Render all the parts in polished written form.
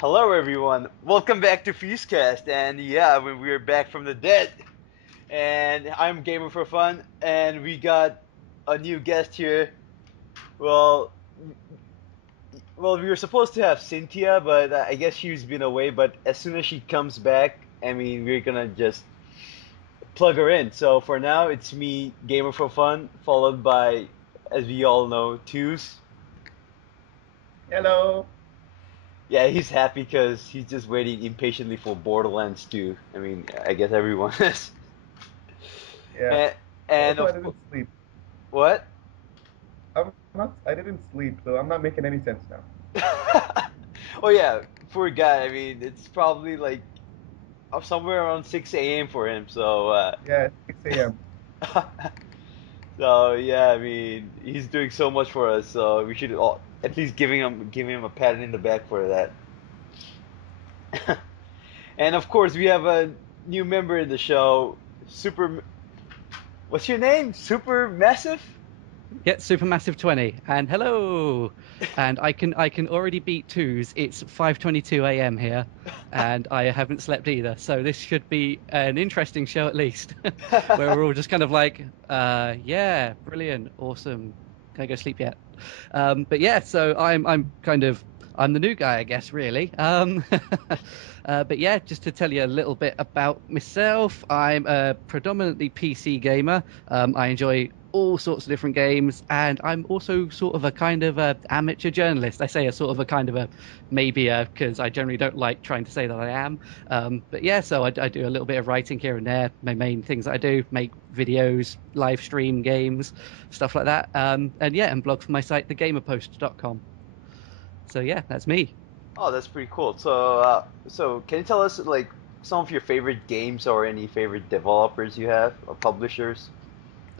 Hello, everyone. Welcome back to Fusecast, and yeah, we're back from the dead. And I'm Gamer for Fun, and we got a new guest here. Well, well, we were supposed to have Synthia, but I guess she's been away. But as soon as she comes back, I mean, we're gonna just plug her in. So for now, it's me, Gamer for Fun, followed by, as we all know, Twos. Hello. Yeah, he's happy because he's just waiting impatiently for Borderlands 2. I mean, I guess everyone is. Yeah. And, and Also, I of didn't course, sleep. what? I'm not. I didn't sleep, so I'm not making any sense now. Oh yeah, poor guy. I mean, it's probably like somewhere around 6 a.m. for him. So, Yeah, it's 6 a.m. so yeah, I mean, he's doing so much for us. So we should all, at least giving him a pat in the back for that. And of course, we have a new member in the show, Super. What's your name? Super Massive? Yeah, Supermassive 20. And hello. And I can already beat twos. It's 5:22 a.m. here, and I haven't slept either. So this should be an interesting show at least, where we're all just kind of like, yeah, brilliant, awesome. Can I go sleep yet? But yeah, so I'm the new guy, I guess, really. But yeah, just to tell you a little bit about myself, I'm a predominantly PC gamer. I enjoy all sorts of different games, and I'm also sort of a kind of a amateur journalist. I say a sort of a kind of a maybe because I generally don't like trying to say that I am. But yeah, so I do a little bit of writing here and there. My main things that I do: make videos, live stream games, stuff like that. And yeah, and blog for my site, thegamerpost.com. So yeah, that's me. Oh, that's pretty cool. So, so can you tell us like some of your favorite games or any favorite developers you have or publishers?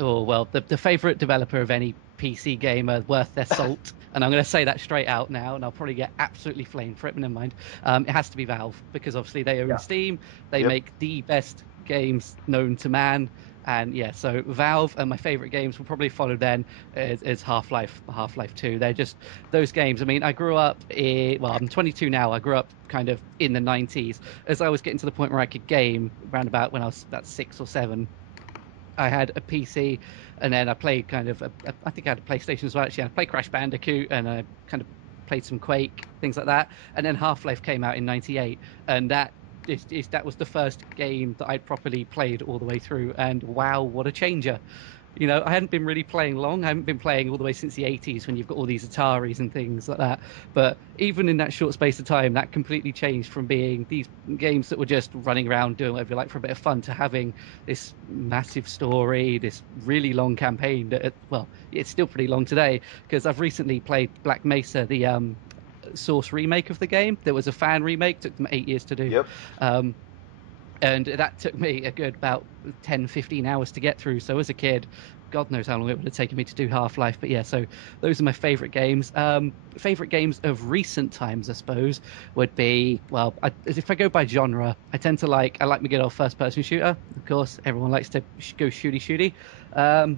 Oh, well, the favorite developer of any PC gamer worth their salt, and I'm going to say that straight out now, and I'll probably get absolutely flamed for it, but never mind. It has to be Valve, because obviously they own Yeah. Steam, they Yep. make the best games known to man, and yeah, so Valve and my favorite games will probably follow then is Half-Life 2. They're just those games. I mean, I grew up well, I'm 22 now. I grew up kind of in the 90s. As I was getting to the point where I could game, around about when I was about 6 or 7. I had a PC, and then I played kind of. I think I had a PlayStation as well. Actually, I played Crash Bandicoot, and I kind of played some Quake, things like that. And then Half Life came out in '98, and that was the first game that I'd properly played all the way through. And wow, what a changer! I hadn't been really playing long. I haven't been playing all the way since the 80s when you've got all these Ataris and things like that. But even in that short space of time, that completely changed from being these games that were just running around doing whatever you like for a bit of fun to having this massive story, this really long campaign that, well, it's still pretty long today because I've recently played Black Mesa, the Source remake of the game. There was a fan remake, took them 8 years to do. Yep. Um, and that took me a good about 10-15 hours to get through. So as a kid, God knows how long it would have taken me to do Half-Life. But yeah, so those are my favorite games. Favorite games of recent times, I suppose, would be, well, if I go by genre, I like my good old first-person shooter. Of course, everyone likes to go shooty. I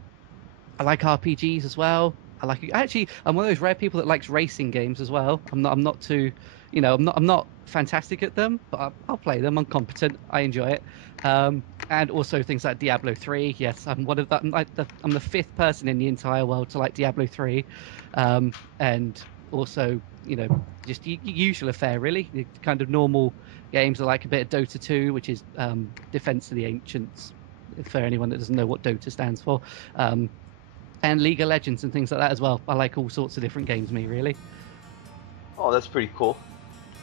like RPGs as well. I'm one of those rare people that likes racing games as well. I'm not too, I'm not fantastic at them, but I'll play them. I'm competent. I enjoy it. And also things like Diablo 3. Yes, I'm one of that. I'm the fifth person in the entire world to like Diablo 3. And also, just usual affair really. The kind of normal games. I like a bit of Dota 2, which is Defense of the Ancients. For anyone that doesn't know what Dota stands for. And League of Legends and things like that as well. I like all sorts of different games, me really. Oh, that's pretty cool.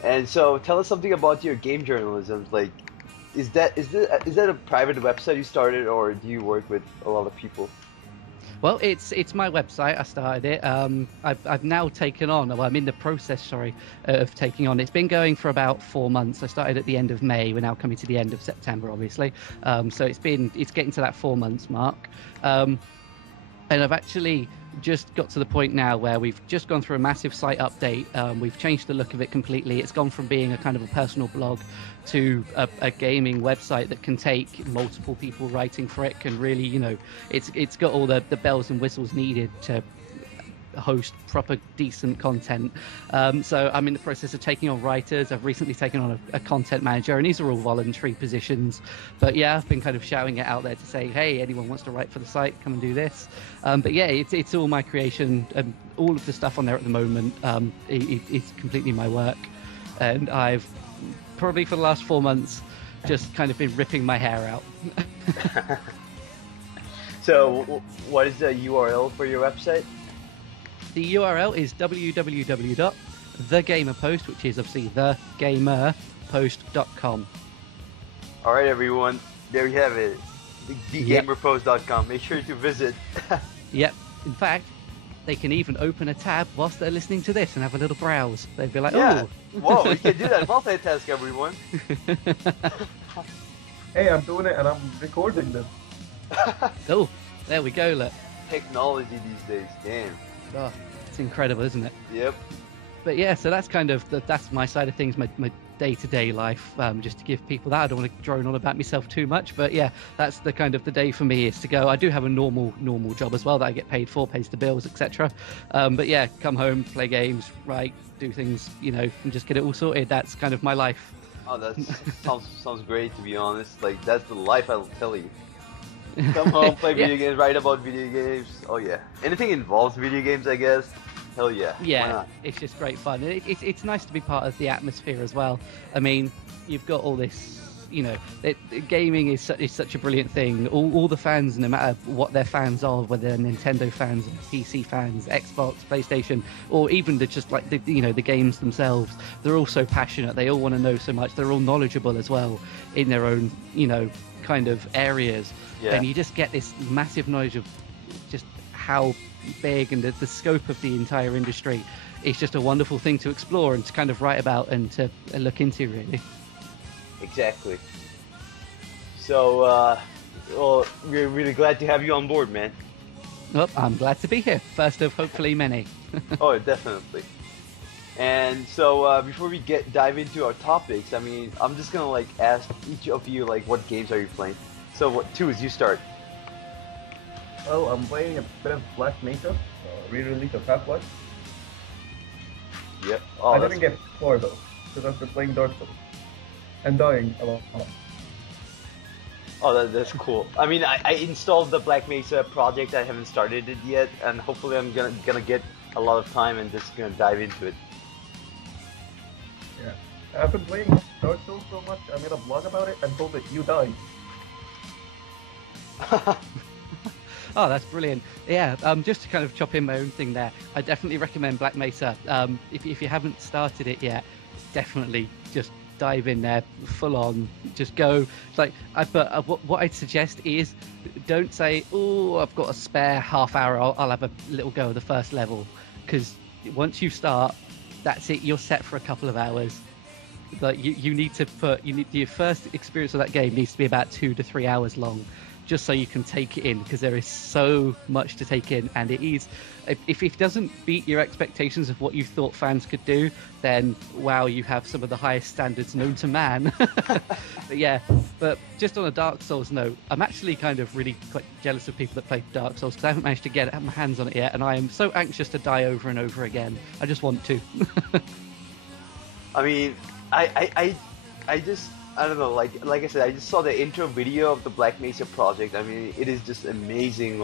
And so, tell us something about your game journalism. Like, is that a private website you started, or do you work with a lot of people? Well, it's my website. I started it. I've now taken on. Well, I'm in the process, sorry, of taking on. It's been going for about 4 months. I started at the end of May. We're now coming to the end of September, obviously. So it's getting to that 4 months mark. And I've actually just got to the point now where we've just gone through a massive site update. We've changed the look of it completely. It's gone from being a kind of a personal blog to a gaming website that can take multiple people writing for it, can really, it's got all the bells and whistles needed to host proper decent content. So I'm in the process of taking on writers. I've recently taken on a content manager, and these are all voluntary positions. But yeah, I've been kind of shouting it out there to say, hey, anyone wants to write for the site, come and do this. But yeah, it's all my creation. All of the stuff on there at the moment, it's completely my work. And I've probably for the last 4 months just kind of been ripping my hair out. So, what is the URL for your website? The URL is www.thegamerpost, which is obviously thegamerpost.com. All right, everyone. There you have it. Thegamerpost.com. Make sure to visit. Yep. In fact, they can even open a tab whilst they're listening to this and have a little browse. They'd be like, yeah. oh. Whoa, you can do that. Multitask, everyone. Hey, I'm doing it and I'm recording them. Oh, there we go, look. Technology these days, damn. Oh, it's incredible, isn't it? Yep. But yeah, so that's kind of that's my side of things, my day-to-day life, just to give people that. I don't want to drone on about myself too much, but yeah, that's the kind of the day for me is to go. I do have a normal job as well that I get paid for, pays the bills, etc. But yeah, come home, play games, write, do things, and just get it all sorted. That's kind of my life. Oh, that sounds great, to be honest. Like, that's the life I'll tell you. Come home, play video games, write about video games. Oh yeah, anything involves video games, I guess. Hell yeah. Yeah, why not? It's just great fun. It's nice to be part of the atmosphere as well. I mean, you've got all this, gaming is such a brilliant thing. All the fans, no matter what they're fans of, whether they're Nintendo fans, PC fans, Xbox, PlayStation, or even just like the games themselves, they're all so passionate. They all want to know so much. They're all knowledgeable as well in their own, kind of areas. Yeah. And you just get this massive knowledge of just how big and the scope of the entire industry. It's just a wonderful thing to explore and to kind of write about and to look into, really. Exactly. So, well, we're really glad to have you on board, man. Well, I'm glad to be here. First of hopefully many. Oh, definitely. And so, before we dive into our topics, I mean, I'm just gonna ask each of you what games are you playing? So, Tooz, you start. Well, I'm playing a bit of Black Mesa, re-release of Half-Life. Yep. Oh, I didn't get far though, because I've been playing Dark Souls and dying a lot. Oh, that's cool. I mean, I installed the Black Mesa project. I haven't started it yet, and hopefully I'm gonna get a lot of time and just gonna dive into it. Yeah, I've been playing Dark Souls so much. I made a blog about it and told it you died. Oh, that's brilliant. Yeah, just to kind of chop in my own thing there, I definitely recommend Black Mesa. If you haven't started it yet, definitely just dive in there, full on, just go. But what I'd suggest is don't say, oh, I've got a spare half hour, I'll have a little go of the first level, because once you start, that's it, you're set for a couple of hours. Like you need your first experience of that game needs to be about 2 to 3 hours long, just so you can take it in, because there is so much to take in, and it is, if it doesn't beat your expectations of what you thought fans could do, then wow, you have some of the highest standards known to man. but just on a Dark Souls note, I'm actually kind of really quite jealous of people that play Dark Souls, because I haven't managed to get my hands on it yet, and I am so anxious to die over and over again. I just want to. I mean, I don't know, like I said, I just saw the intro video of the Black Mesa project. I mean, it is just amazing.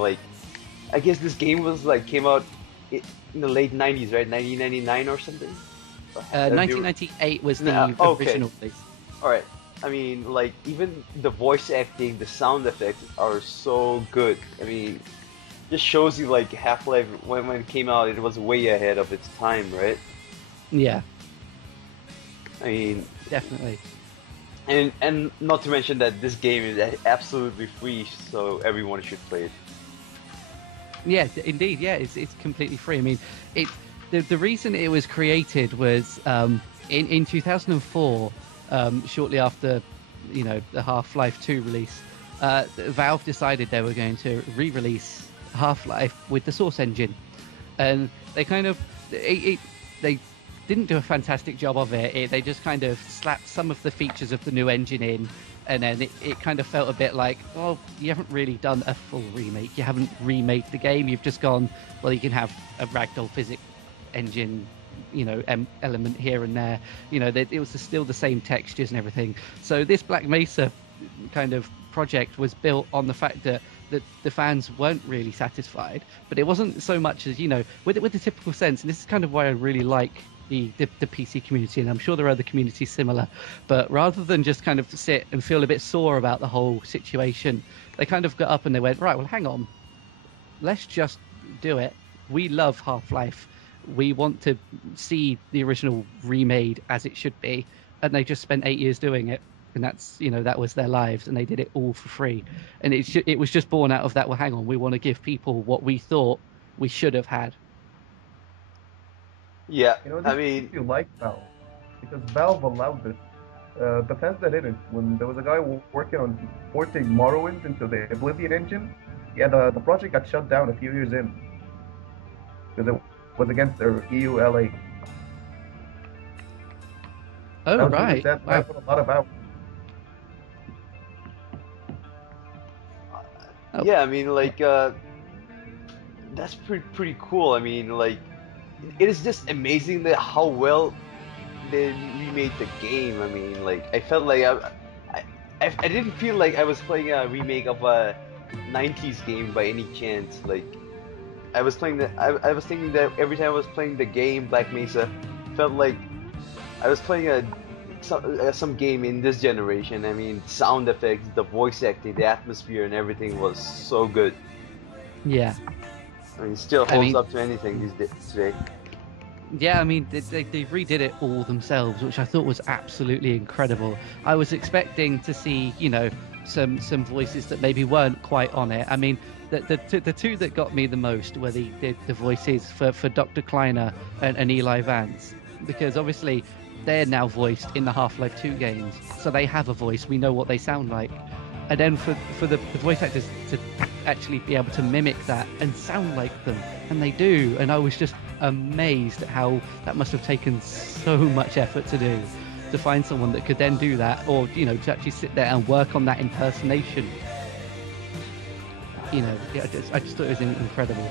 I guess this game was came out in the late 90s, right? 1999 or something? 1998 was the original release. Alright. I mean, even the voice acting, the sound effects are so good. I mean, just shows you Half-Life, when it came out, it was way ahead of its time, right? Yeah. I mean, definitely. And not to mention that this game is absolutely free, so everyone should play it. Yeah, indeed. Yeah, it's completely free. I mean, the reason it was created was in 2004, shortly after the Half-Life 2 release, Valve decided they were going to re-release Half-Life with the Source engine, and they kind of they didn't do a fantastic job of it. They just kind of slapped some of the features of the new engine in, and then it kind of felt a bit like, well, you haven't really done a full remake. You haven't remade the game. You've just gone, well, you can have a ragdoll physics engine, element here and there. It was still the same textures and everything. So this Black Mesa kind of project was built on the fact that the fans weren't really satisfied, but it wasn't so much as, with the typical sense, and this is kind of why I really like the PC community, and I'm sure there are other communities similar, but rather than just kind of sit and feel a bit sore about the whole situation, they kind of got up and they went, right, well, hang on, let's just do it. We love Half-Life. We want to see the original remade as it should be, and they just spent 8 years doing it. And that's, that was their lives, and they did it all for free. And it was just born out of that, well, hang on, we want to give people what we thought we should have had. Yeah, I mean... You like Valve, because Valve allowed this. Bethesda didn't. When there was a guy working on porting Morrowind into the Oblivion engine, the project got shut down a few years in. Because it was against their EU LA. Oh, right. That put a lot of out. Yeah, I mean, that's pretty cool. I mean, it is just amazing that how well they remade the game. I mean, I felt like I didn't feel like I was playing a remake of a 90s game by any chance. I was thinking that every time I was playing the game Black Mesa, felt like I was playing some game in this generation. I mean, sound effects, the voice acting, the atmosphere, and everything was so good. Yeah. I mean, it still holds up to anything these days today. Yeah, I mean, they redid it all themselves, which I thought was absolutely incredible. I was expecting to see, some voices that maybe weren't quite on it. I mean, the two that got me the most were the voices for Dr. Kleiner and Eli Vance, because obviously they're now voiced in the Half-Life 2 games, so they have a voice. We know what they sound like. And then for the voice actors to actually be able to mimic that and sound like them, and they do. And I was just amazed at how that must have taken so much effort to do, to find someone that could then do that, or to actually sit there and work on that impersonation. I just thought it was incredible.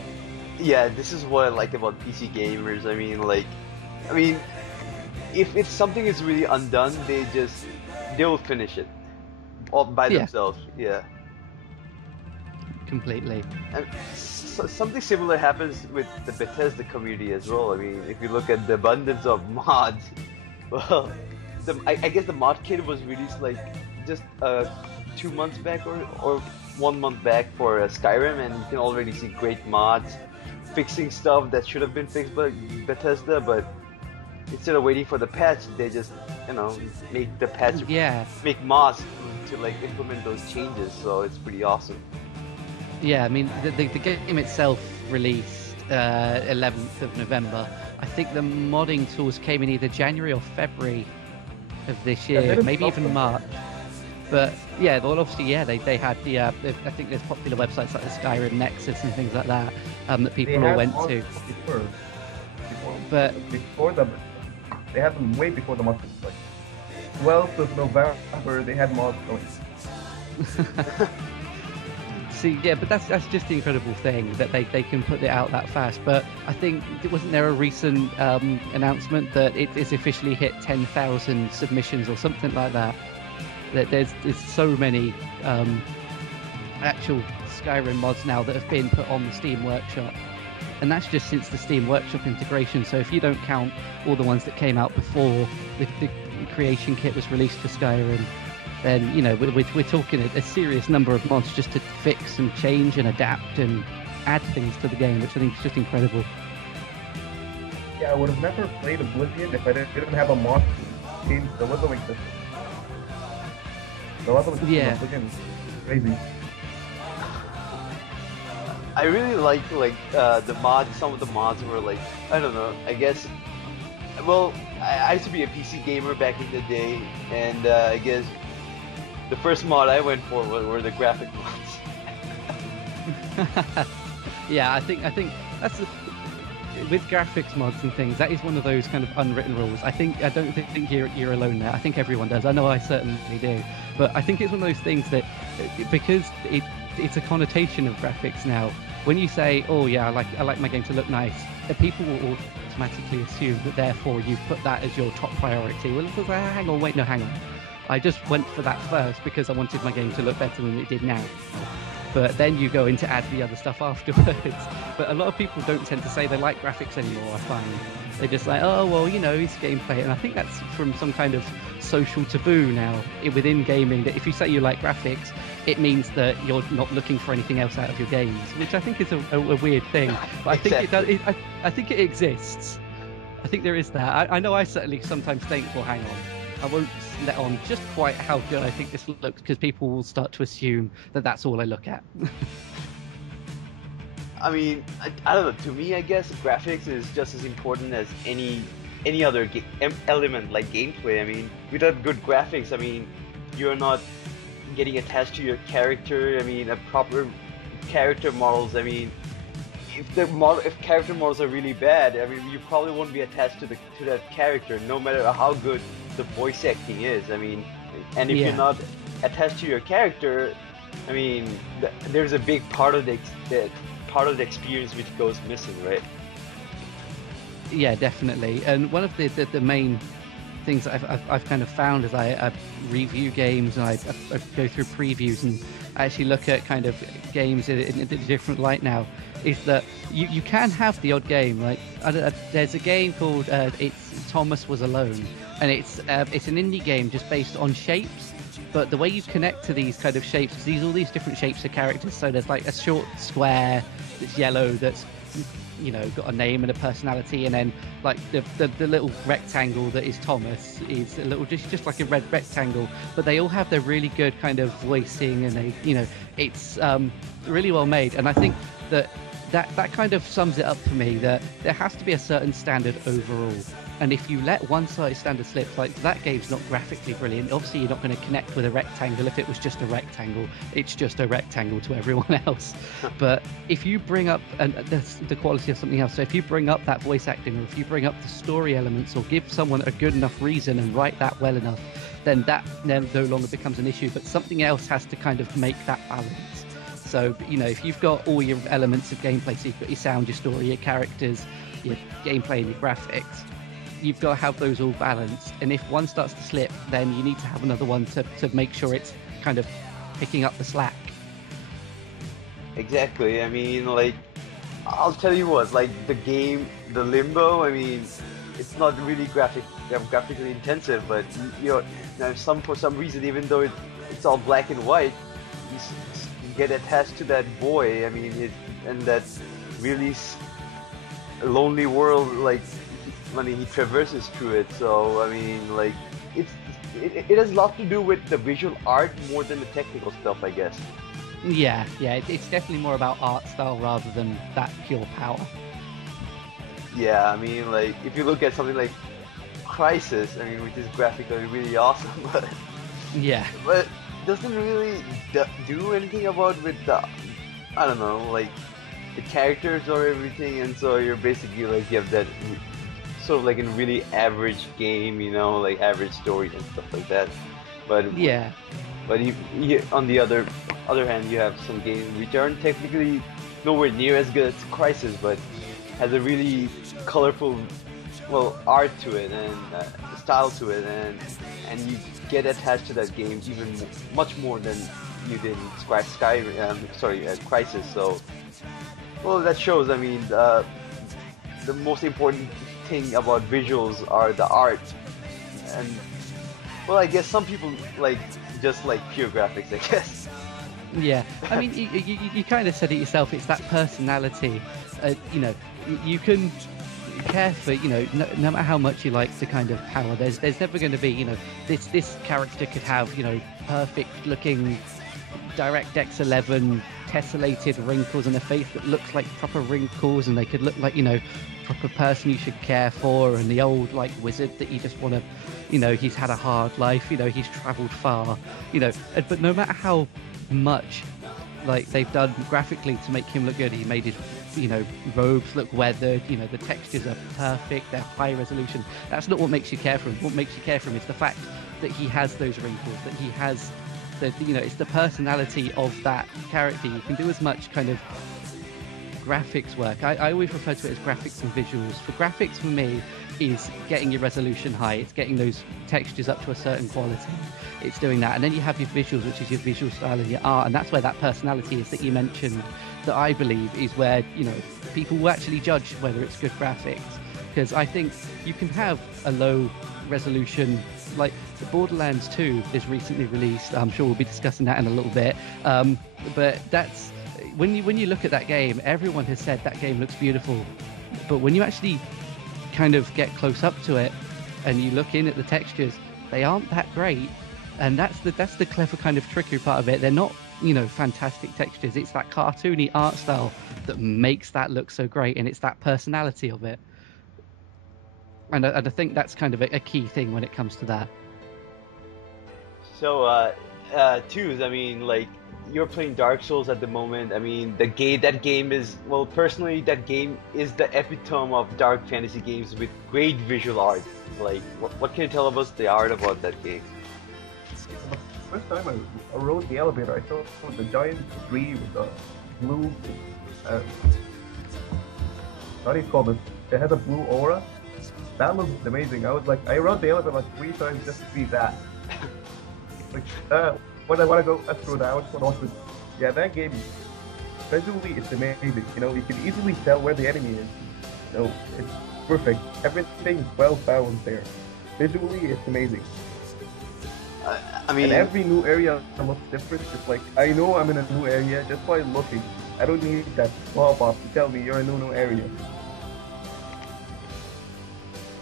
Yeah, this is what I like about PC gamers. I mean, if something is really undone, they'll finish it all by themselves. Yeah. Completely. And something similar happens with the Bethesda community as well. I mean, if you look at the abundance of mods, well, I guess the mod kit was released just 2 months back or 1 month back for Skyrim, and you can already see great mods fixing stuff that should have been fixed by Bethesda, but instead of waiting for the patch, they just, make the patch, make mods to implement those changes. So it's pretty awesome. Yeah, I mean, the game itself released 11th of November. I think the modding tools came in either January or February of this year, maybe even March. But yeah, well, obviously, they had I think there's popular websites like the Skyrim Nexus and things like that that people all went to. They had them way before the mods. 12th of November, they had mods going. See, yeah, but that's just the incredible thing that they can put it out that fast. But I think, wasn't there a recent announcement that it's officially hit 10,000 submissions or something like that? That there's so many actual Skyrim mods now that have been put on the Steam Workshop, and that's just since the Steam Workshop integration. So if you don't count all the ones that came out before the creation kit was released for Skyrim, then we're talking a serious number of mods just to fix and change and adapt and add things to the game, which I think is just incredible. Yeah, I would have never played Oblivion if I didn't have a mod team the leveling system. The leveling system of Oblivion is crazy. I really like the mods. Some of the mods were I don't know. I guess. Well, I used to be a PC gamer back in the day, and I guess the first mod I went for were the graphic mods. Yeah, I think that's with graphics mods and things, that is one of those kind of unwritten rules. I don't think you're alone there. I think everyone does. I know I certainly do. But I think it's one of those things that, because it's a connotation of graphics now. When you say, "Oh yeah, I like my game to look nice," people will automatically assume that therefore you put that as your top priority. Well, it's like, hang on. I just went for that first because I wanted my game to look better than it did now. But then you go in to add the other stuff afterwards. But a lot of people don't tend to say they like graphics anymore, I find. They're just like, oh, well, it's gameplay. And I think that's from some kind of social taboo now within gaming, that if you say you like graphics, it means that you're not looking for anything else out of your games, which I think is a weird thing. But Exactly. I think it exists. I think there is that. I know I certainly sometimes think, well, hang on, I won't let on just quite how good I think this looks, because people will start to assume that that's all I look at. I mean, I don't know. To me, I guess graphics is just as important as any other element like gameplay. I mean, without good graphics, I mean, you're not getting attached to your character. I mean, a proper character models. I mean, if character models are really bad, I mean, you probably won't be attached to that character, no matter how good the voice acting is. I mean, and if you're not attached to your character, I mean, there's a big part of the experience which goes missing, right? Yeah, definitely. And one of the main things I've kind of found as I review games and I go through previews and actually look at kind of games in a different light now, is that you can have the odd game. Like there's a game called it's Thomas Was Alone, and it's an indie game just based on shapes. But the way you connect to these kind of shapes, all these different shapes of characters. So there's like a short square that's yellow that's got a name and a personality, and then like the little rectangle that is Thomas is a little just like a red rectangle. But they all have their really good kind of voicing, and it's really well made. And I think that kind of sums it up for me, that there has to be a certain standard overall. And if you let one side standard slip, like that game's not graphically brilliant, obviously you're not going to connect with a rectangle. If it was just a rectangle, it's just a rectangle to everyone else. But if you bring up, and that's the quality of something else, so if you bring up that voice acting, or if you bring up the story elements, or give someone a good enough reason and write that well enough, then that no longer becomes an issue. But something else has to kind of make that balance. So, if you've got all your elements of gameplay, so you've got your sound, your story, your characters, your gameplay, and your graphics, you've got to have those all balanced. And if one starts to slip, then you need to have another one to make sure it's kind of picking up the slack. Exactly. I mean, like, I'll tell you what, like the game, the Limbo, I mean, it's not really graphically intensive, but for some reason, even though it's all black and white, you get attached to that boy. I mean, and that really lonely world, like, I mean, he traverses through it. So I mean, like, it has a lot to do with the visual art more than the technical stuff, I guess. Yeah, it's definitely more about art style rather than that pure power. Yeah, I mean, like, if you look at something like Crisis, I mean, which is graphically really awesome, but doesn't really do anything with the, I don't know, like the characters or everything, and so you're basically like, you have that sort of like a really average game, like average stories and stuff like that. But on the other hand, you have some games which aren't technically nowhere near as good as Crisis, but has a really colorful, art to it and style to it, and you get attached to that game even much more than you did in Crisis. So, that shows. I mean, the most important thing about visuals are the art, and I guess some people just like pure graphics, I guess. Yeah, I mean, you kind of said it yourself. It's that personality. You can care for, no matter how much you like the kind of power. There's never going to be, this character could have, perfect looking DirectX 11 tessellated wrinkles and a face that looks like proper wrinkles, and they could look like, proper person you should care for, and the old wizard that you just want to, he's had a hard life, he's traveled far, but no matter how much they've done graphically to make him look good, he made his robes look weathered, the textures are perfect, they're high resolution. That's not what makes you care for him. What makes you care for him is the fact that he has those wrinkles, that he has it's the personality of that character. You can do as much kind of graphics work. I always refer to it as graphics and visuals. For graphics, for me, is getting your resolution high. It's getting those textures up to a certain quality. It's doing that. And then you have your visuals, which is your visual style and your art. And that's where that personality is that you mentioned, that I believe is where, people will actually judge whether it's good graphics. Because I think you can have a low resolution, like the Borderlands 2 is recently released. I'm sure we'll be discussing that in a little bit. But that's, when you look at that game, everyone has said that game looks beautiful. But when you actually kind of get close up to it and you look in at the textures, they aren't that great. And that's the clever kind of tricky part of it. They're not, fantastic textures. It's that cartoony art style that makes that look so great, and it's that personality of it. And I think that's kind of a key thing when it comes to that. So, Tooz, I mean, like, you're playing Dark Souls at the moment. I mean, that game is, well, personally, that game is the epitome of dark fantasy games with great visual art. Like, what can you tell us the art about that game? The first time I rode the elevator, I saw the giant tree with the blue, how do you call this? It has a blue aura. That looks amazing. I rode the elevator like 3 times just to see that. When I want to go through the house, yeah, that game, visually, it's amazing. You can easily tell where the enemy is. It's perfect. Everything is well balanced there. Visually, it's amazing. I mean, and every new area looks different. It's like, I know I'm in a new area just by looking. I don't need that pop up to tell me you're in a new area.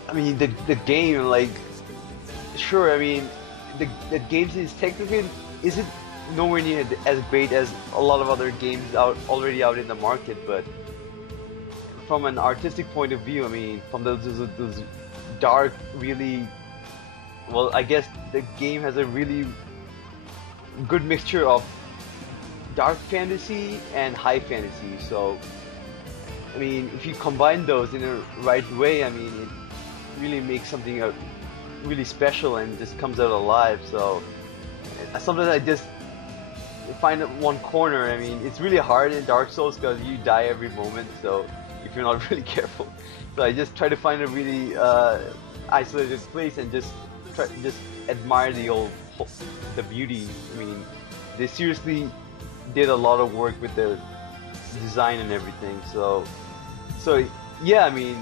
I mean, the game, like, sure, I mean, the games is technically isn't nowhere near as great as a lot of other games already out in the market, but from an artistic point of view, I mean, from those dark, really, well, I guess the game has a really good mixture of dark fantasy and high fantasy. So, I mean, if you combine those in a right way, I mean, it really makes something really special and just comes out alive. So sometimes I just find one corner. I mean, it's really hard in Dark Souls because you die every moment, so if you're not really careful. So I just try to find a really isolated place and just admire the beauty. I mean, they seriously did a lot of work with the design and everything. So yeah, I mean,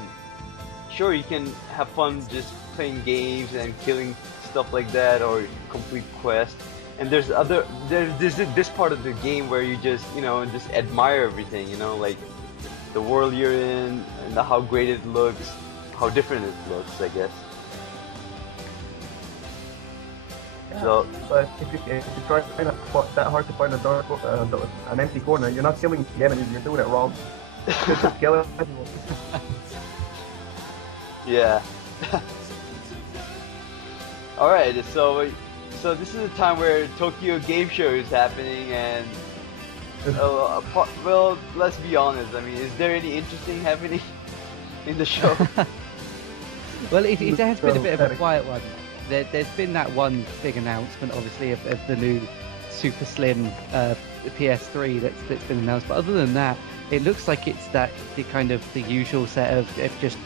sure, you can have fun just playing games and killing stuff like that, or complete quests. And there's this part of the game where you just just admire everything, like the world you're in and how great it looks, how different it looks, I guess. Yeah, so, but if you try that hard to find an empty corner, you're not killing the enemies. You're doing it wrong. You're just killing everyone. Yeah. Alright, so this is the time where Tokyo Game Show is happening, and well, let's be honest. I mean, is there any interesting happening in the show? Well, it has been a bit of a quiet one. There's been that one big announcement, obviously, of the new super slim PS3 that's been announced. But other than that, it looks like it's the usual set of just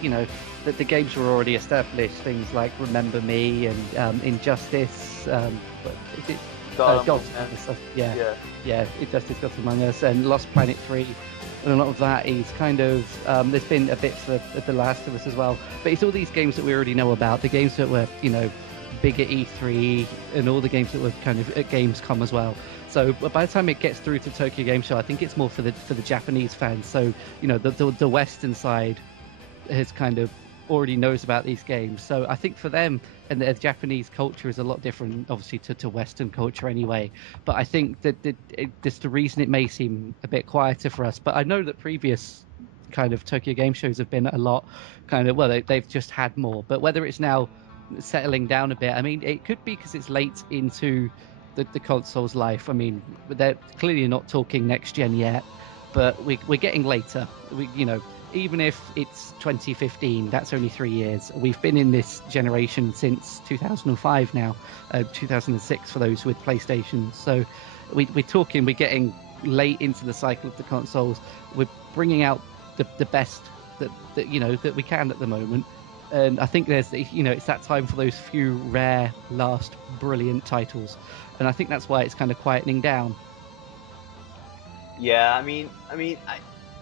that the games were already established. Things like Remember Me and Injustice. Is it Gods? Yeah, Injustice, Gods Among Us, and Lost Planet 3. And a lot of that is kind of there's been a bit for The Last of Us as well. But it's all these games that we already know about. The games that were big at E3, and all the games that were kind of at Gamescom as well. So by the time it gets through to Tokyo Game Show, I think it's more for the Japanese fans. So the Western side has kind of already knows about these games. So I think for them, and the Japanese culture is a lot different, obviously, to Western culture anyway. But I think that that's the reason it may seem a bit quieter for us. But I know that previous kind of Tokyo Game Shows have been a lot they've just had more. But whether it's now settling down a bit, I mean, it could be because it's late into the console's life. I mean, they're clearly not talking next gen yet. but we're getting later. Even if it's 2015, that's only 3 years. We've been in this generation since 2005 now, 2006 for those with PlayStation. So we're getting late into the cycle of the consoles. We're bringing out the best that we can at the moment. And I think it's that time for those few rare, last, brilliant titles. And I think that's why it's kind of quietening down. Yeah, I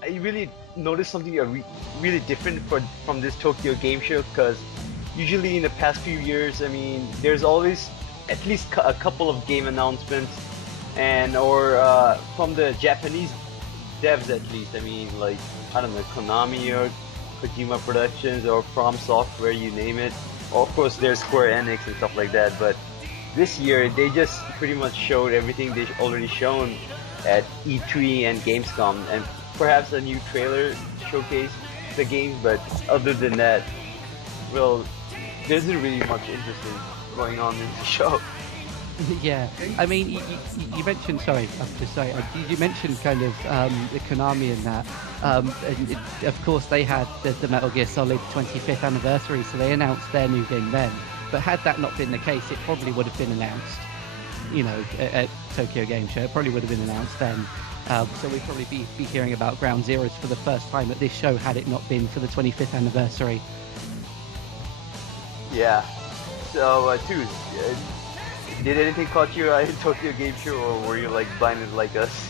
really noticed something really different from this Tokyo Game Show, because usually in the past few years, there's always at least a couple of game announcements, or from the Japanese devs at least. I don't know, Konami or Kojima Productions or From Software, you name it. Of course, there's Square Enix and stuff like that, but this year they just pretty much showed everything they've already shown at E3 and Gamescom, and perhaps a new trailer showcase the game, but other than that, well, there isn't really much interesting going on in the show. Yeah, you mentioned, you mentioned kind of the Konami and that, and of course they had the Metal Gear Solid 25th anniversary, so they announced their new game then. But had that not been the case, it probably would have been announced, at Tokyo Game Show. It probably would have been announced then. So we'd probably be hearing about Ground Zeroes for the first time at this show had it not been for the 25th anniversary. Yeah. So, Tooz, did anything caught your eye in Tokyo Game Show, or were you blinded like us?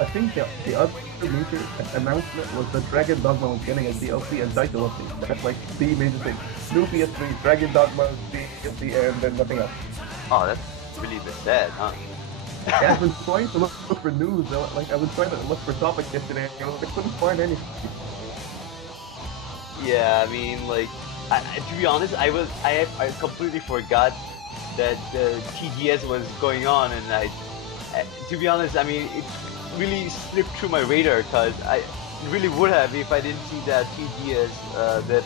I think the other major announcement was that Dragon Dogma was getting a DLC and title update. That's the major thing. New PS3, Dragon Dogma, DLC, and then nothing else. Oh, that's really a bit sad, huh? Yeah, I've been trying to look for news. I was trying to look for topics yesterday. I couldn't find anything. Yeah, to be honest, I completely forgot that the TGS was going on, and to be honest, it really slipped through my radar, because it really would have if I didn't see that TGS, that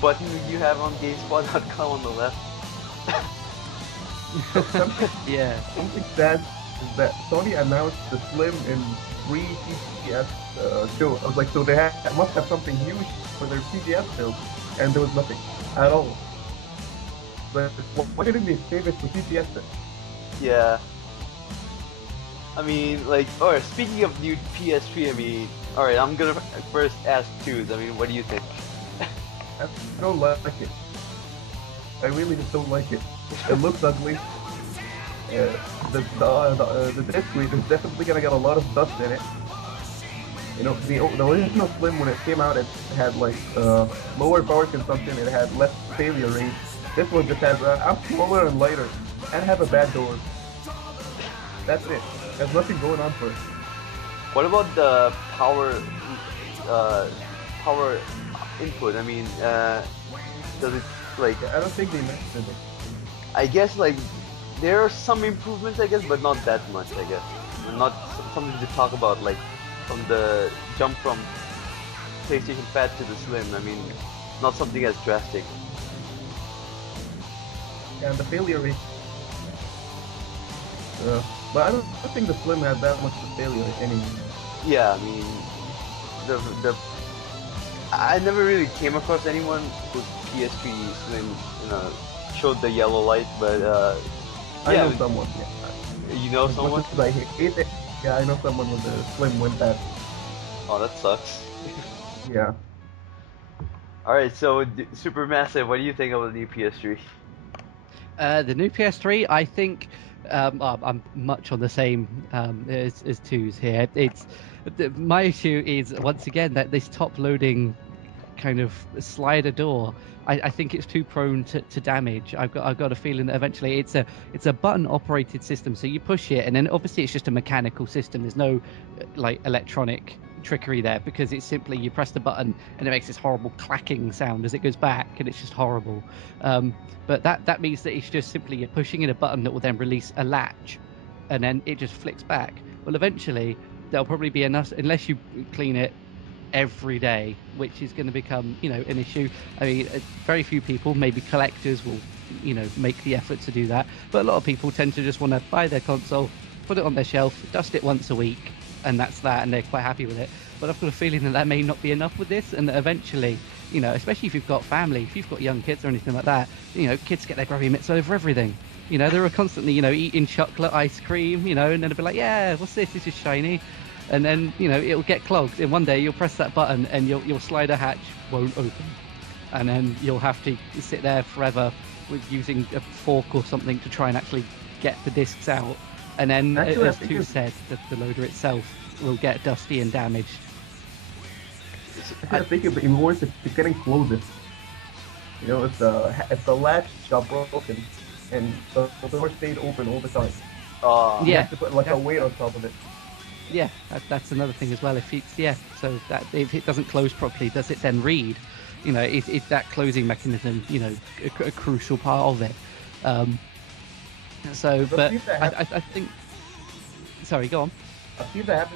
button you have on GameSpot.com on the left. Something sad is that Sony announced the Slim in pre-TGS show. I was like, so they must have something huge for their TGS show, and there was nothing at all. But why didn't they save it for TGS then? Yeah. Speaking of new PS3, alright, I'm gonna first ask Tooz, what do you think? I don't like it. I really just don't like it. It looks ugly. The disc screen is definitely gonna get a lot of dust in it. The original Slim, when it came out, it had lower power consumption, it had less failure rate. This one just has I'm smaller and lighter, and have a bad door. That's it. There's nothing going on for it. What about the power input? Does it I don't think they mentioned it. I guess there are some improvements, I guess, but not that much, I guess. Not something to talk about, from the jump from PlayStation Fat to the Slim. Not something as drastic. And the failure rate. But I don't think the Slim had that much of failure anyway. Yeah, I never really came across anyone whose PS3 Slim, showed the yellow light, but I know someone. Yeah. You know someone? I hate it. Yeah, I know someone with a Slim went that. Oh, that sucks. Yeah. Alright, so Supermassive, what do you think of the new PS3? The new PS3, I think I'm much on the same as Tooz here. My issue is, once again, that this top-loading kind of slider door, I think it's too prone to damage. I've got a feeling that eventually it's a button-operated system, so you push it, and then obviously it's just a mechanical system. There's no electronic trickery there, because it's simply you press the button and it makes this horrible clacking sound as it goes back, and it's just horrible. But that means that it's just simply you're pushing in a button that will then release a latch, and then it just flicks back. Well, eventually there'll probably be enough, unless you clean it every day, which is going to become an issue. Very few people, maybe collectors, will make the effort to do that, but a lot of people tend to just want to buy their console, put it on their shelf, dust it once a week, and that's that, and they're quite happy with it. But I've got a feeling that may not be enough with this, and that eventually, you know, especially if you've got family, if you've got young kids or anything like that, you know, kids get their grubby mitts over everything. You know, they're constantly, you know, eating chocolate, ice cream, you know, and then they'll be like, yeah, what's this? This is shiny. And then, you know, it'll get clogged. And one day you'll press that button and your slider hatch won't open. And then you'll have to sit there forever with using a fork or something to try and actually get the discs out. And then, Actually, as Tu said, the loader itself will get dusty and damaged. I think it'd be worse if you couldn't close it. You know, if the latch got broken and the door stayed open all the time. You have to put like a weight on top of it. Yeah, that's another thing as well. If it's so that if it doesn't close properly, does it then read? You know, is that closing mechanism, you know, a crucial part of it? But I think. Sorry, go on. I've seen that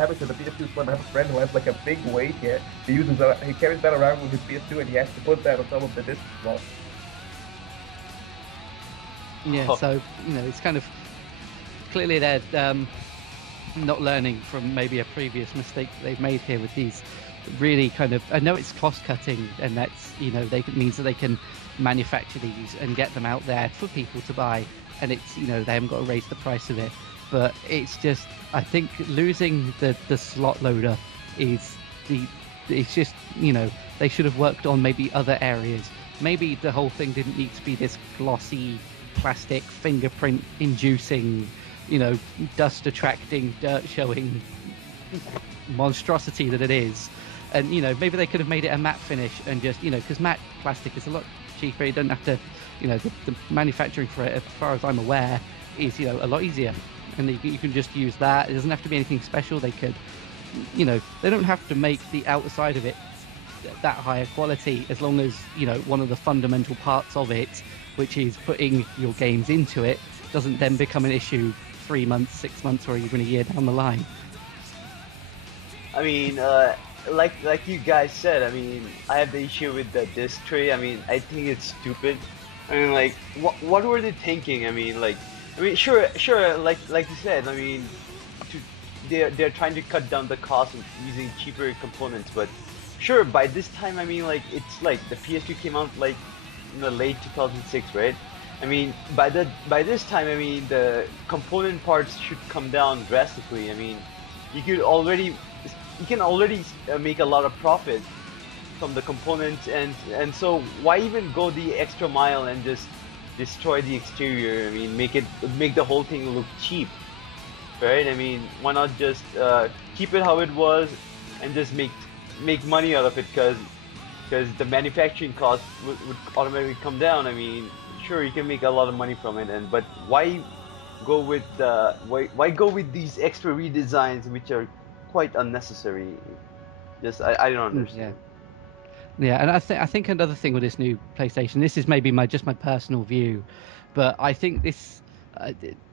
happen to the PS2 Slim. I have a friend who has like a big weight here. He carries that around with his PS2, and he has to put that on top of the disc as well. Yeah, so you know, it's kind of clearly they're not learning from maybe a previous mistake that they've made here with these really kind of. I know it's cost cutting, and that's, you know, it means that they can manufacture these and get them out there for people to buy, and it's, you know, they haven't got to raise the price of it. But it's just, I think losing the slot loader it's just, you know, they should have worked on maybe other areas. Maybe the whole thing didn't need to be this glossy plastic fingerprint inducing, you know, dust attracting, dirt showing monstrosity that it is. And, you know, maybe they could have made it a matte finish and just, you know, because matte plastic is a lot cheaper. You don't have to, you know, the manufacturing for it, as far as I'm aware, is, you know, a lot easier. And you can just use that. It doesn't have to be anything special. They could, you know, they don't have to make the outside of it that higher quality, as long as, you know, one of the fundamental parts of it, which is putting your games into it, doesn't then become an issue 3 months, 6 months, or even a year down the line. I mean, like you guys said, I mean, I have the issue with the disc tray. I mean, I think it's stupid. I mean, like, what were they thinking? I mean, sure, like you said, I mean, they're trying to cut down the cost of using cheaper components, but sure, by this time, I mean, like, it's like the PS2 came out like in the late 2006, right? I mean, by this time, I mean, the component parts should come down drastically. I mean, you can already make a lot of profit from the components, and so why even go the extra mile and just destroy the exterior? I mean, make the whole thing look cheap, right? I mean, why not just keep it how it was and just make money out of it, because the manufacturing cost would automatically come down. I mean, sure, you can make a lot of money from it, but why go with these extra redesigns which are quite unnecessary? Just I don't understand. Yeah, and I think another thing with this new PlayStation, this is maybe my personal view, but I think this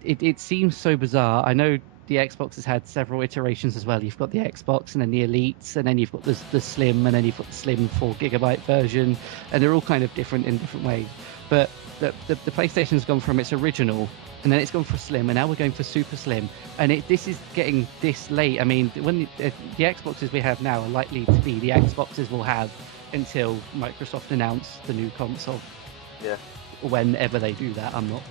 it seems so bizarre. I know the Xbox has had several iterations as well. You've got the Xbox and then the Elites, and then you've got the Slim, and then you've got the Slim 4GB version, and they're all kind of different in different ways. But the PlayStation's gone from its original, and then it's gone for Slim, and now we're going for Super Slim, and this is getting this late. I mean, when the Xboxes we have now are likely to be the Xboxes we'll have until Microsoft announce the new console. Yeah. Whenever they do that, I'm not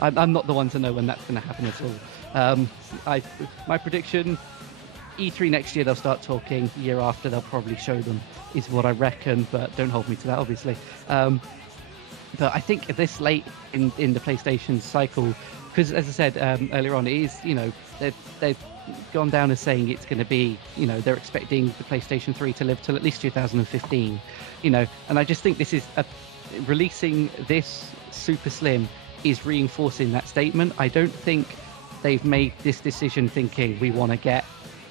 I'm not the one to know when that's going to happen at all. My prediction, E3 next year they'll start talking. The year after they'll probably show them, is what I reckon, but don't hold me to that, obviously. But I think this late in the PlayStation cycle, because as I said earlier on, it is, you know, they've gone down as saying it's going to be, you know, they're expecting the PlayStation 3 to live till at least 2015, you know, and I just think this is releasing this Super Slim is reinforcing that statement. I don't think they've made this decision thinking we want to get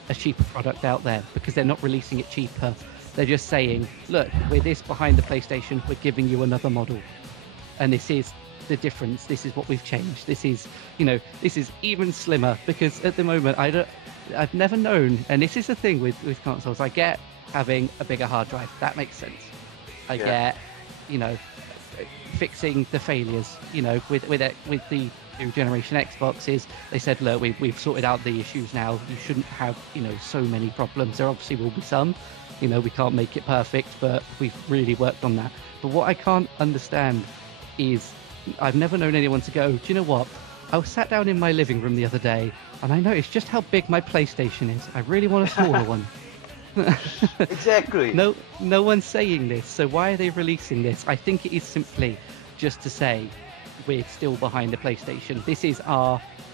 a cheaper product out there, because they're not releasing it cheaper. They're just saying, look, we're this behind the PlayStation, we're giving you another model, and this is the difference. This is what we've changed. This is, you know, this is even slimmer, because at the moment I've never known, and this is the thing with consoles, I get having a bigger hard drive, that makes sense. I get, you know, fixing the failures, you know, with the new generation Xbox is they said, look, we've sorted out the issues now. You shouldn't have, so many problems. There obviously will be some. We can't make it perfect, but we've really worked on that. But what I can't understand is I've never known anyone to go, do you know what? I was sat down in my living room the other day and I noticed just how big my PlayStation is. I really want a smaller one. Exactly. No one's saying this. So why are they releasing this? I think it is simply just to say we're still behind the PlayStation. This is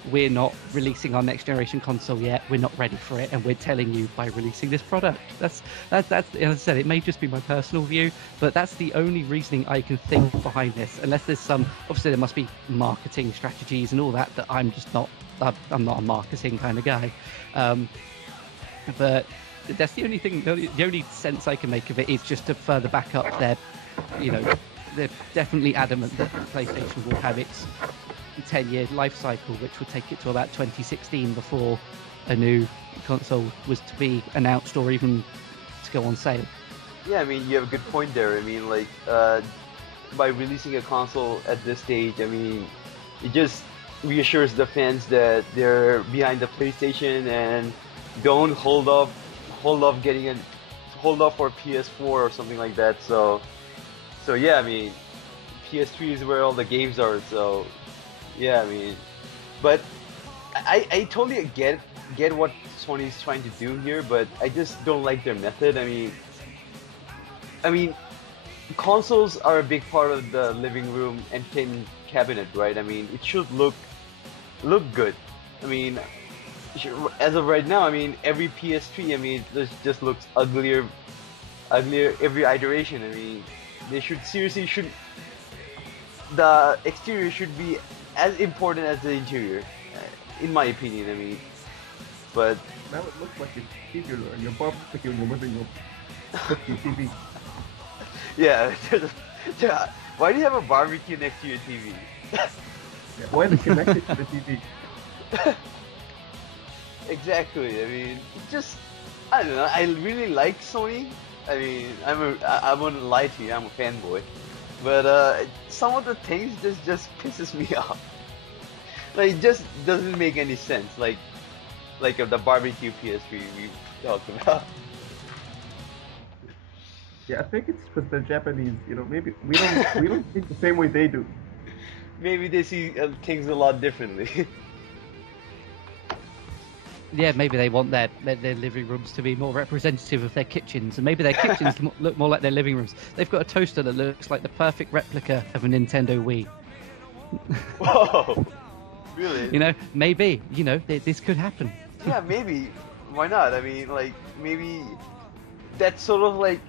we're not releasing our next generation console yet. We're not ready for it, and we're telling you by releasing this product. That's as I said, it may just be my personal view, but that's the only reasoning I can think behind this. Unless there's obviously there must be marketing strategies and all that I'm just not. I'm not a marketing kind of guy, but that's the only thing. The only sense I can make of it is just to further back up their, they're definitely adamant that PlayStation will have its 10-year life cycle, which would take it to about 2016 before a new console was to be announced or even to go on sale. Yeah, I mean, you have a good point there. I mean, like, by releasing a console at this stage, I mean, it just reassures the fans that they're behind the PlayStation and don't hold off for PS4 or something like that. So yeah, I mean, PS3 is where all the games are. So yeah, I mean, but I totally get what Sony's trying to do here, but I just don't like their method. I mean, consoles are a big part of the living room entertainment cabinet, right? I mean, it should look good. I mean, as of right now, I mean, every PS3, I mean, it just looks uglier every iteration. I mean, they should the exterior should be as important as the interior, in my opinion. I mean, but now it looks like your barbecue in your living room. Your TV. Yeah. Why do you have a barbecue next to your TV? Yeah, why is it connected to the TV? Exactly. I mean, I don't know. I really like Sony. I mean, I wouldn't lie to you. I'm a fanboy, but some of the things just pisses me off. Like, it just doesn't make any sense. Like the barbecue PS3 we talked about. Yeah, I think it's because the Japanese, maybe we don't think the same way they do. Maybe they see things a lot differently. Yeah, maybe they want their living rooms to be more representative of their kitchens, and maybe their kitchens look more like their living rooms. They've got a toaster that looks like the perfect replica of a Nintendo Wii. Whoa! Really? Maybe, this could happen. Yeah, maybe. Why not? I mean, like, maybe that sort of like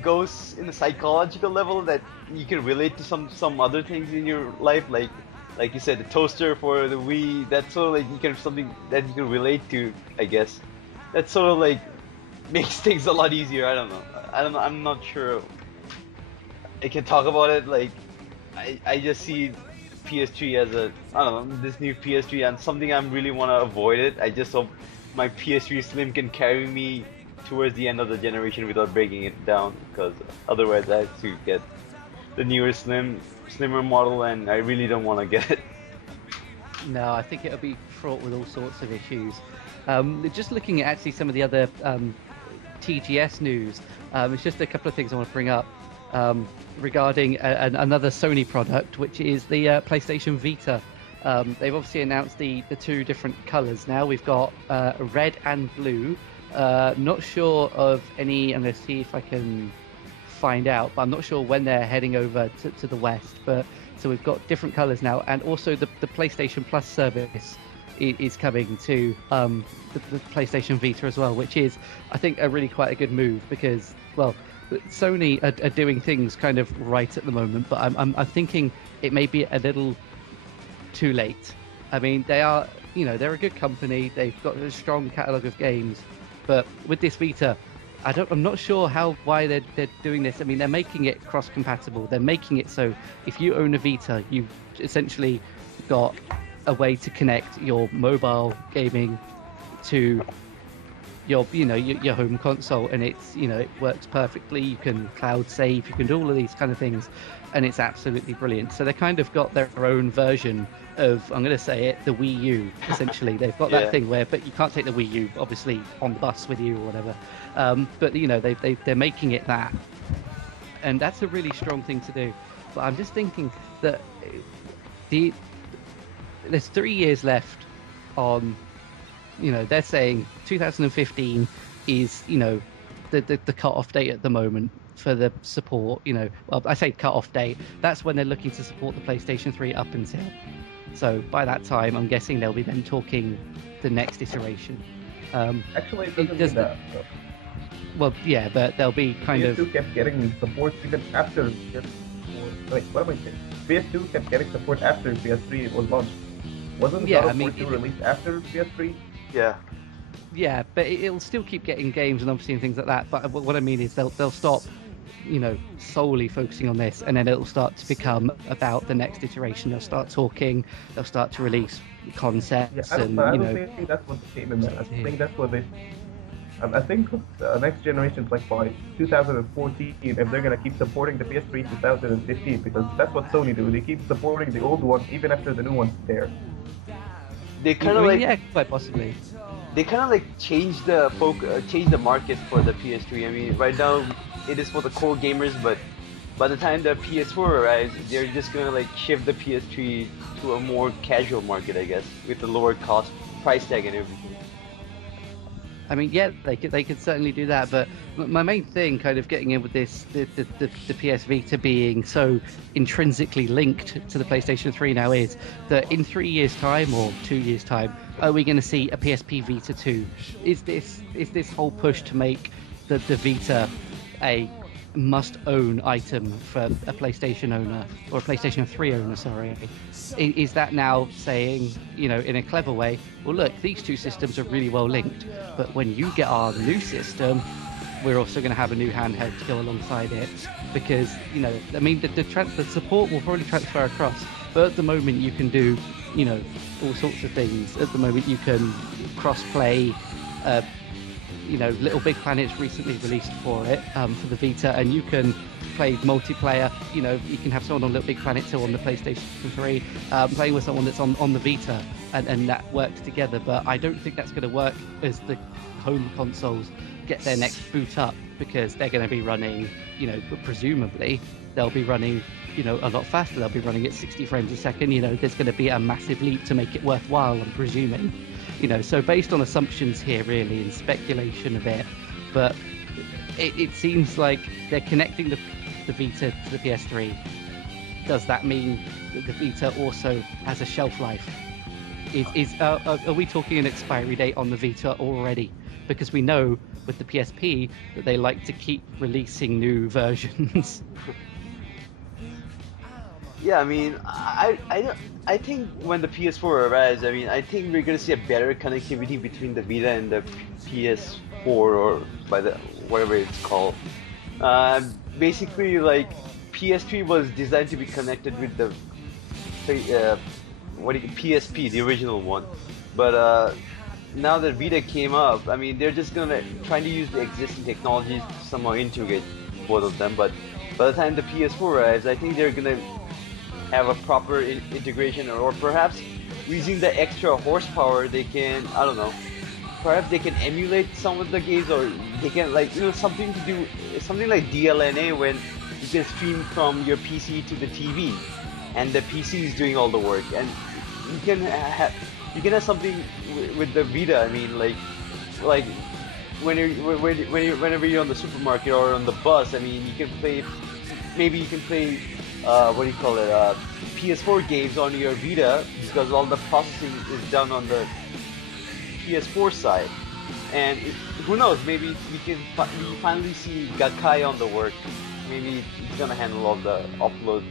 goes in a psychological level that you can relate to some other things in your life, like you said, the toaster for the Wii. That's sort of like something that you can relate to, I guess. That sort of like makes things a lot easier. I don't know. I'm not sure. I can talk about it. Like, I just see PS3 as this new PS3 and something I really want to avoid it. I just hope my PS3 Slim can carry me towards the end of the generation without breaking it down, because otherwise I have to get the newer slimmer model, and I really don't want to get it. No, I think it'll be fraught with all sorts of issues. Just looking at actually some of the other TGS news, it's just a couple of things I want to bring up regarding another Sony product, which is the PlayStation Vita. They've obviously announced the two different colours now. We've got red and blue. Not sure of any. I'm going to see if I can find out, but I'm not sure when they're heading over to the West. But so we've got different colours now, and also the PlayStation Plus service is coming to the PlayStation Vita as well, which is, I think, a really quite a good move, because, well, Sony are doing things kind of right at the moment, but I'm thinking it may be a little too late. I mean, they're a good company. They've got a strong catalogue of games, but with this Vita, I'm not sure why they're doing this. I mean, they're making it cross-compatible. They're making it so if you own a Vita, you've essentially got a way to connect your mobile gaming to your home console, and it's it works perfectly. You can cloud save, you can do all of these kind of things, and it's absolutely brilliant. So they kind of got their own version of, I'm going to say it, the Wii U. Essentially, they've got that thing where, but you can't take the Wii U obviously on the bus with you or whatever. But they're making it that, and that's a really strong thing to do. But I'm just thinking that there's 3 years left on. They're saying 2015 is, the cut-off date at the moment for the support. Well, I say cut-off date. That's when they're looking to support the PlayStation 3 up until. So by that time, I'm guessing they'll be then talking the next iteration. Actually, it doesn't mean that. So. Well, yeah, but they'll be kind of. PS2 kept getting support even after PS4. Wait, what am I saying? PS2 kept getting support after PS3 was launched. Wasn't God of War 2 released after PS3? Yeah. Yeah, but it'll still keep getting games and obviously and things like that. But what I mean is they'll stop, solely focusing on this, and then it'll start to become about the next iteration. They'll start talking. They'll start to release concepts. Yeah, I don't think that's what came in there. I think that's what they. I think the next generation's like by 2014, if they're gonna keep supporting the PS3 2015, because that's what Sony do. They keep supporting the old one even after the new one's there. They kind of quite possibly. They kind of like change the market for the PS3. I mean, right now it is for the core gamers, but by the time the PS4 arrives, they're just gonna like shift the PS3 to a more casual market, I guess, with the lower price tag and everything. I mean, yeah, they could certainly do that, but my main thing, kind of getting in with this, the PS Vita being so intrinsically linked to the PlayStation 3 now, is that in 3 years' time or 2 years' time, are we going to see a PSP Vita 2? Is this whole push to make the Vita a must-own item for a PlayStation owner, or a PlayStation 3 owner, sorry, is that now saying, in a clever way, well, look, these two systems are really well linked, but when you get our new system, we're also going to have a new handheld to go alongside it, because, I mean, the support will probably transfer across, but at the moment you can do, all sorts of things. At the moment you can cross-play, Little Big Planet's recently released for it, for the Vita, and you can play multiplayer. You can have someone on Little Big Planet 2 on the PlayStation 3, playing with someone that's on the Vita, and that works together. But I don't think that's going to work as the home consoles get their next boot up, because they're going to be running, presumably they'll be running, a lot faster. They'll be running at 60 frames a second. There's going to be a massive leap to make it worthwhile, I'm presuming. So based on assumptions here, really, and speculation a bit, but it seems like they're connecting the Vita to the PS3. Does that mean that the Vita also has a shelf life? Are we talking an expiry date on the Vita already? Because we know with the PSP that they like to keep releasing new versions. Yeah, I mean, I think when the PS4 arrives, I mean, I think we're gonna see a better connectivity between the Vita and the PS4, or by the whatever it's called. Basically, like, PS3 was designed to be connected with the PSP, the original one. But now that Vita came up, I mean, they're just trying to use the existing technologies to somehow integrate both of them. But by the time the PS4 arrives, I think they're gonna have a proper integration, or perhaps using the extra horsepower, they can, I don't know, perhaps they can emulate some of the games, or they can, like, something like DLNA, when you can stream from your PC to the TV, and the PC is doing all the work, and you can have something with the Vita. I mean, like whenever you're on the supermarket or on the bus, I mean, you can play PS4 games on your Vita, because all the processing is done on the PS4 side. And who knows, maybe we finally see Gakkai on the work. Maybe it's gonna handle all the offsite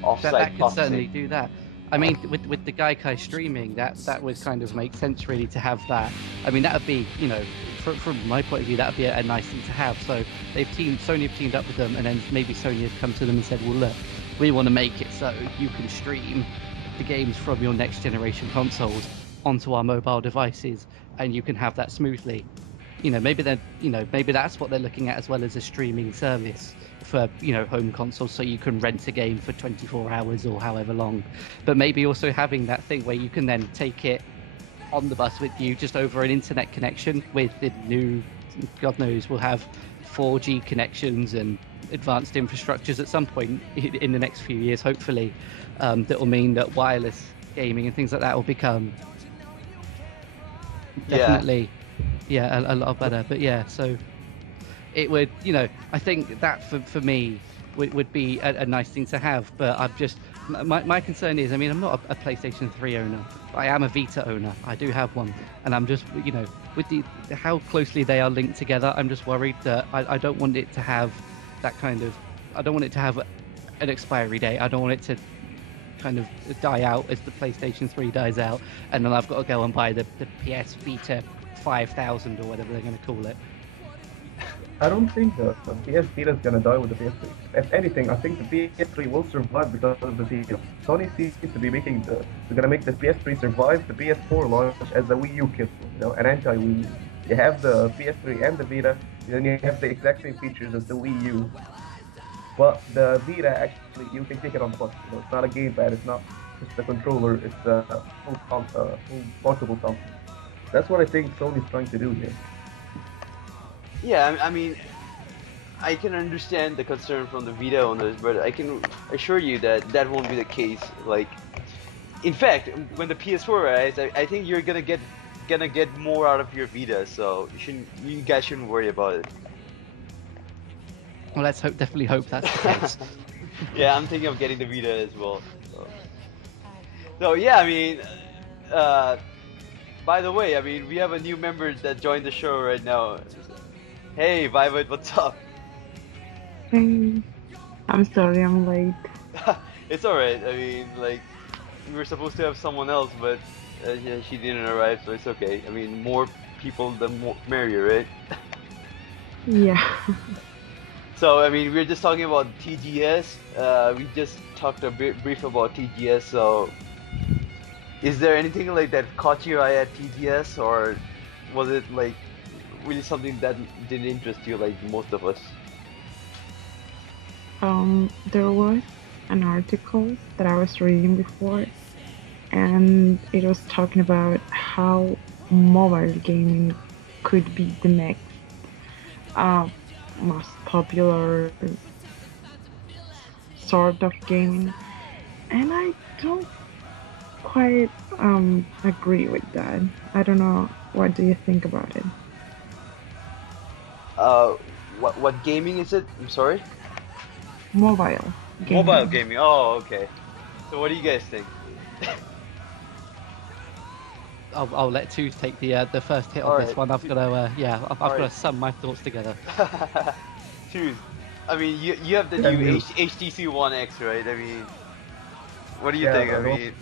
processing. That could certainly do that. I mean, with the Gaikai streaming, that would kind of make sense, really, to have that. I mean, that would be, from my point of view, that would be a nice thing to have. So Sony have teamed up with them, and then maybe Sony have come to them and said, well, look, we want to make it so you can stream the games from your next generation consoles onto our mobile devices, and you can have that smoothly. maybe maybe that's what they're looking at, as well as a streaming service for home consoles, so you can rent a game for 24 hours or however long. But maybe also having that thing where you can then take it on the bus with you, just over an internet connection with the new, God knows, we'll have 4G connections and advanced infrastructures at some point in the next few years, hopefully. That will mean that wireless gaming and things like that will become definitely a lot better. But yeah, so it would, I think that for me would be a nice thing to have. But I'm just, my concern is, I mean, I'm not a PlayStation 3 owner. I am a Vita owner. I do have one, and I'm just, with how closely they are linked together, I'm just worried that I don't want it to have that kind of, I don't want it to have an expiry date. I don't want it to kind of die out as the PlayStation 3 dies out, and then I've got to go and buy the PS Vita 5000 or whatever they're going to call it. I don't think the PS Vita is gonna die with the PS3. If anything, I think the PS3 will survive because of the Vita. Sony seems to be they're gonna make the PS3 survive the PS4 launch as a Wii U kit, an anti-Wii U. You have the PS3 and the Vita, and then you have the exact same features as the Wii U. But the Vita, actually, you can take it on the bus. It's not a gamepad, it's not just a controller, it's a full portable console. That's what I think Sony's trying to do here. Yeah, I mean, I can understand the concern from the Vita owners, but I can assure you that that won't be the case. Like, in fact, when the PS4 arrives, I think you're gonna get more out of your Vita, so you guys shouldn't worry about it. Well, let's definitely hope that's the case. Yeah, I'm thinking of getting the Vita as well. So yeah, I mean, by the way, I mean, we have a new member that joined the show right now. Hey, Vaivod, what's up? Hey, I'm sorry I'm late. It's alright, I mean, like, we were supposed to have someone else, but yeah, she didn't arrive, so it's okay. I mean, more people, the merrier, right? Yeah. So, I mean, we're just talking about TGS. We just talked a bit brief about TGS, so is there anything like that caught your eye at TGS, or was it like really something that didn't interest you like most of us? There was an article that I was reading before, and it was talking about how mobile gaming could be the next most popular sort of gaming, and I don't quite agree with that. I don't know, what do you think about it? What gaming is it? I'm sorry? Mobile gaming. Mobile gaming. Oh, okay. So what do you guys think? I'll let Tu take the first hit on this one. I've got to I've got to sum my thoughts together. Tu, I mean, you have the new HTC One X, right? I mean, what do you think? I mean,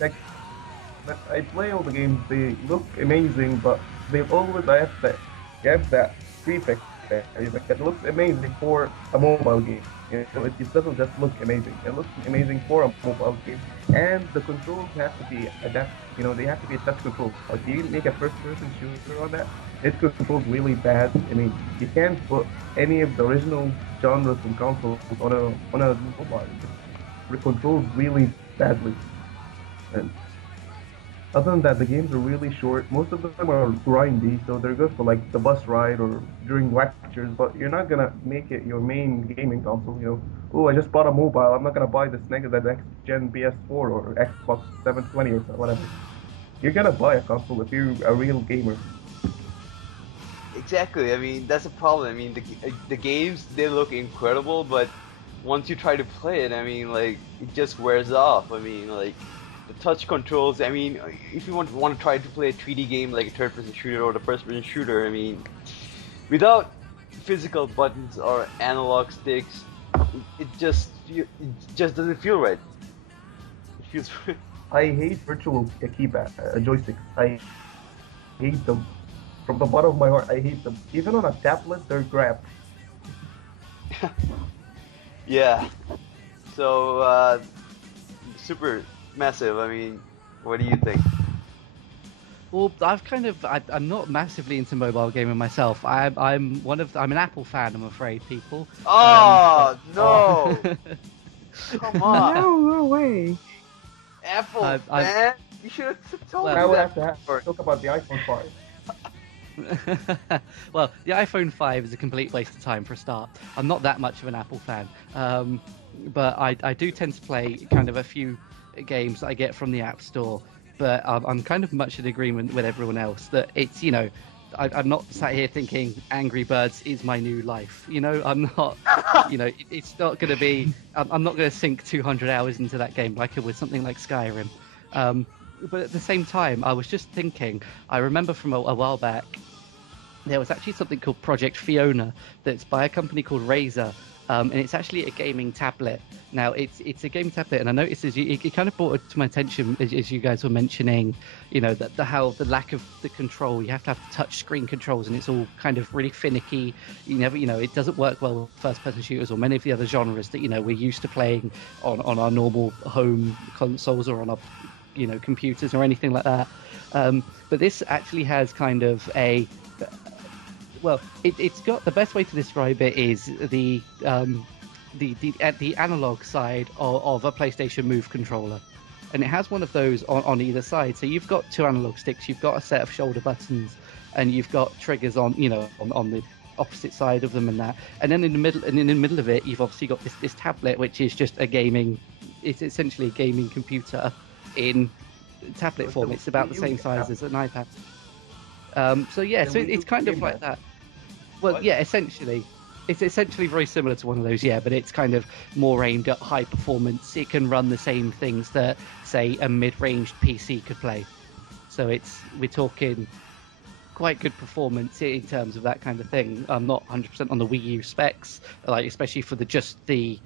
I play all the games. They look amazing, but they've always have that prefix. It looks amazing for a mobile game. It doesn't just look amazing. It looks amazing for a mobile game, and the controls have to be they have to be touch controls. If you make a first-person shooter on that, it controls really bad. I mean, you can't put any of the original genres and consoles on a mobile. It controls really badly. And other than that, the games are really short. Most of them are grindy, so they're good for like the bus ride or during lectures, but you're not gonna make it your main gaming console, Oh, I just bought a mobile, I'm not gonna buy the next gen PS4 or Xbox 720 or whatever. You're gonna buy a console if you're a real gamer. exactly. I mean, that's a problem. I mean, the games, they look incredible, but once you try to play it, I mean, like, it just wears off. I mean, like, the touch controls, I mean, if you want to try to play a 3D game like a third-person shooter or the first-person shooter, I mean, without physical buttons or analog sticks, it just doesn't feel right. It feels. I hate virtual keypad joysticks. I hate them. From the bottom of my heart, I hate them. Even on a tablet, they're crap. Yeah. So, super massive. I mean, what do you think? Well, I'm not massively into mobile gaming myself. I'm an Apple fan, I'm afraid, people. Oh Oh. no! Come on, No way. Apple I- man. You should have told Well, me Now we that. have to talk about the iPhone 5. Well, the iPhone 5 is a complete waste of time for a start. I'm not that much of an Apple fan, but I do tend to play kind of a few games that I get from the App Store. But I'm kind of much in agreement with everyone else that it's, I'm not sat here thinking Angry Birds is my new life. I'm not, it's not going to be, I'm not going to sink 200 hours into that game like I would something like Skyrim. But at the same time, I was just thinking, I remember from a while back, there was actually something called Project Fiona that's by a company called Razer, and it's actually a gaming tablet. Now, it's a gaming tablet, and I noticed it kind of brought it to my attention as you guys were mentioning, that the lack of the control. You have to have touch screen controls, and it's all kind of really finicky. It doesn't work well with first-person shooters or many of the other genres that we're used to playing on our normal home consoles or on our computers or anything like that. But this actually has kind of it's got, the best way to describe it is the analog side of a PlayStation Move controller, and it has one of those on either side. So you've got two analog sticks, you've got a set of shoulder buttons, and you've got triggers on the opposite side of them, and then in the middle of it, you've obviously got this tablet, which is just it's essentially a gaming computer in tablet form. It's about the same size as an iPad. So it's kind of like that. Well, What? yeah, essentially. It's essentially very similar to one of those, yeah, but it's kind of more aimed at high performance. It can run the same things that, say, a mid-ranged PC could play. So we're talking quite good performance in terms of that kind of thing. I'm not 100% on the Wii U specs, especially for just the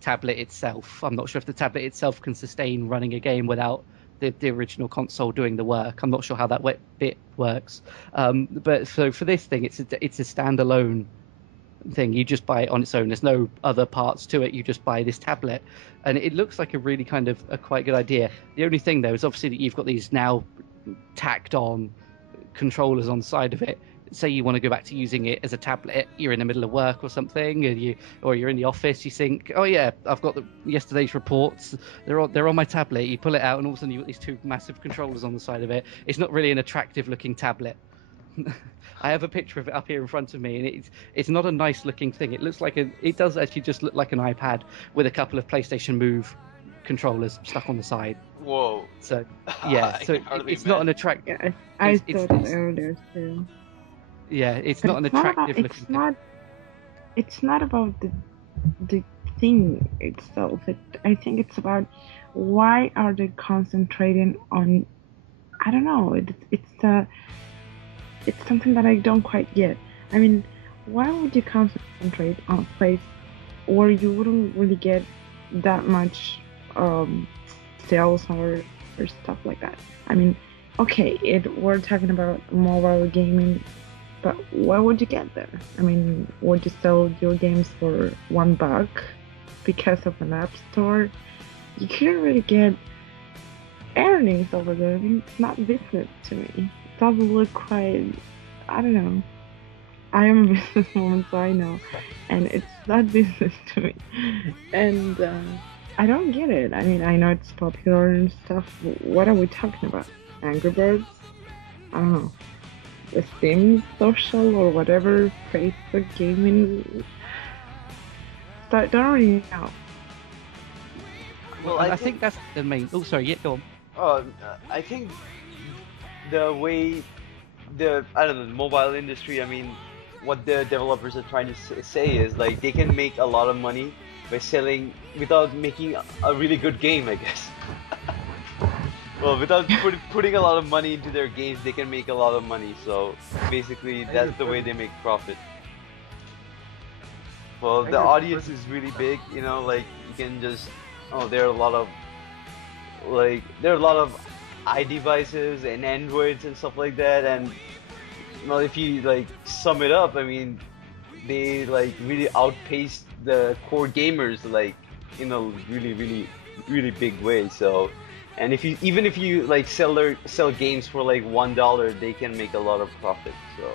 tablet itself. I'm not sure if the tablet itself can sustain running a game without the original console doing the work. I'm not sure how that bit works. But so for this thing, it's a standalone thing. You just buy it on its own. There's no other parts to it. You just buy this tablet, and it looks like a really kind of a quite good idea. The only thing though is obviously that you've got these now tacked on controllers on the side of it. Say you want to go back to using it as a tablet, you're in the middle of work or something, and you're in the office. You think, oh yeah, I've got yesterday's reports. They're on my tablet. You pull it out, and all of a sudden you've got these two massive controllers on the side of it. It's not really an attractive looking tablet. I have a picture of it up here in front of me, and it's not a nice looking thing. It looks like it does actually just look like an iPad with a couple of PlayStation Move controllers stuck on the side. Whoa. So yeah, so it's not an attractive. Yeah, I It's- thought earlier too. Yeah, it's But not an it's not attractive about, looking it's thing. not it's not about the thing itself. I think it's about why are they concentrating on, I don't know, it's something that I don't quite get. I mean, why would you concentrate on a place where you wouldn't really get that much sales or stuff like that? I mean, okay, we're talking about mobile gaming, but what would you get there? I mean, would you sell your games for $1 because of an app store? You couldn't really get earnings over there. I mean, it's not business to me. It doesn't look quite, I don't know. I am a businesswoman, so I know. And it's not business to me. And I don't get it. I mean, I know it's popular and stuff. But what are we talking about? Angry Birds? I don't know. The Steam social or whatever, Facebook gaming. Don't really know. Well, I think that's the main. Oh, sorry. Yeah, go on. I think the way the mobile industry. I mean, what the developers are trying to say is like they can make a lot of money by selling without making a really good game, I guess. Well, without putting a lot of money into their games, they can make a lot of money. So basically, that's the way they make profit. Well, the audience is really big, like you can just, there are a lot of iDevices and Androids and stuff like that, and well, if you like sum it up, I mean, they like really outpaced the core gamers like in a really, really, really big way. So And even if you like sell games for like $1, they can make a lot of profit. So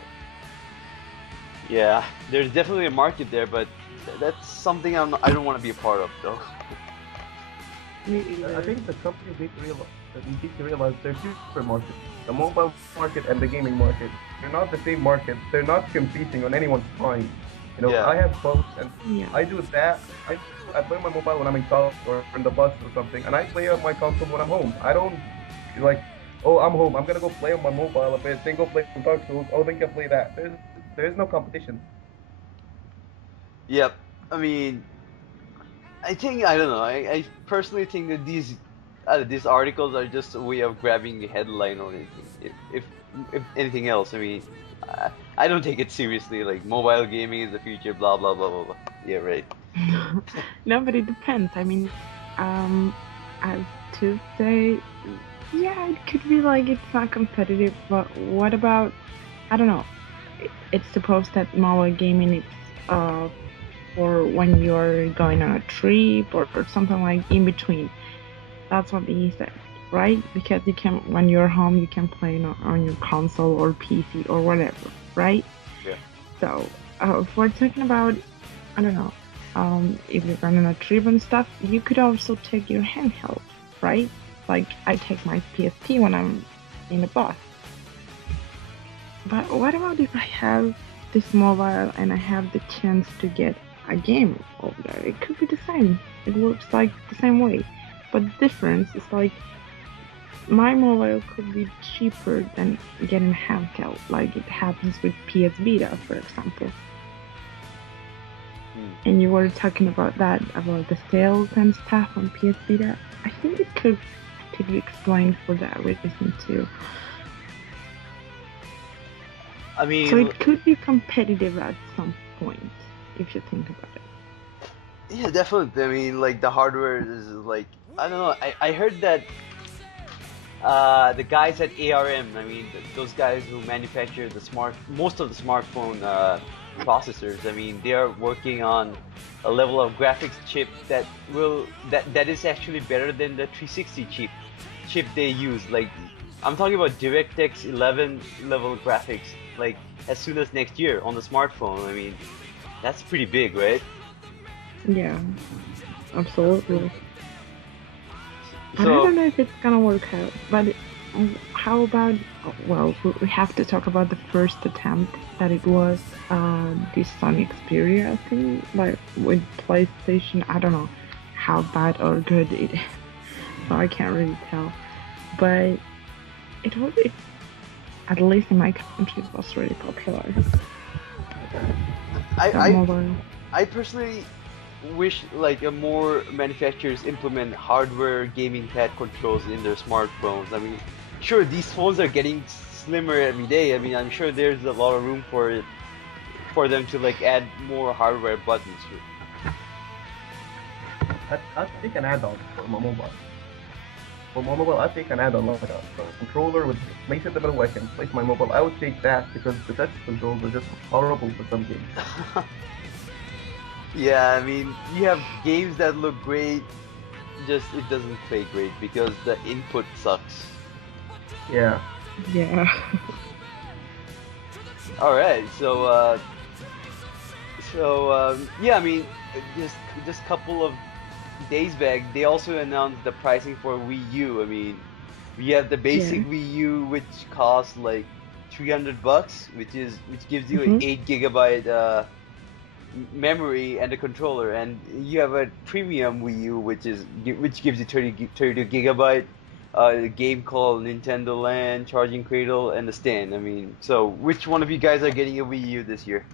yeah, there's definitely a market there, but that's something I don't want to be a part of though. Me I either. think the companies need to realize they're two different markets. The mobile market and the gaming market. They're not the same market. They're not competing on anyone's time. You know, Yeah. I have both, and Yeah. I do that. I play my mobile when I'm in college or in the bus or something, and I play on my console when I'm home. I don't like, oh, I'm home. I'm gonna go play on my mobile a bit, then go play some Dark Souls. Oh, then can play that. There's no competition. Yep. I mean, I don't know. I personally think that these articles are just a way of grabbing a headline or anything. If anything else, I mean, I don't take it seriously. Like mobile gaming is the future. Blah blah blah blah blah. Yeah, right. No, but it depends. I mean, I have to say, yeah, it could be like it's not competitive, but what about, I don't know, it's supposed that mobile gaming is for when you're going on a trip or something like in between. That's what he said, right? Because you can, when you're home, you can play on your console or PC or whatever, right? Yeah. So, if we're talking about, I don't know, if you're going on a trip and stuff, you could also take your handheld, right? Like I take my PSP when I'm in the bus. But what about if I have this mobile and I have the chance to get a game over there? It could be the same. It works like the same way. But the difference is like my mobile could be cheaper than getting a handheld, like it happens with PS Vita, for example. And you were talking about that, about the sales and stuff on PS Vita. I think it could be explained for that reason too. I mean, So it could be competitive at some point, if you think about it. yeah, definitely. I mean, like the hardware is like I don't know. I heard that the guys at ARM, I mean, those guys who manufacture most of the smartphone processors, I mean, they are working on a level of graphics chip that is actually better than the 360 chip they use. Like, I'm talking about DirectX 11 level graphics, like as soon as next year on the smartphone. I mean, that's pretty big, right? Yeah, absolutely. But I So, don't know if it's gonna work out. But how about, well, we have to talk about the first attempt that it was this Sony Xperia thing, like with PlayStation. I don't know how bad or good it is, so I can't really tell. But at least in my country, it was really popular. I Mobile. I personally wish like more manufacturers implement hardware gaming pad controls in their smartphones. I mean, sure, these phones are getting slimmer every day. I mean, I'm sure there's a lot of room for them to like add more hardware buttons. I'd take an add-on for my mobile. For my mobile, I'd take an add-on like a controller with place in the middle where I can place my mobile. I would take that because the touch controls are just horrible for some games. Yeah, I mean, you have games that look great, just it doesn't play great because the input sucks. Yeah. Yeah. All right, yeah, I mean, just couple of days back, they also announced the pricing for Wii U. I mean, we have the basic Yeah. Wii U, which costs like $300, which gives you an 8 GB memory and a controller, and you have a premium Wii U, which gives you 32 gigabyte. A game called Nintendo Land, Charging Cradle, and the stand. I mean, so which one of you guys are getting a Wii U this year?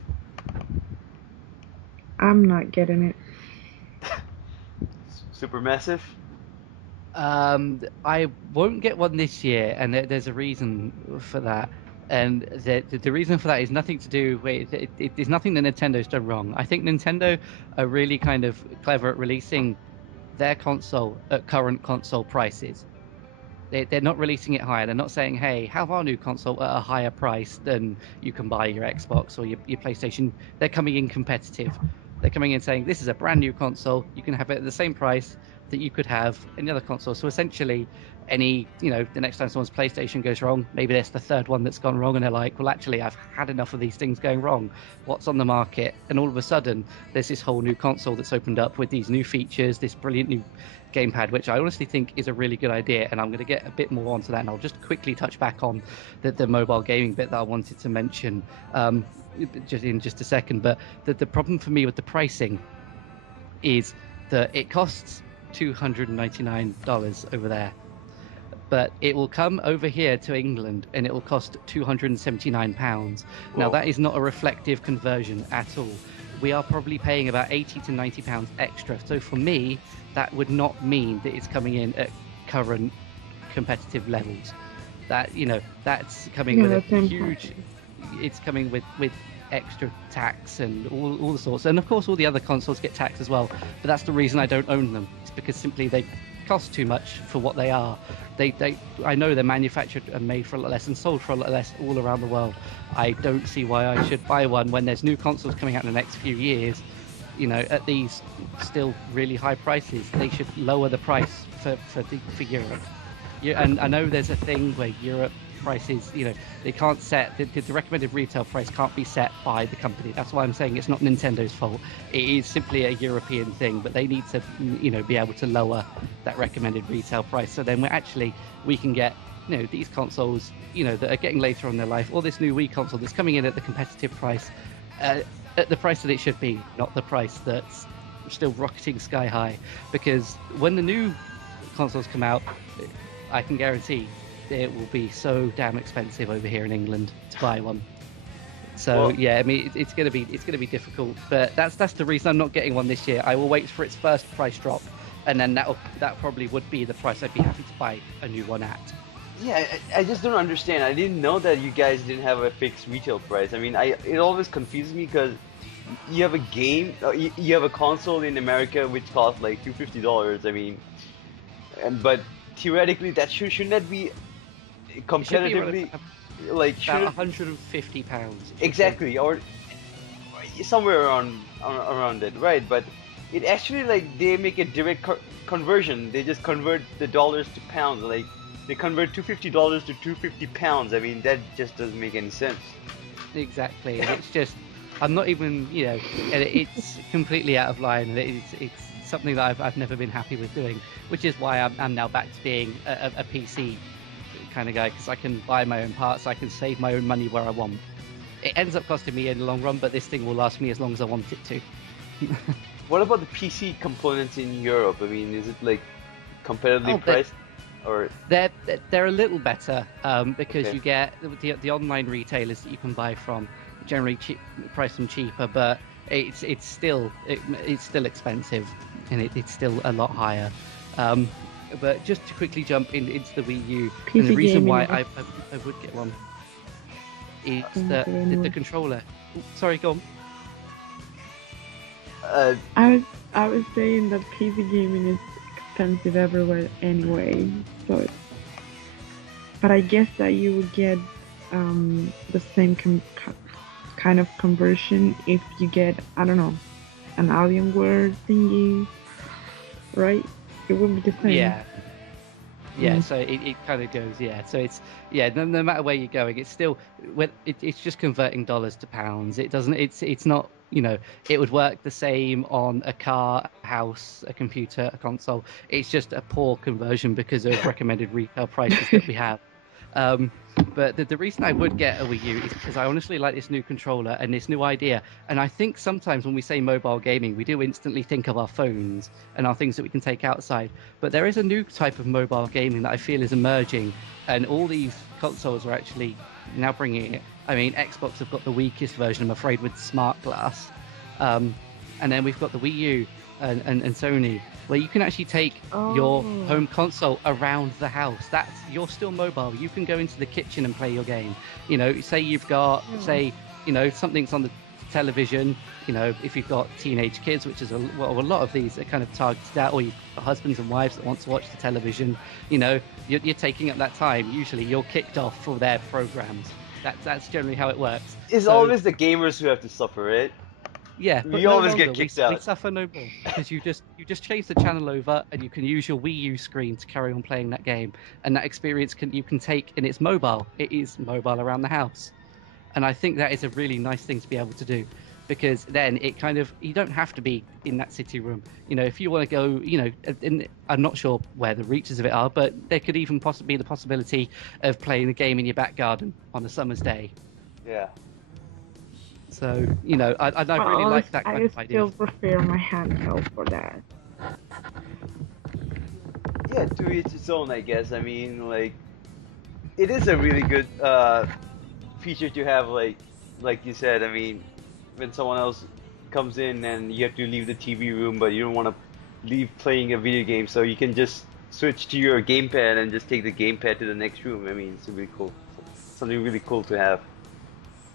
I'm not getting it. Super massive. I won't get one this year, and there's a reason for that. And the reason for that is nothing to do with it's nothing that Nintendo's done wrong. I think Nintendo are really kind of clever at releasing their console at current console prices. They're not releasing it higher. They're not saying, hey, have our new console at a higher price than you can buy your Xbox or your PlayStation. They're coming in competitive. They're coming in saying, this is a brand new console. You can have it at the same price that you could have any other console. So essentially, the next time someone's PlayStation goes wrong, maybe that's the third one that's gone wrong, and they're like, well, actually, I've had enough of these things going wrong. What's on the market? And all of a sudden, there's this whole new console that's opened up with these new features, this brilliant new gamepad, which I honestly think is a really good idea. And I'm going to get a bit more onto that, and I'll just quickly touch back on the mobile gaming bit that I wanted to mention just a second. But the problem for me with the pricing is that it costs $299 over there, but it will come over here to England and it will cost £279. Now that is not a reflective conversion at all. We are probably paying about £80 to £90 extra. So for me, that would not mean that it's coming in at current competitive levels. That, that's coming with a huge, it's coming with extra tax and all the sorts. And of course, all the other consoles get taxed as well. But that's the reason I don't own them. It's because simply they cost too much for what they are. I know they're manufactured and made for a lot less and sold for a lot less all around the world. I don't see why I should buy one when there's new consoles coming out in the next few years, at these still really high prices. They should lower the price for Europe. And I know there's a thing where Europe prices, they can't set the recommended retail price can't be set by the company. That's why I'm saying it's not Nintendo's fault. It is simply a European thing, but they need to be able to lower that recommended retail price, so then we can get these consoles that are getting later on in their life, or this new Wii console that's coming in at the competitive price, at the price that it should be, not the price that's still rocketing sky high. Because when the new consoles come out, I can guarantee it will be so damn expensive over here in England to buy one. So yeah, I mean it's gonna be difficult, but that's the reason I'm not getting one this year. I will wait for its first price drop, and then that probably would be the price I'd be happy to buy a new one at. Yeah, I just don't understand. I didn't know that you guys didn't have a fixed retail price. I mean, it always confuses me because you have a game, you have a console in America which costs like $250. I mean, but theoretically that shouldn't that be competitively like about £150 exactly, or somewhere around it, right? But it actually, like, they make a direct conversion. They just convert the dollars to pounds. Like, they convert $250 to £250. I mean, that just doesn't make any sense. Exactly, and it's just, I'm not even, it's completely out of line. It's something that I've never been happy with doing, which is why I'm now back to being a PC kind of guy, because I can buy my own parts, I can save my own money where I want. It ends up costing me in the long run, but this thing will last me as long as I want it to. What about the PC components in Europe? I mean, is it like competitively priced, or they're a little better because okay. You get the online retailers that you can buy from generally price them cheaper, but it's still expensive, and it's still a lot higher. But just to quickly jump into the Wii U, PC and the reason gaming. why I would get one is the controller. Ooh, sorry, go on. I was saying that PC gaming is expensive everywhere anyway, so. But I guess that you would get the same kind of conversion if you get, I don't know, an Alienware thingy, right? It wouldn't be the same. Yeah. So it kind of goes. Yeah. So it's no matter where you're going, it's still it's just converting dollars to pounds. It doesn't. It's not. It would work the same on a car, a house, a computer, a console. It's just a poor conversion because of recommended retail prices that we have. But the reason I would get a Wii U is because I honestly like this new controller and this new idea. And I think sometimes when we say mobile gaming, we do instantly think of our phones and our things that we can take outside. But there is a new type of mobile gaming that I feel is emerging. And all these consoles are actually now bringing it. I mean, Xbox have got the weakest version, I'm afraid, with Smart Glass. And then we've got the Wii U and Sony, where you can actually take your home console around the house. You're still mobile. You can go into the kitchen and play your game. Say you've got, something's on the television. If you've got teenage kids, which is a lot of these are kind of targeted at, or you've got husbands and wives that want to watch the television. You're taking up that time. Usually, you're kicked off for their programs. That's generally how it works. It's always the gamers who have to suffer it. Yeah, but We no always longer. get kicked we out. suffer no more because you just change the channel over and you can use your Wii U screen to carry on playing that game, and that experience you can take, and it's mobile. It is mobile around the house, and I think that is a really nice thing to be able to do, because then it kind of, you don't have to be in that city room. If you want to go, I'm not sure where the reaches of it are, but there could even possibly be the possibility of playing the game in your back garden on a summer's day. Yeah. So, I really like that kind I of idea. still prefer my handheld for that. Yeah, to each its own, I guess. I mean, like, it is a really good feature to have, like you said. I mean, when someone else comes in and you have to leave the TV room, but you don't want to leave playing a video game, so you can just switch to your gamepad and just take the gamepad to the next room. I mean, it's really cool. Something really cool to have.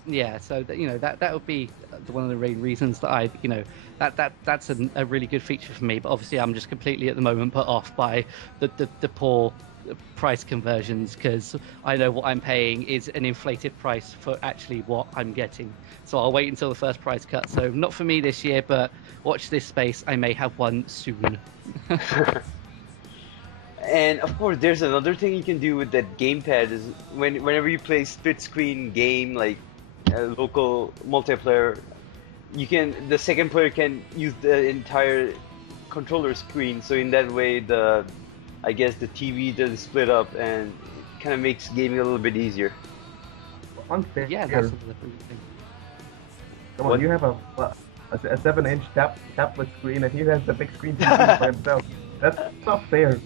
Yeah, so that would be one of the main reasons that that's a really good feature for me. But obviously, I'm just completely at the moment put off by the poor price conversions, because I know what I'm paying is an inflated price for actually what I'm getting. So I'll wait until the first price cut. So not for me this year, but watch this space. I may have one soon. And of course, there's another thing you can do with that gamepad is whenever you play split screen game, like local multiplayer, the second player can use the entire controller screen. So in that way, I guess the TV doesn't split up, and kind of makes gaming a little bit easier. Unfair. Yeah, that's another thing. Come on, you have a 7-inch tablet screen, and he has the big screen TV for himself. That's not fair.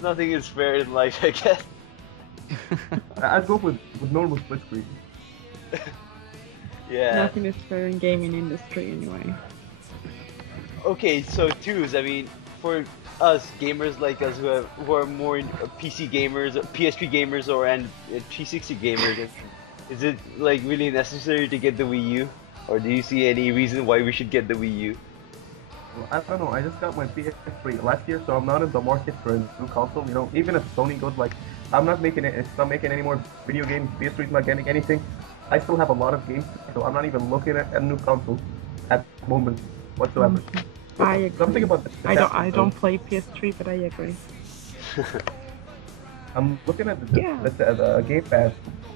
Nothing is fair in life, I guess. I'd go with normal split screen. Yeah. Nothing is fair in gaming industry anyway. Okay, so twos. I mean, for us gamers like us who are more PC gamers, PS3 gamers, and 360 gamers, is it like really necessary to get the Wii U, or do you see any reason why we should get the Wii U? Well, I don't know. I just got my PS3 last year, so I'm not in the market for a new console. Even if Sony goes like, it's not making any more video games. PS3 is not getting anything. I still have a lot of games, so I'm not even looking at a new console at the moment whatsoever. I agree. Something about I don't play PS3, but I agree. I'm looking at the gamepad.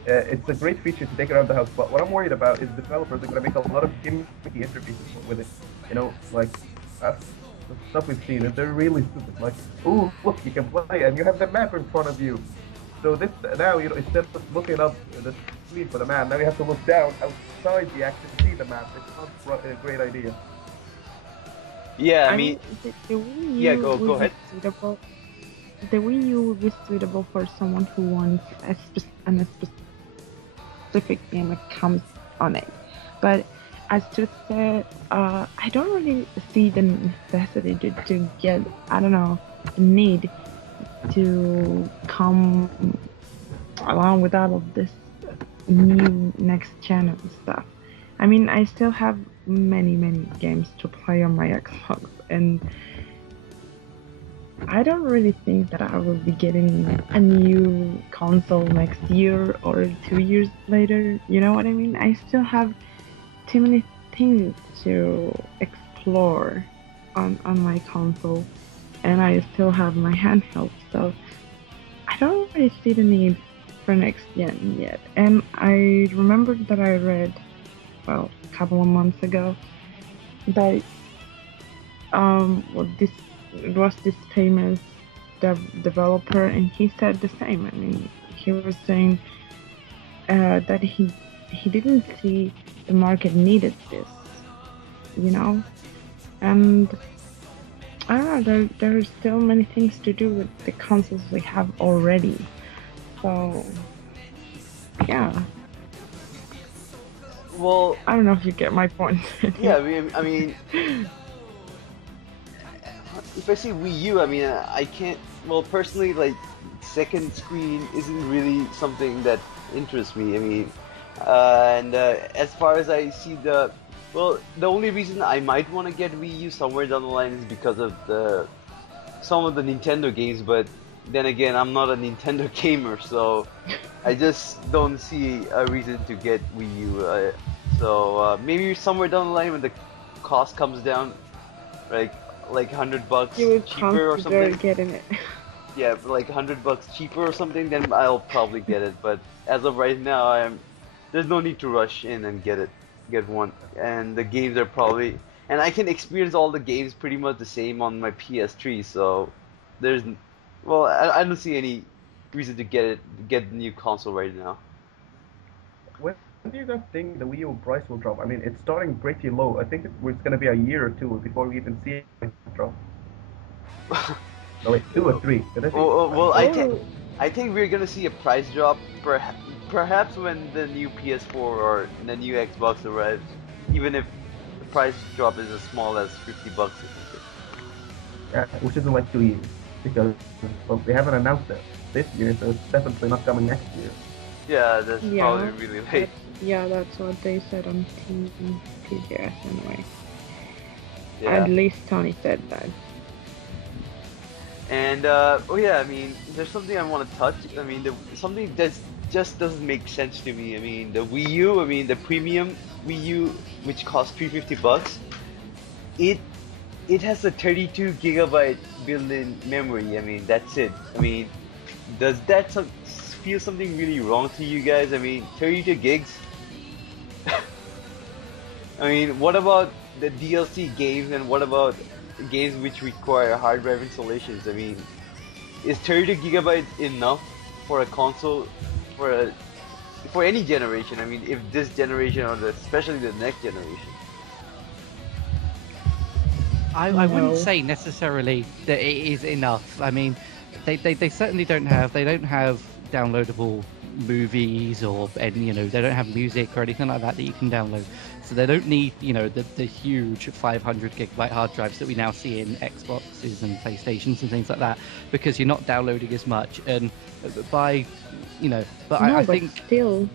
It's a great feature to take around the house, but what I'm worried about is developers are going to make a lot of gimmicky interfaces with it. The stuff we've seen, they're really stupid. Like, ooh, look, you can play, and you have the map in front of you. So now, instead of looking up the screen for the map, now you have to look down outside the action to see the map. It's not a great idea. Yeah, I mean, mean, the Wii U yeah, go ahead. The Wii U would be suitable for someone who wants a specific game that comes on it. But as just said, I don't really see the necessity to get, I don't know, the need to come along with all of this new next gen and stuff. I mean, I still have many games to play on my Xbox, and I don't really think that I will be getting a new console next year or 2 years later. You know what I mean? I still have too many things to explore on my console, and I still have my handheld, so I don't really see the need for next gen yet. And I remembered that I read, well, a couple of months ago, that it was this famous developer, and he said the same. I mean, he was saying that he didn't see the market needed this, and I don't know, there are still many things to do with the consoles we have already, so yeah. Well, I don't know if you get my point. yeah, I mean, if I say Wii U, I mean, I can't. Well, personally, like, second screen isn't really something that interests me. I mean, as far as I see the only reason I might want to get Wii U somewhere down the line is because of some of the Nintendo games. But then again, I'm not a Nintendo gamer, so I just don't see a reason to get Wii U. So maybe somewhere down the line when the cost comes down, like $100 You would cheaper or consider something. getting it. Yeah, like $100 cheaper or something, then I'll probably get it. But as of right now, there's no need to rush in and get one. And the games are probably, and I can experience all the games pretty much the same on my PS3. So there's, well, I don't see any reason to get the new console right now. When do you guys think the Wii U price will drop? I mean, it's starting pretty low. I think it's going to be a year or two before we even see it drop. No, wait, 2 or 3. Did I think? Well, Oh. I think we're gonna see a price drop, perhaps when the new PS4 or the new Xbox arrives, even if the price drop is as small as $50. Yeah, which isn't like 2 years. Because, well, they haven't announced it this year, so it's definitely not coming next year. Yeah, that's Yeah. probably really late. Yeah, that's what they said on TGS anyway. Yeah. At least Tony said that. And oh yeah, I mean, there's something I want to touch. I mean, something that just doesn't make sense to me. I mean, the Wii U. I mean, the premium Wii U, which costs $350. It has a 32 gigabyte built-in memory. I mean, that's it. I mean, does that feel something really wrong to you guys? I mean, 32 gigs. I mean, what about the DLC games and what about games which require hard drive installations? I mean, is 32 gigabytes enough for a console for any generation? I mean, if this generation or especially the next generation. I No. wouldn't say necessarily that it is enough. I mean, they certainly don't have downloadable movies or any, they don't have music or anything like that you can download. So they don't need the huge 500 gigabyte hard drives that we now see in Xboxes and PlayStations and things like that, because you're not downloading as much. And I think still,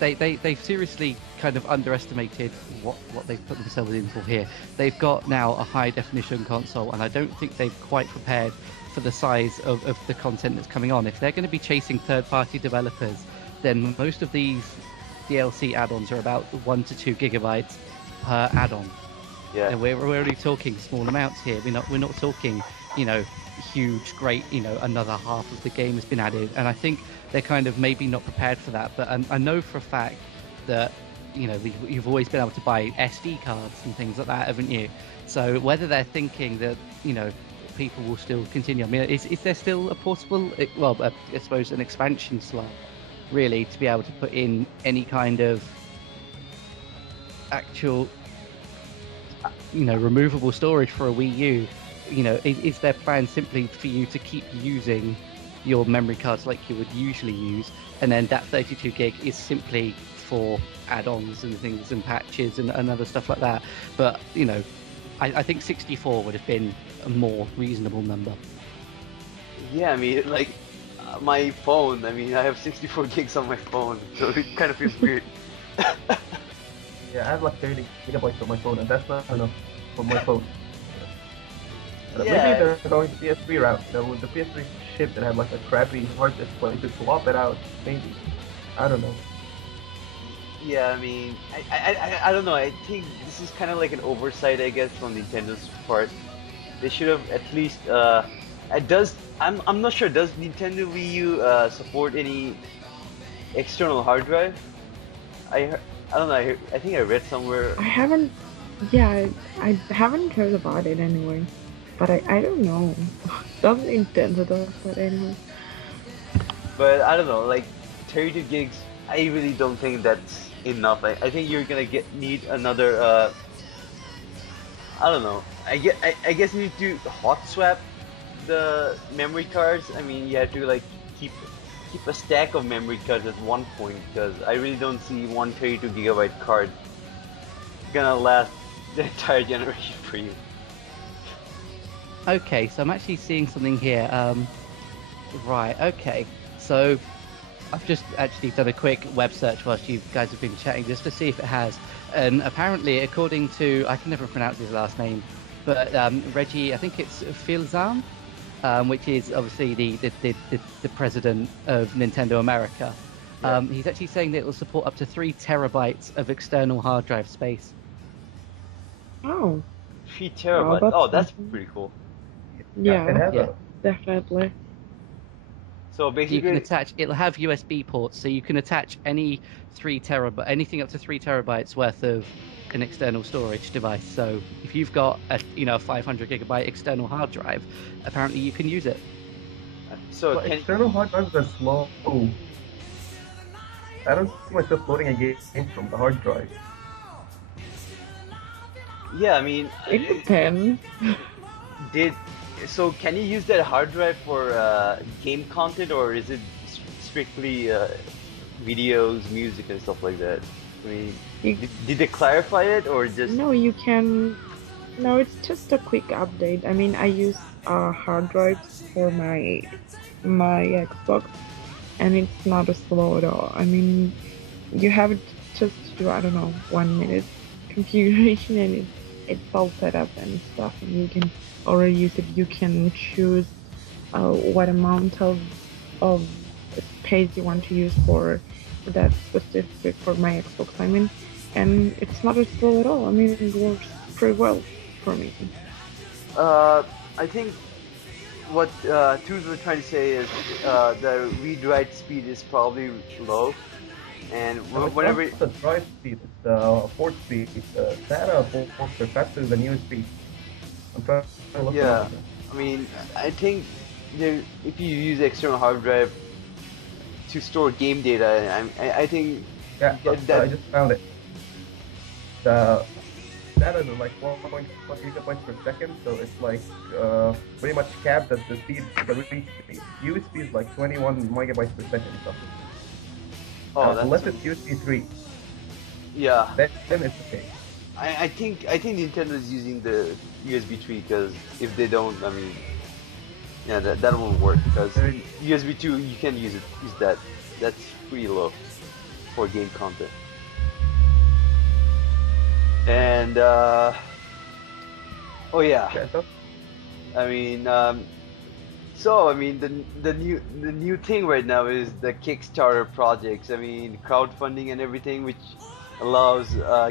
they've seriously kind of underestimated what they've put themselves in for here. They've got now a high definition console, and I don't think they've quite prepared for the size of the content that's coming on. If they're going to be chasing third-party developers, then most of these DLC add-ons are about 1 to 2 gigabytes per add-on. Yeah. And we're only talking small amounts here. We're not talking huge, great, another half of the game has been added. And I think they're kind of maybe not prepared for that. But I know for a fact that you've always been able to buy SD cards and things like that, haven't you? So whether they're thinking that people will still continue. I mean, is there still a possible, I suppose an expansion slot, really, to be able to put in any kind of actual, removable storage for a Wii U? Is their plan simply for you to keep using your memory cards like you would usually use, and then that 32 gig is simply for add-ons and things and patches and other stuff like that? But I think 64 would have been a more reasonable number. Yeah, I mean, like my phone. I mean, I have 64 gigs on my phone, so it kind of feels weird. Yeah, I have like 30 gigabytes on my phone, and that's not enough for my phone. Maybe Yeah. they're going the PS3 route. With the PS3 chip that had like a crappy hard disk, but you could swap it out. Maybe. I don't know. Yeah, I mean, I don't know. I think this is kind of like an oversight, I guess, from Nintendo's part. They should have at least. I'm not sure. Does Nintendo Wii U support any external hard drive? I don't know. I think I read somewhere. I haven't heard about it anyway. But I don't know. Does Nintendo does that anyway? But I don't know. Like 32 gigs. I really don't think that's enough. I think you're gonna need another. I don't know. I guess you need to hot swap the memory cards. I mean, you have to like keep a stack of memory cards at one point, because I really don't see one 32 gigabyte card gonna last the entire generation for you. Okay, so I'm actually seeing something here. Right, okay. So I've just actually done a quick web search whilst you guys have been chatting, just to see if it has. And apparently, according to, I can never pronounce his last name, but Reggie, I think it's Fils-Aime, which is obviously the president of Nintendo America. He's actually saying that it will support up to 3 terabytes of external hard drive space. Oh, 3 terabytes. that's Oh, that's something. pretty cool. Yeah, It has Yeah. definitely. So You can basically, attach. It'll have USB ports, so you can attach any 3 terabyte, anything up to 3 terabytes worth of an external storage device. So if you've got a 500 gigabyte external hard drive, apparently you can use it. so But can external hard drives are slow. I don't see myself loading a game from the hard drive. yeah, I mean, It depends. did so can you use that hard drive for game content, or is it strictly videos, music, and stuff like that? I mean, You- did they clarify it, or just No, you can. No, it's just a quick update. I mean, I use hard drives for my Xbox, and it's not as slow at all. I mean, you have it just to do, I don't know, 1 minute configuration, and it's all set up and stuff, and you can already use it. You can choose what amount of space you want to use for that specific for my Xbox. I mean, and it's not as slow at all. I mean, it works pretty well for me. I think what Tooz was trying to say is the read-write speed is probably low, and No, it's whenever not the drive speed, it's the port speed. SATA ports are faster than USB. I'm trying to look Yeah. at it. I mean, I think if you use external hard drive to store game data, I think Yeah, that- I just found it. The SATA is like 1.1 gigabytes per second, so it's like pretty much capped at the speed, the read speed. USB is like 21 megabytes per second or something. Unless it's USB 3, yeah. then it's okay. I think Nintendo is using the USB 3 because if they don't, I mean, yeah, that won't work because USB 2 you can use that. That's pretty low for game content. And oh yeah, Yeah, so I mean, so I mean the new thing right now is the Kickstarter projects. I mean, crowdfunding and everything, which allows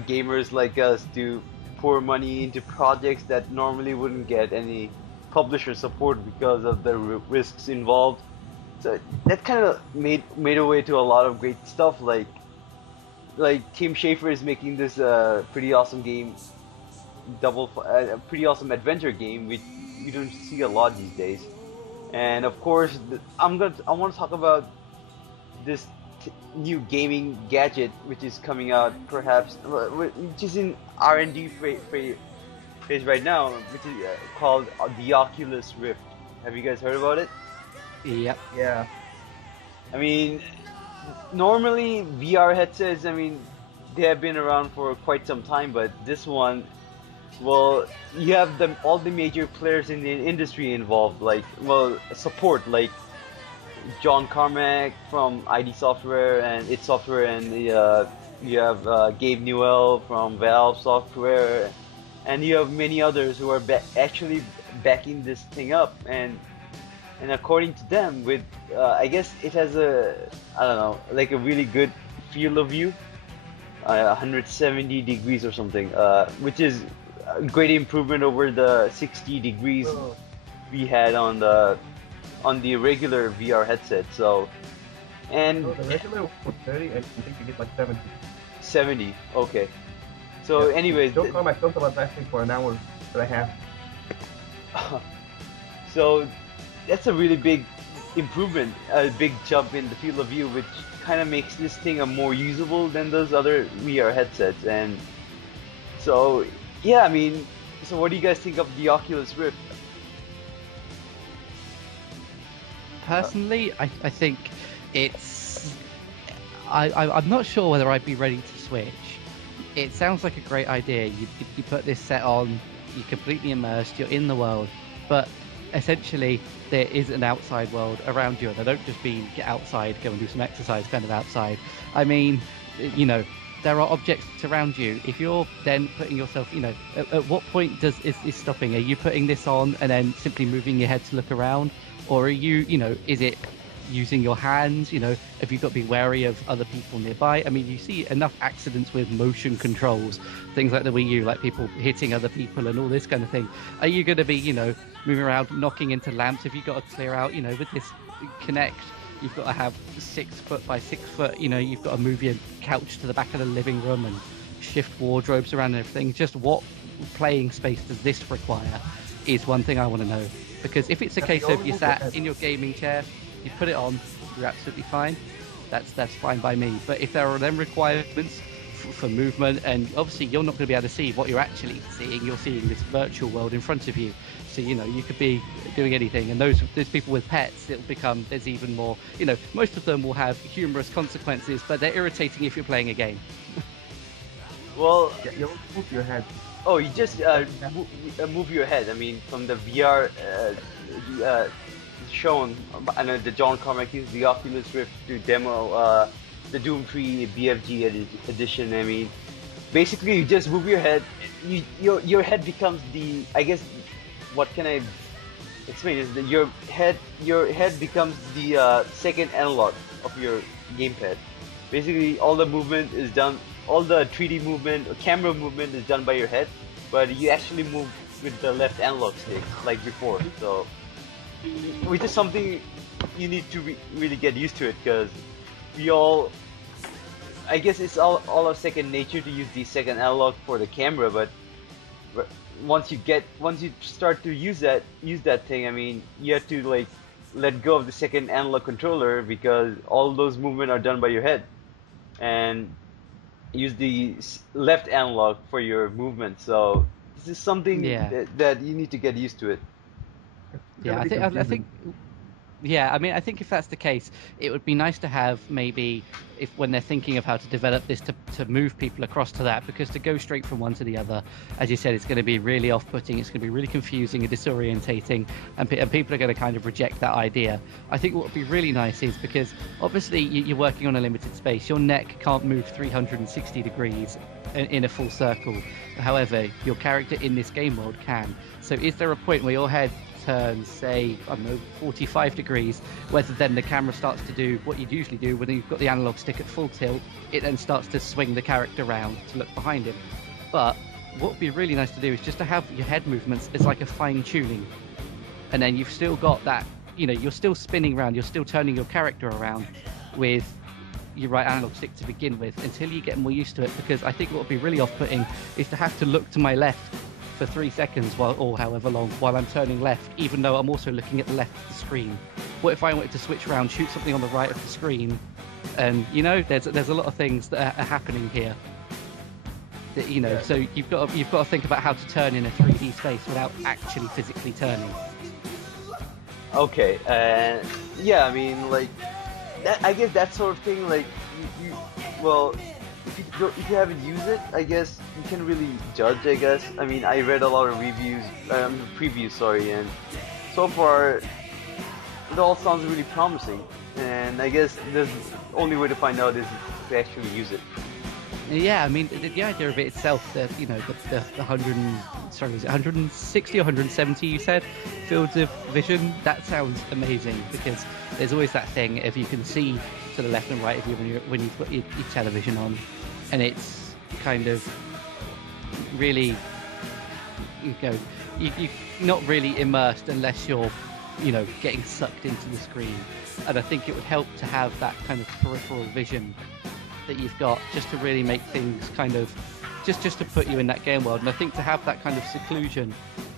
gamers like us to pour money into projects that normally wouldn't get any publisher support because of the risks involved. So that kind of made a way to a lot of great stuff, like Tim Schafer is making this pretty awesome game, a pretty awesome adventure game, which you don't see a lot these days. And of course, I want to talk about this new gaming gadget which is coming out, perhaps, which is in R&D phase right now, which is called the Oculus Rift. Have you guys heard about it? Yep. yeah. I mean, normally VR headsets, I mean, they have been around for quite some time, but this one, well, you have all the major players in the industry involved, support, like John Carmack from ID Software and id Software, and you have Gabe Newell from Valve Software, and you have many others who are actually backing this thing up, and according to them, with I guess it has a a really good field of view, 170 degrees or something, which is a great improvement over the 60 degrees we had on the regular VR headset. So, and So the regular was 30, and I think you get like 70. 70. Okay. So, Yeah. anyways, Joe Carmack talked about that thing for an hour and a half. so that's a really big improvement, a big jump in the field of view, which kind of makes this thing a more usable than those other VR headsets. And so, yeah, I mean, so what do you guys think of the Oculus Rift? Personally, I think it's. I'm not sure whether I'd be ready to switch. It sounds like a great idea. You put this set on, you're completely immersed, you're in the world, but essentially there is an outside world around you, and I don't just mean get outside, go and do some exercise kind of outside. I mean, you know, there are objects around you. If you're then putting yourself, you know, at what point is stopping? Are you putting this on and then simply moving your head to look around, or are you, you know, is it using your hands, if you've got to be wary of other people nearby. I mean, you see enough accidents with motion controls, things like the Wii U, like people hitting other people and all this kind of thing. Are you going to be, moving around, knocking into lamps? Have you got to clear out, with this Kinect, you've got to have 6 foot by 6 foot, you've got to move your couch to the back of the living room and shift wardrobes around and everything. Just what playing space does this require is one thing I want to know. Because if it's a case of you sat in your gaming chair, you put it on, you're absolutely fine. That's fine by me. But if there are then requirements for movement, and obviously you're not going to be able to see what you're actually seeing, you're seeing this virtual world in front of you. So you could be doing anything, and those people with pets, there's even more. Most of them will have humorous consequences, but they're irritating if you're playing a game. Well, you move your head. Oh, you just move your head. I mean, from the VR shown, I know the John Carmack used the Oculus Rift to demo the Doom 3 BFG edition. I mean, basically you just move your head. Your head becomes the, I guess, what can I explain is that your head becomes the second analog of your gamepad. Basically, all the movement is done. All the 3D movement or camera movement is done by your head, but you actually move with the left analog stick like before. So, which is something you need to really get used to it, because we all, I guess it's all of second nature to use the second analog for the camera, but once you start to use that thing, I mean, you have to like let go of the second analog controller, because all those movement are done by your head, and use the left analog for your movement. So this is something that you need to get used to it. Yeah, I think. Yeah, I mean, I think if that's the case, it would be nice to have maybe, if when they're thinking of how to develop this, to move people across to that, because to go straight from one to the other, as you said, it's going to be really off-putting, it's going to be really confusing and disorientating, and people are going to kind of reject that idea. I think what would be really nice is, because obviously you're working on a limited space, your neck can't move 360 degrees in a full circle. However, your character in this game world can. So is there a point where your head turns, say, I don't know, 45 degrees, whether then the camera starts to do what you'd usually do when you've got the analog stick at full tilt, it then starts to swing the character around to look behind him. But what would be really nice to do is just to have your head movements as like a fine-tuning, and then you've still got that, you're still spinning around, you're still turning your character around with your right analog stick to begin with, until you get more used to it. Because I think what would be really off-putting is to have to look to my left for 3 seconds or however long while I'm turning left, even though I'm also looking at the left of the screen. What if I wanted to switch around, shoot something on the right of the screen, and there's a lot of things that are happening here that, so you've got to think about how to turn in a 3D space without actually physically turning. Okay, yeah, I mean, like that, I guess that sort of thing, like well, if you haven't used it, I guess you can really judge, I guess. I mean, I read a lot of previews, and so far it all sounds really promising, and I guess the only way to find out is to actually use it. Yeah, I mean, the idea of it itself, the 160 or 170 you said fields of vision, that sounds amazing, because there's always that thing if you can see to the left and right of you when you've got your television on, and it's kind of really, you're not really immersed unless you're, getting sucked into the screen. And I think it would help to have that kind of peripheral vision that you've got, just to really make things kind of, just to put you in that game world. And I think to have that kind of seclusion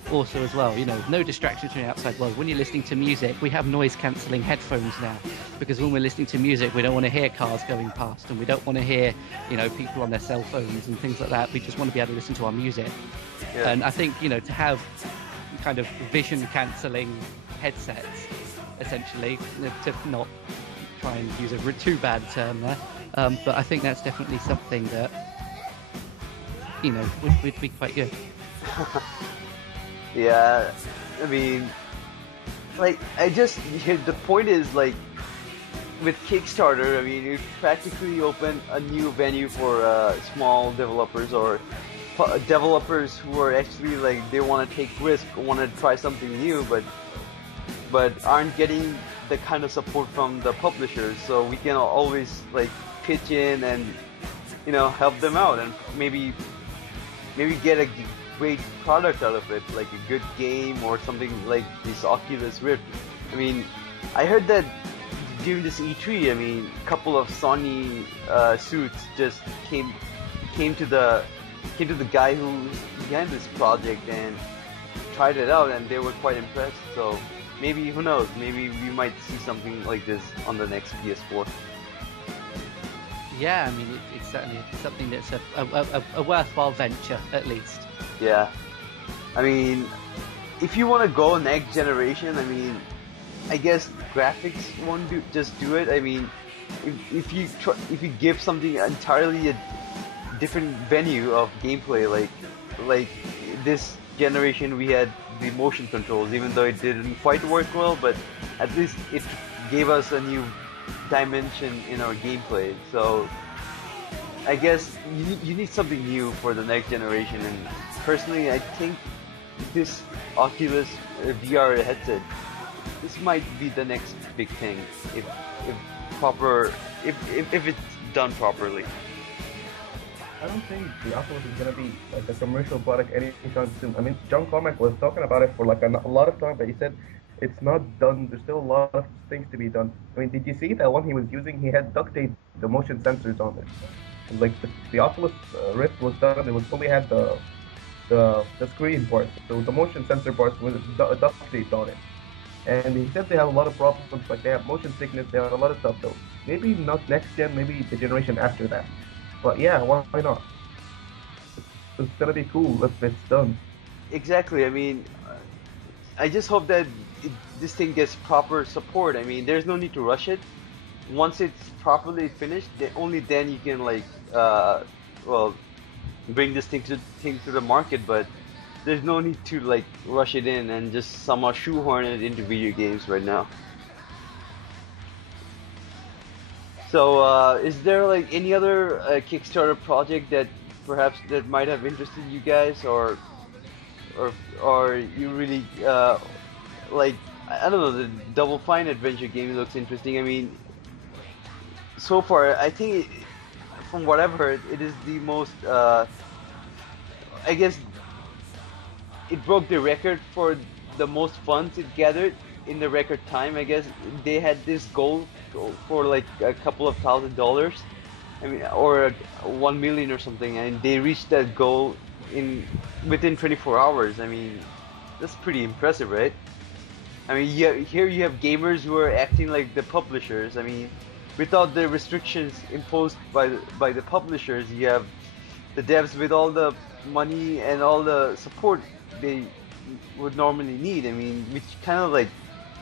also as well, no distractions from the outside world. When you're listening to music, we have noise cancelling headphones now, because when we're listening to music, we don't want to hear cars going past, and we don't want to hear, people on their cell phones and things like that. We just want to be able to listen to our music. Yeah. And I think, to have kind of vision cancelling headsets, essentially, to not try and use a too bad term there, but I think that's definitely something that, would be quite good. Yeah, I mean, like, the point is, like, with Kickstarter, I mean, you practically open a new venue for small developers, or developers who are actually, like, they want to take risk, want to try something new, but aren't getting the kind of support from the publishers, so we can always like pitch in and help them out and maybe get a great product out of it, like a good game or something like this Oculus Rift. I mean, I heard that during this E3, I mean, a couple of Sony suits just came to the guy who's behind this project and tried it out, and they were quite impressed. So maybe, who knows, maybe we might see something like this on the next PS4. Yeah, I mean, it's certainly something that's a worthwhile venture, at least. Yeah. I mean, if you want to go next generation, I mean, I guess graphics won't just do it. I mean, if you give something entirely a different venue of gameplay, like this generation we had the motion controls, even though it didn't quite work well, but at least it gave us a new dimension in our gameplay. So I guess you need something new for the next generation, and personally I think this Oculus VR headset, this might be the next big thing if it's done properly. I don't think the Oculus is gonna be like a commercial product anytime soon. I mean, John Carmack was talking about it for like a lot of time, but he said it's not done. There's still a lot of things to be done. I mean, did you see that one he was using? He had duct tape the motion sensors on it. And like the Oculus Rift was done. It was only had the screen part, so the motion sensor part was duct taped on it. And he said they have a lot of problems, like they have motion sickness, they have a lot of stuff. So maybe not next gen, maybe the generation after that. But yeah, why not? It's gonna be cool if it's done. Exactly. I mean, I just hope that this thing gets proper support. I mean, there's no need to rush it. Once it's properly finished, only then you can bring this thing to the market. But there's no need to like rush it in and just somehow shoehorn it into video games right now. So, is there like any other Kickstarter project that perhaps that might have interested you guys, or you really like, I don't know, the Double Fine adventure game looks interesting. I mean, so far I think from what I've heard, it is the most I guess it broke the record for the most funds it gathered in the record time. I guess they had this goal for like a couple of $1,000, I mean, or 1 million or something, and they reached that goal within 24 hours. I mean, that's pretty impressive, right? I mean, here you have gamers who are acting like the publishers. I mean, without the restrictions imposed by the publishers, you have the devs with all the money and all the support they would normally need. I mean, which kind of like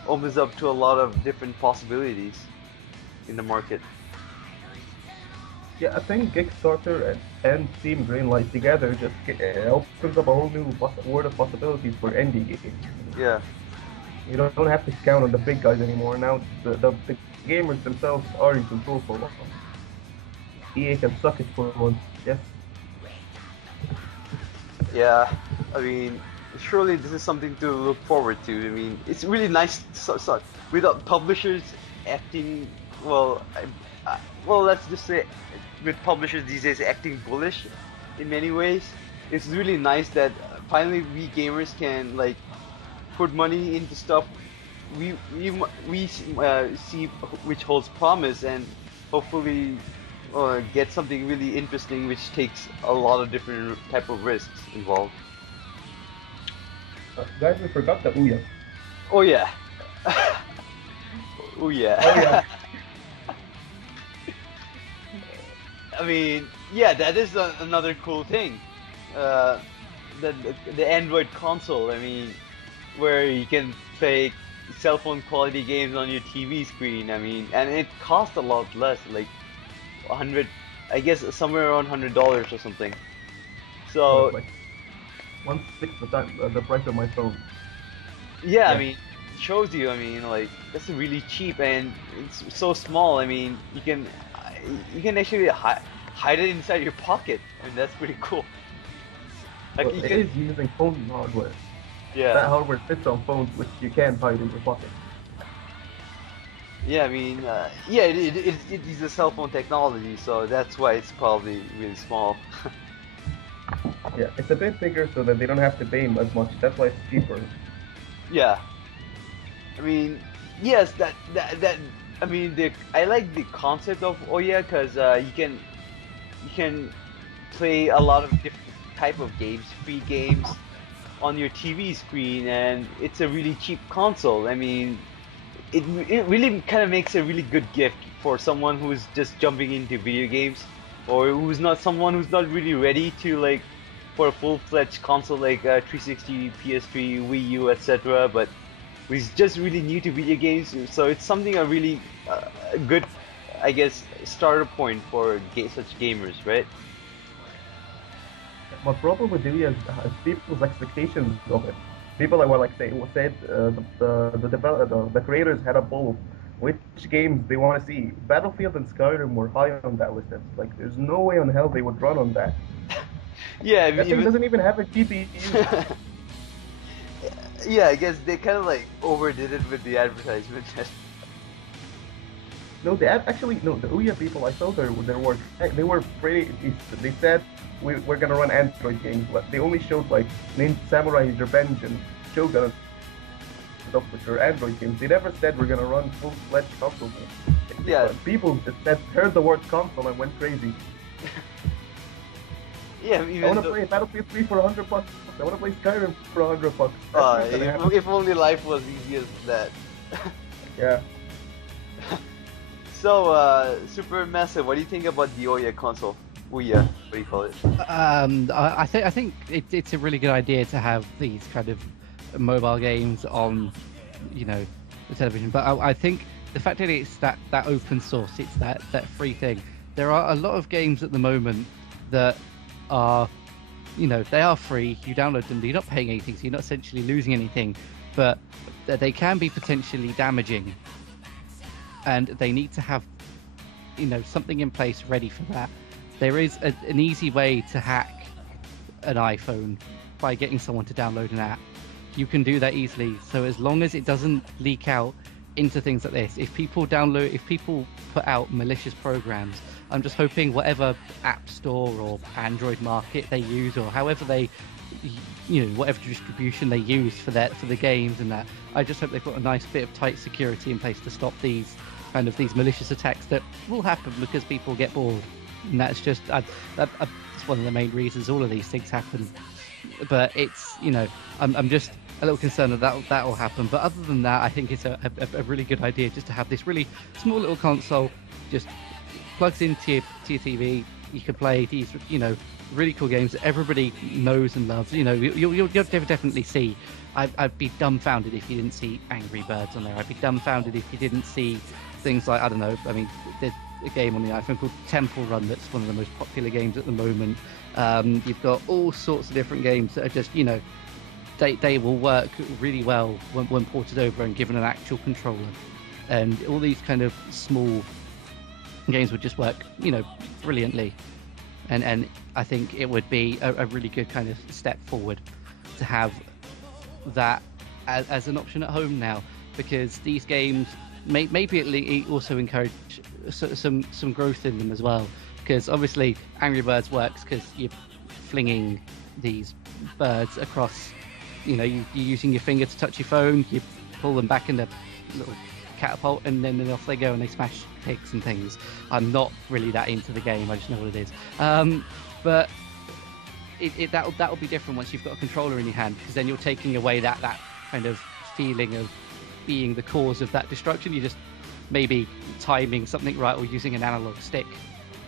opens up to a lot of different possibilities in the market. Yeah, I think Kickstarter and Steam Greenlight together just opens up a whole new world of possibilities for indie games. Yeah. You don't have to count on the big guys anymore. Now the gamers themselves are in control for once. EA can suck it for once. Yes. Yeah, I mean, surely this is something to look forward to. I mean, it's really nice without publishers acting, well, let's just say, with publishers these days acting bullish in many ways. It's really nice that finally we gamers can like put money into stuff we see which holds promise, and hopefully get something really interesting which takes a lot of different type of risks involved. Guys, we forgot the Ouya. Oh yeah. Oh yeah. Oh yeah. I mean, yeah, that is another cool thing. The Android console. I mean, where you can play cell phone quality games on your TV screen. I mean, and it costs a lot less, like $100, I guess somewhere around $100 or something. So like 1/6 the price of my phone. yeah, I mean, it shows you. I mean, like that's really cheap and it's so small. I mean, you can actually hide it inside your pocket, and that's pretty cool. Like Well, it is using phone hardware. yeah. That hardware fits on phones, which you can't hide in your pocket. Yeah, I mean, yeah, it is a cell phone technology, so that's why it's probably really small. Yeah, it's a bit bigger so that they don't have to pay as much. That's why it's cheaper. Yeah, I mean, yes, that I mean, I like the concept of Oya because you can play a lot of different type of games, free games on your TV screen, and it's a really cheap console. I mean, it really kind of makes a really good gift for someone who's just jumping into video games, or who's not really ready to like for a full-fledged console like 360, PS3, Wii U, etc. But who's just really new to video games, so it's something a really good, I guess, starter point for such gamers, right? My problem with Dewey is people's expectations of it. People that were like said the creators had a poll which games they want to see. Battlefield and Skyrim were high on that list. It's like there's no way on hell they would run on that. Yeah, That thing doesn't even have a GPU. Yeah, I guess they kind of like overdid it with the advertisement. No, actually no. The Ouya people, I saw their work. They were pretty. They said we're gonna run Android games, but they only showed like Ninja Samurai's Revenge and Shogun stuff, which are Android games. They never said we're gonna run full-fledged console games. Yeah. People just heard the word console and went crazy. Yeah, I want to play Battlefield 3 for $100. I want to play Skyrim for $100. If only life was easy as that. Yeah. So, Supermassive, what do you think about the Ouya console? Ouya, what do you call it? I think it's a really good idea to have these kind of mobile games on, the television. But I think the fact that it's that open source, it's that free thing. There are a lot of games at the moment that are, they are free. You download them, you're not paying anything, so you're not essentially losing anything. But they can be potentially damaging. And they need to have, something in place ready for that. There is an easy way to hack an iPhone by getting someone to download an app. You can do that easily. So as long as it doesn't leak out into things like this, if people put out malicious programs, I'm just hoping whatever app store or Android market they use, or however they, whatever distribution they use for the games and that, I just hope they've got a nice bit of tight security in place to stop these malicious attacks that will happen because people get bored. And that's just it's one of the main reasons all of these things happen. But it's, I'm just a little concerned that will happen. But other than that, I think it's a really good idea just to have this really small little console, just plugs into your TV. You can play these, really cool games that everybody knows and loves. You'll definitely see. I'd be dumbfounded if you didn't see Angry Birds on there. I'd be dumbfounded if you didn't see things like, I don't know, I mean, there's a game on the iPhone called Temple Run that's one of the most popular games at the moment. You've got all sorts of different games that are just, they will work really well when ported over and given an actual controller. And all these kind of small games would just work, brilliantly. And I think it would be a really good kind of step forward to have that as an option at home now, because these games maybe it also encourage some growth in them as well, because obviously Angry Birds works because you're flinging these birds across, you're using your finger to touch your phone, you pull them back in the little catapult and then off they go and they smash pigs and things. I'm not really that into the game, I just know what it is. But that'll be different once you've got a controller in your hand, because then you're taking away that kind of feeling of being the cause of that destruction. You're just maybe timing something right or using an analog stick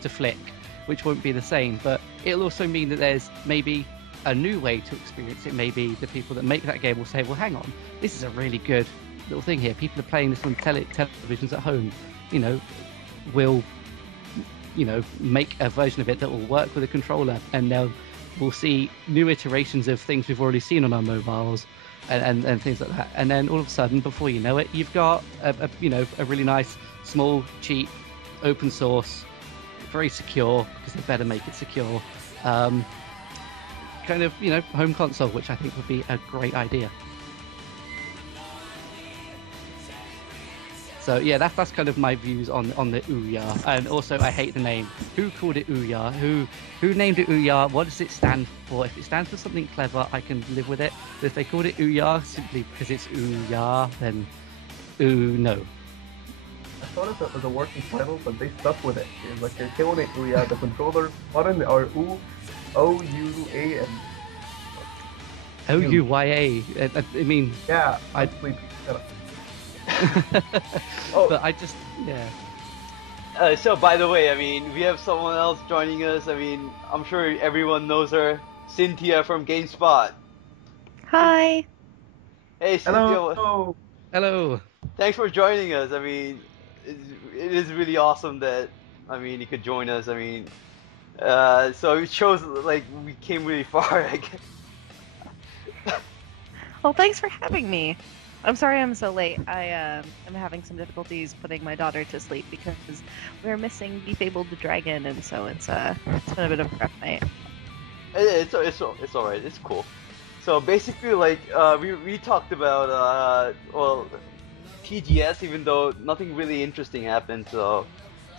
to flick, which won't be the same. But it'll also mean that there's maybe a new way to experience it. Maybe the people that make that game will say, well, hang on, this is a really good little thing here. People are playing this on televisions at home. Will make a version of it that will work with a controller, and we'll see new iterations of things we've already seen on our mobiles and things like that. And then all of a sudden, before you know it, you've got a really nice, small, cheap, open source, very secure, because they better make it secure, kind of home console, which I think would be a great idea. So yeah, that's kind of my views on the Ouya. And also, I hate the name. Who called it Ouya? Who named it Ouya? What does it stand for? If it stands for something clever, I can live with it. But if they called it Ouya simply because it's Ouya, then no. I thought it was a working title, but they stuck with it. It's like they're killing it. The controller button are O-U-A, and Ouya. I mean, yeah, I sleepy. Oh. But I just So by the way, I mean, we have someone else joining us. I mean, I'm sure everyone knows her, Synthia from GameSpot. Hi. Hey, Synthia. Hello. hello. Thanks for joining us. I mean, it is really awesome that, I mean, you could join us. I mean, so it shows like we came really far, I guess. Well, thanks for having me. I'm sorry I'm so late. I am having some difficulties putting my daughter to sleep because we're missing Befabled the Dragon, and so it's been a bit of a rough night. It's all right. It's cool. So basically, like we talked about well, TGS, even though nothing really interesting happened. So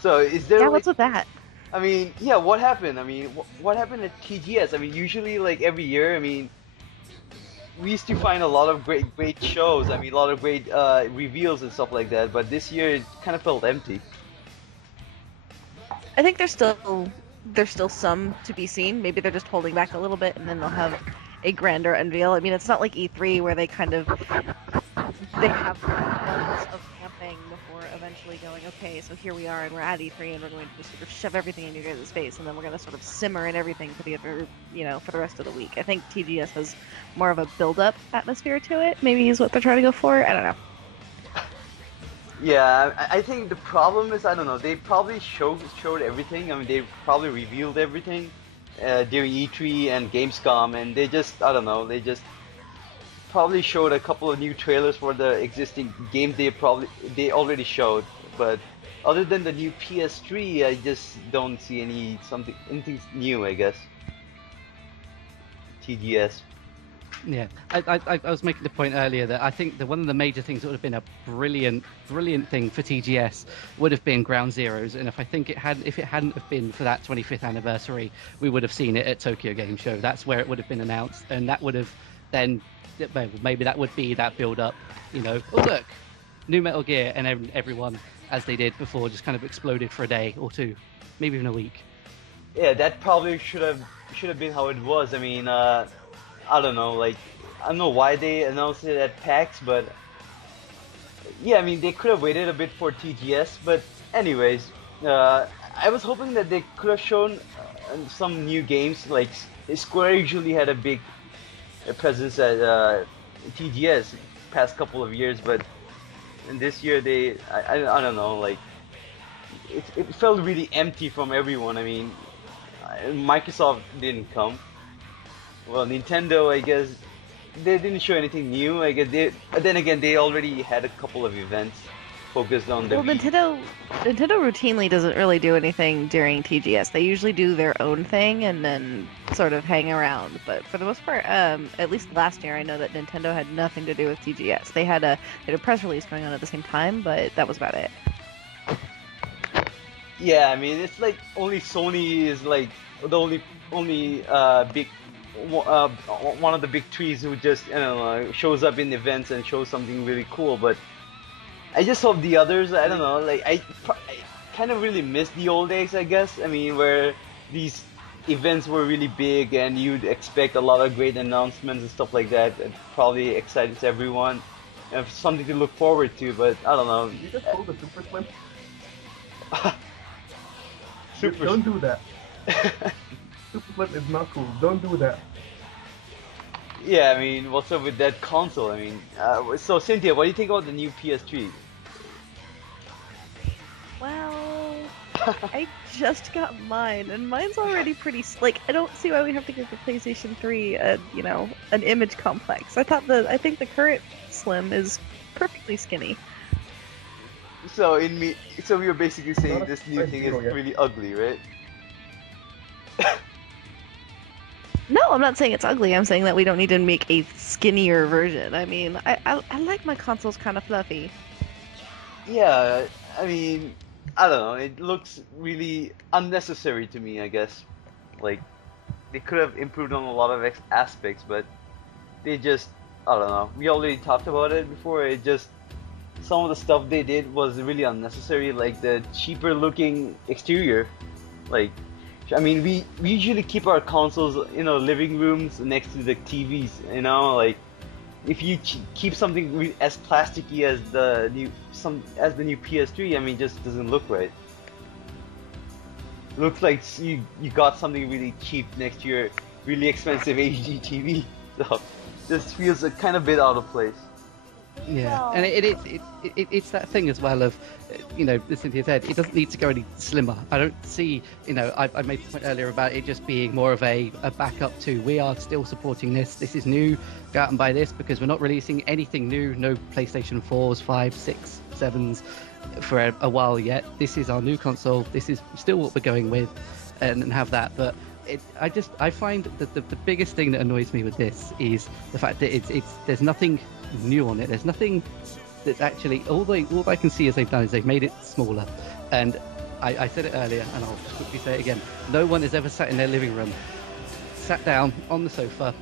is there? Yeah, like, what's with that? I mean, yeah, what happened? I mean, what happened at TGS? I mean, usually like every year, I mean, we used to find a lot of great shows. I mean, a lot of great reveals and stuff like that. But this year, it kind of felt empty. I think there's still some to be seen. Maybe they're just holding back a little bit, and then they'll have a grander unveil. I mean, it's not like E3 where they have months of camping before eventually going, okay, so here we are, and we're at E3, and we're going to just sort of shove everything in your guys' face, and then we're going to sort of simmer in everything for the for the rest of the week. I think TGS has more of a build-up atmosphere to it. Maybe is what they're trying to go for. I don't know. Yeah, I think the problem is, I don't know, they probably showed everything. I mean, they probably revealed everything during E3 and Gamescom, and they just, I don't know, they just probably showed a couple of new trailers for the existing games they already showed. But other than the new PS3, I just don't see anything new, I guess. TGS. Yeah, I was making the point earlier that I think that one of the major things that would have been a brilliant thing for TGS would have been Ground Zeroes, and if it hadn't have been for that 25th anniversary, we would have seen it at Tokyo Game Show. That's where it would have been announced, and that would have then maybe that would be that build up. Oh look, new Metal Gear, and everyone, as they did before, just kind of exploded for a day or two, maybe even a week. Yeah, that probably should have been how it was. I mean, I don't know, like, I don't know why they announced it at PAX, but yeah, I mean, they could have waited a bit for TGS, but anyways, I was hoping that they could have shown some new games. Like, Square usually had a big presence at TGS past couple of years, but this year I don't know, like, it felt really empty from everyone. I mean, Microsoft didn't come. Well, Nintendo, I guess, they didn't show anything new. I guess then again, they already had a couple of events focused on the Well, Nintendo routinely doesn't really do anything during TGS. They usually do their own thing and then sort of hang around. But for the most part, at least last year, I know that Nintendo had nothing to do with TGS. They had a press release going on at the same time, but that was about it. Yeah, I mean, it's like only Sony is like the only big one of the big trees who just, I don't know, shows up in events and shows something really cool. But I just hope the others, I don't know, like I kind of really miss the old days, I guess. I mean, where these events were really big and you'd expect a lot of great announcements and stuff like that. It probably excites everyone and something to look forward to. But I don't know. You just pulled the Super Slim. Don't do that. Super Slim is not cool. Don't do that. Yeah, I mean, what's up with that console? I mean, so Synthia, what do you think about the new PS3? Well, I just got mine, and mine's already pretty like. I don't see why we have to give the PlayStation 3 an image complex. I think the current Slim is perfectly skinny. So we were basically saying this new thing is yet. really ugly, right? No, I'm not saying it's ugly. I'm saying that we don't need to make a skinnier version. I mean, I like my consoles kind of fluffy. Yeah, I mean, I don't know. It looks really unnecessary to me, I guess. Like, they could have improved on a lot of aspects, but they just, I don't know. We already talked about it before. It just, some of the stuff they did was really unnecessary, like the cheaper looking exterior. Like, I mean, we usually keep our consoles in our living rooms next to the TVs, you know, like, if you keep something as plasticky as the new PS3, I mean, it just doesn't look right. Looks like you got something really cheap next to your really expensive HD TV. So this feels a kind of bit out of place. Yeah, Well- and it's that thing as well of, you know, as Cynthia said, it doesn't need to go any slimmer. I don't see, you know, I made the point earlier about it just being more of a backup to, we are still supporting this. This is new. Go out and buy this because we're not releasing anything new. No PlayStation 4s, 5s, 6s, 7s for a while yet. This is our new console. This is still what we're going with, and have that. But I find that the biggest thing that annoys me with this is the fact that there's nothing new on it. There's nothing that's actually, all I can see is they've done is they've made it smaller. And I said it earlier, and I'll just quickly say it again. No one has ever sat in their living room, sat down on the sofa,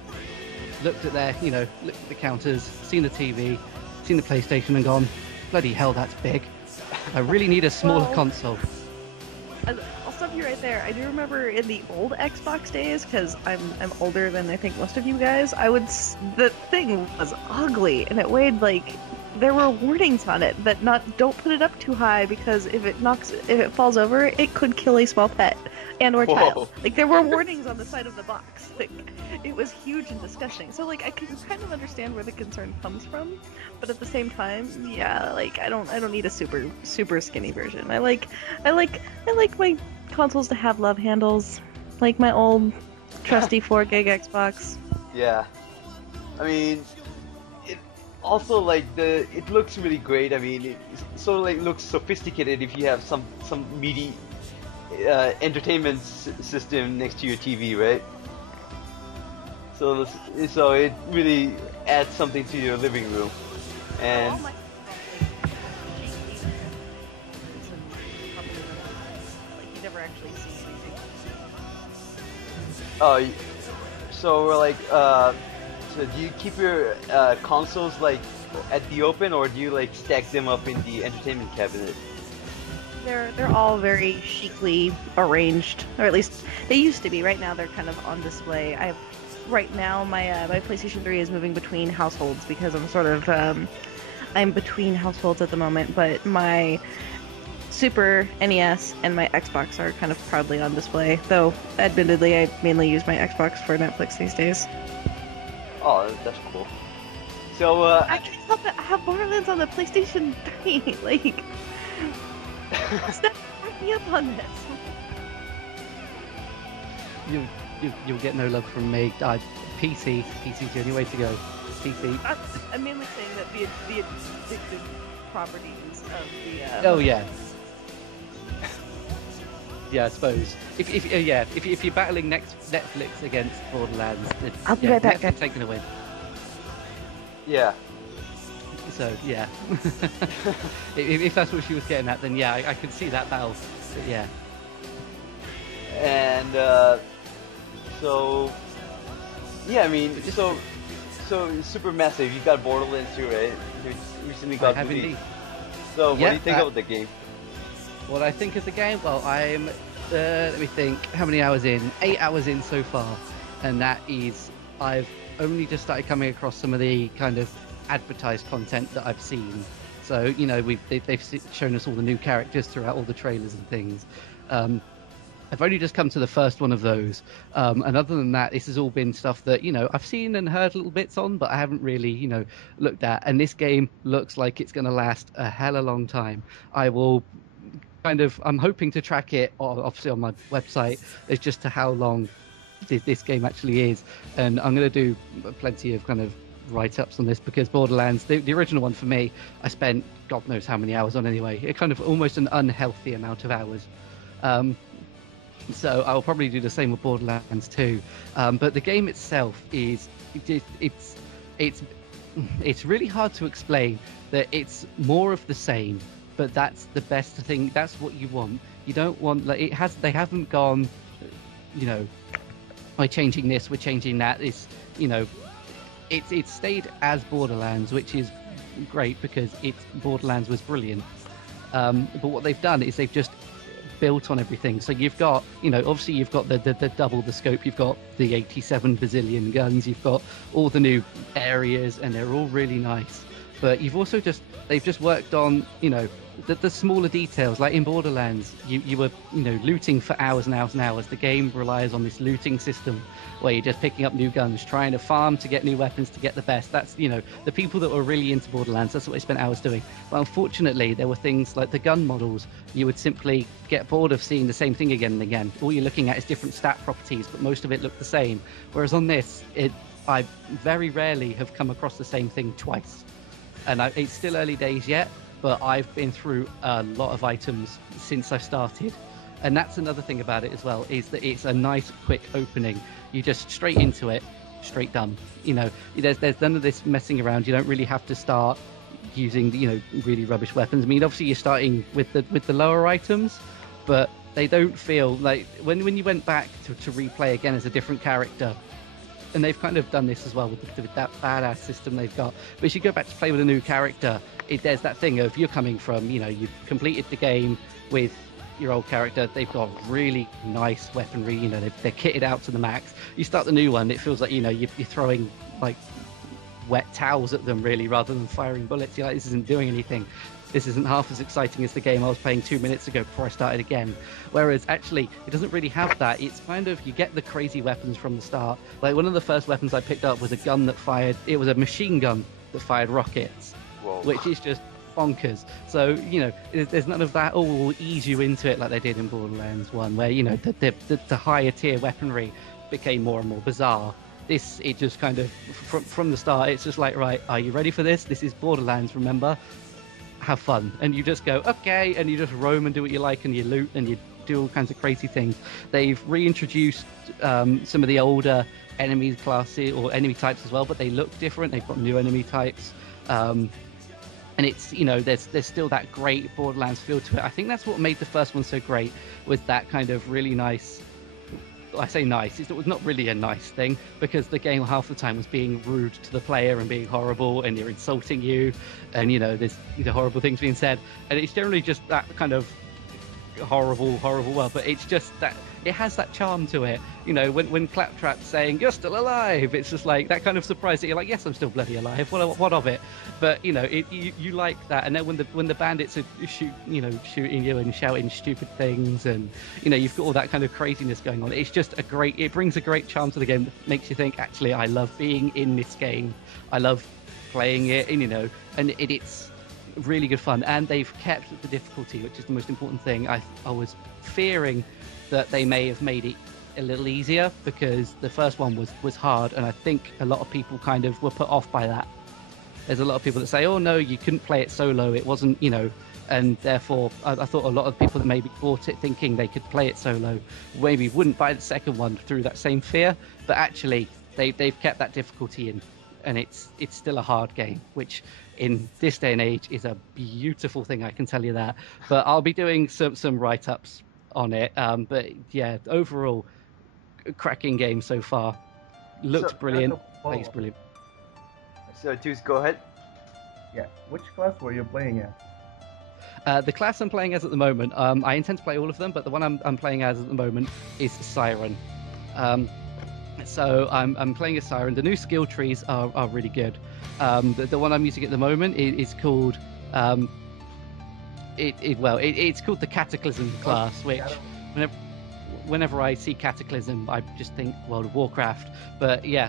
looked at the counters, seen the TV, seen the PlayStation, and gone, bloody hell, that's big. I really need a smaller Well, console. I'll stop you right there. I do remember in the old Xbox days, because I'm older than I think most of you guys. The thing was ugly, and it weighed like, there were warnings on it that don't put it up too high because if it falls over, it could kill a small pet and or Whoa. child. Like, there were warnings on the side of the box. Like, it was huge and disgusting. So like, I can kind of understand where the concern comes from, but at the same time, yeah, like, I don't need a super skinny version. I like my consoles to have love handles, like my old trusty 4 gig Xbox. Yeah, I mean, it also, like, it looks really great. I mean, it sort of like looks sophisticated if you have some meaty entertainment system next to your TV, right? So it really adds something to your living room, and All my like, you never actually see anything. oh, so we're like, so do you keep your consoles like at the open, or do you like stack them up in the entertainment cabinet? They're all very chicly arranged, or at least they used to be. Right now they're kind of on display. Right now my my PlayStation 3 is moving between households because I'm between households at the moment, but my Super NES and my Xbox are kind of proudly on display, though admittedly I mainly use my Xbox for Netflix these days. Oh, that's cool. So I can't help it, I have Borderlands on the PlayStation 3, like, stop me up on this. You'll get no love from me. PC's the only way to go. PC. I'm mainly saying that the addictive properties of the Oh yeah. Yeah, I suppose. If you're battling Netflix against Borderlands, then, I'll be right back, Netflix guys. taking the win. yeah, So yeah, if that's what she was getting at, then yeah, I can see that battle. But yeah, and so yeah, I mean, so it's super massive. You got Borderlands too, right? You recently I got have the indeed. So what Yeah, do you think of the game? What I think of the game? Well, I'm let me think. How many hours in? 8 hours in so far, and that is I've only just started coming across some of the kind of advertised content that I've seen. So you know, they've shown us all the new characters throughout all the trailers and things. I've only just come to the first one of those, and other than that, this has all been stuff that, you know, I've seen and heard little bits on, but I haven't really, you know, looked at. And this game looks like it's going to last a hell of a long time. I'm hoping to track it, obviously on my website, as just to how long this game actually is. And I'm going to do plenty of kind of write-ups on this, because Borderlands, the original one for me, I spent God knows how many hours on anyway. It kind of almost an unhealthy amount of hours. So I'll probably do the same with Borderlands 2. But the game itself it's really hard to explain. That it's more of the same but that's the best thing. That's what you want. You don't want like they haven't gone, you know, by changing this, we're changing that. It's, you know, it's stayed as Borderlands, which is great because Borderlands was brilliant. But what they've done is they've just built on everything. So you've got, you know, obviously you've got the double the scope, you've got the 87 bazillion guns, you've got all the new areas, and they're all really nice. But you've also they've just worked on, you know, the smaller details. Like in Borderlands, you were, you know, looting for hours and hours and hours. The game relies on this looting system where you're just picking up new guns, trying to farm to get new weapons to get the best. That's, you know, the people that were really into Borderlands, that's what they spent hours doing. But unfortunately, there were things like the gun models. You would simply get bored of seeing the same thing again and again. All you're looking at is different stat properties, but most of it looked the same. Whereas on this, I very rarely have come across the same thing twice. And it's still early days yet, but I've been through a lot of items since I started. And that's another thing about it as well, is that it's a nice quick opening. You just straight into it, straight done. You know, there's none of this messing around. You don't really have to start using, you know, really rubbish weapons. I mean, obviously you're starting with the lower items, but they don't feel like when you went back to replay again as a different character. And they've kind of done this as well with that badass system they've got. But as you go back to play with a new character, there's that thing of you're coming from, you know, you've completed the game with your old character. They've got really nice weaponry, you know, they're kitted out to the max. You start the new one, it feels like, you know, you're throwing like wet towels at them really, rather than firing bullets. You're like, this isn't doing anything. This isn't half as exciting as the game I was playing 2 minutes ago before I started again. Whereas actually, it doesn't really have that. It's kind of, you get the crazy weapons from the start. Like one of the first weapons I picked up was a gun that fired, it was a machine gun that fired rockets. Whoa. Which is just bonkers. So, you know, there's none of that, oh, we'll ease you into it like they did in Borderlands 1, where, you know, the higher tier weaponry became more and more bizarre. This, it just kind of, from the start, it's just like, right, are you ready for this? This is Borderlands, remember? Have fun. And you just go, okay, and you just roam and do what you like, and you loot and you do all kinds of crazy things. They've reintroduced some of the older enemy classes or enemy types as well, but they look different. They've got new enemy types. And it's, you know, there's still that great Borderlands feel to it. I think that's what made the first one so great, with that kind of really nice, I say nice, it was not really a nice thing, because the game half the time was being rude to the player and being horrible, and they're insulting you, and, you know, there's horrible things being said, and it's generally just that kind of horrible world. But it's just that it has that charm to it, you know, when Claptrap's saying you're still alive, it's just like that kind of surprise that you're like, yes, I'm still bloody alive, what of it? But, you know, you like that. And then when the bandits are shooting you and shouting stupid things, and, you know, you've got all that kind of craziness going on, it's just it brings a great charm to the game that makes you think, actually, I love being in this game, I love playing it, and, you know, and it's really good fun. And they've kept the difficulty, which is the most important thing. I was fearing that they may have made it a little easier, because the first one was hard, and I think a lot of people kind of were put off by that. There's a lot of people that say, oh no, you couldn't play it solo, it wasn't, you know, and therefore I thought a lot of people that maybe bought it thinking they could play it solo maybe wouldn't buy the second one through that same fear. But actually they've kept that difficulty in, and it's still a hard game, which in this day and age is a beautiful thing, I can tell you that. But I'll be doing some write-ups on it. But yeah, overall, cracking game so far. Looks brilliant, plays brilliant. So, Deuce, go ahead. Yeah, which class were you playing as? The class I'm playing as at the moment, I intend to play all of them, but the one I'm playing as at the moment is Siren. So I'm playing as Siren. The new skill trees are really good. The one I'm using at the moment is called it's called the Cataclysm class, which whenever I see Cataclysm, I just think World of Warcraft. But yeah,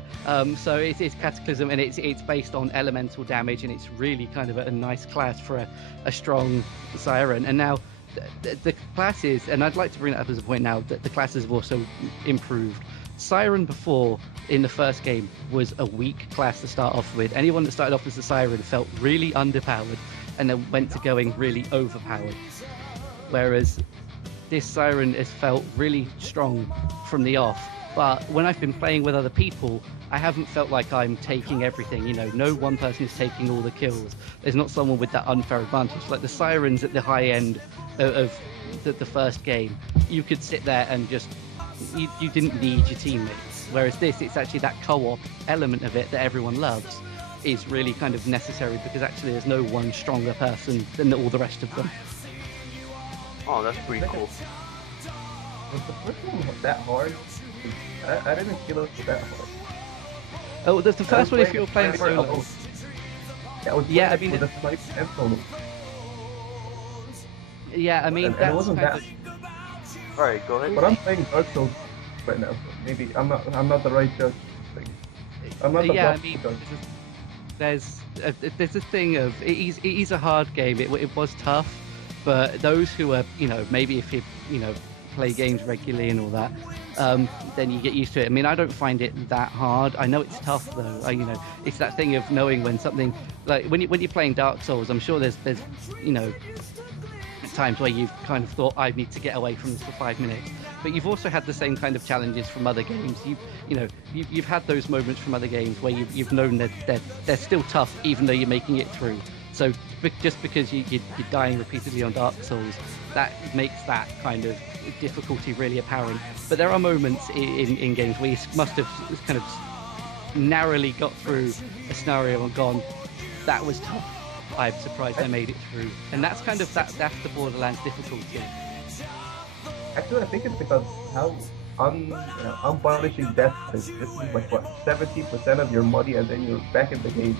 so it is Cataclysm, and it's based on elemental damage, and it's really kind of a nice class for a strong Siren. And now the classes, and I'd like to bring that up as a point now, that the classes have also improved. Siren before, in the first game, was a weak class to start off with. Anyone that started off as a Siren felt really underpowered, and then went to going really overpowered. Whereas this Siren has felt really strong from the off, But when I've been playing with other people, I haven't felt like I'm taking everything. You know, no one person is taking all the kills. There's not someone with that unfair advantage. Like the sirens at the high end of the first game, you could sit there and just you didn't need your teammates. Whereas this, it's actually that co-op element of it that everyone loves is really kind of necessary, because actually there's no one stronger person than all the rest of them. Oh, that's pretty cool. Was the first one that hard? I didn't feel it was that hard. Oh, the first one, if you were playing solo. Yeah, I mean, with a snipe and solo. Yeah, I mean, and that's it wasn't kind that. All right, go ahead. But I'm playing Dark Souls right now, so maybe I'm not the right judge. I'm not the I best mean, judge. there's a thing of it is a hard game. It was tough, but those who are, you know, maybe if you play games regularly and all that, then you get used to it. I mean, I don't find it that hard. I know it's tough though. You know, it's that thing of knowing when something, like when you're playing Dark Souls, I'm sure there's you know, times where you've kind of thought, I need to get away from this for 5 minutes. But you've also had the same kind of challenges from other games. You've had those moments from other games where you've known that they're still tough, even though you're making it through. So just because you're dying repeatedly on Dark Souls, that makes that kind of difficulty really apparent. But there are moments in games where you must have kind of narrowly got through a scenario and gone, that was tough. I'm surprised I made it through. And that's kind of that's the Borderlands difficulty. Actually, I think it's because how unpunishing death is. This is like what, 70% of your money, and then you're back in the game.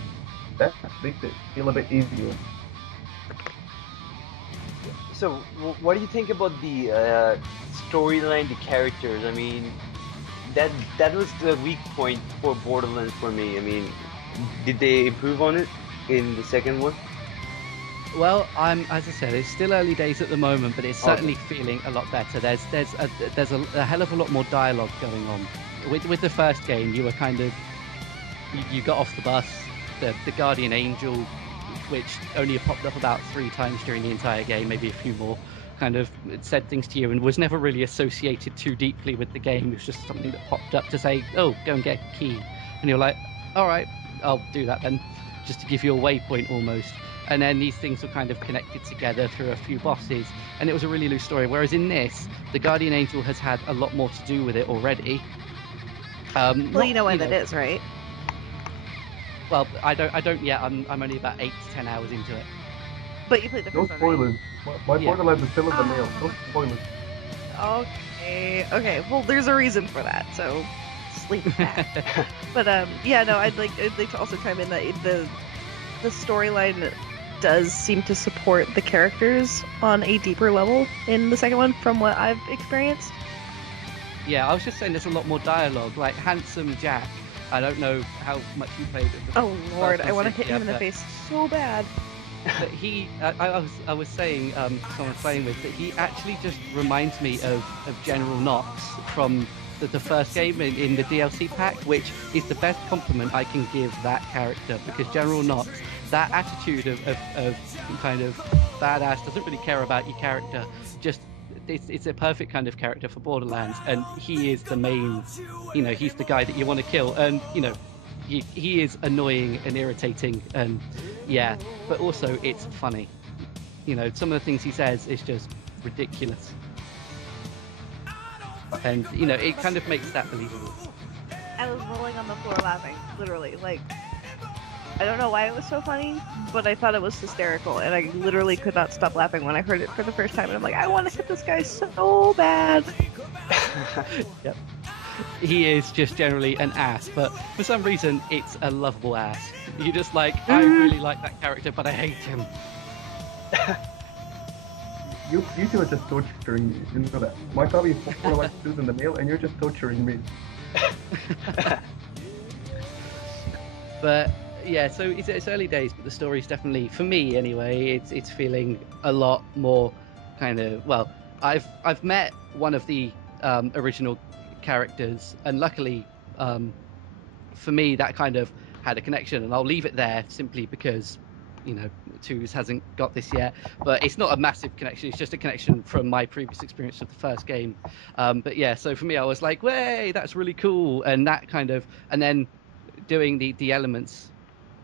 That makes it feel a bit easier. So, what do you think about the storyline, the characters? I mean, that was the weak point for Borderlands for me. I mean, did they improve on it in the second one? Well, as I said, it's still early days at the moment, but it's certainly feeling a lot better. There's a hell of a lot more dialogue going on. With the first game, you were kind of you got off the bus, the Guardian Angel, which only popped up about 3 times during the entire game, maybe a few more, kind of said things to you and was never really associated too deeply with the game. It was just something that popped up to say, oh, go and get a key. And you're like, all right, I'll do that then, just to give you a waypoint almost. And then these things were kind of connected together through a few bosses, and it was a really loose story. Whereas in this, the Guardian Angel has had a lot more to do with it already. Well, you know why that is, right? Well, I don't yet. I'm only about 8 to 10 hours into it. But you played the No first one, right? spoilers. My Borderlands is still in the mail. No spoilers. Okay. Well, there's a reason for that, so sleep back. But yeah, no, I'd like to also chime in that the storyline does seem to support the characters on a deeper level in the second one, from what I've experienced. Yeah, I was just saying there's a lot more dialogue. Like Handsome Jack, I don't know how much you played it. Oh Lord, I want to hit him in the face so bad. But I was saying, someone playing with, that he actually just reminds me of General Knox from the first game in the DLC pack, which is the best compliment I can give that character, because General Knox, that attitude of kind of badass, doesn't really care about your character, just it's a perfect kind of character for Borderlands, and he is the main, he's the guy that you want to kill, and he is annoying and irritating, and yeah, but also it's funny. Some of the things he says is just ridiculous. And, it kind of makes that believable. I was rolling on the floor laughing, literally. Like, I don't know why it was so funny, but I thought it was hysterical, and I literally could not stop laughing when I heard it for the first time, and I'm like, I want to hit this guy so bad. Yep. He is just generally an ass, but for some reason, it's a lovable ass. You're just like, I really like that character, but I hate him. You two are just torturing me, you know that. My copy is Borderlands 2's in the mail, and you're just torturing me. But yeah, so it's early days, but the story's definitely, for me anyway, it's feeling a lot more kind of, well, I've met one of the original characters, and luckily for me that kind of had a connection, and I'll leave it there simply because Twos hasn't got this yet, but it's not a massive connection. It's just a connection from my previous experience with the first game. But yeah, so for me, I was like, "Way, that's really cool," and that kind of, and then doing the elements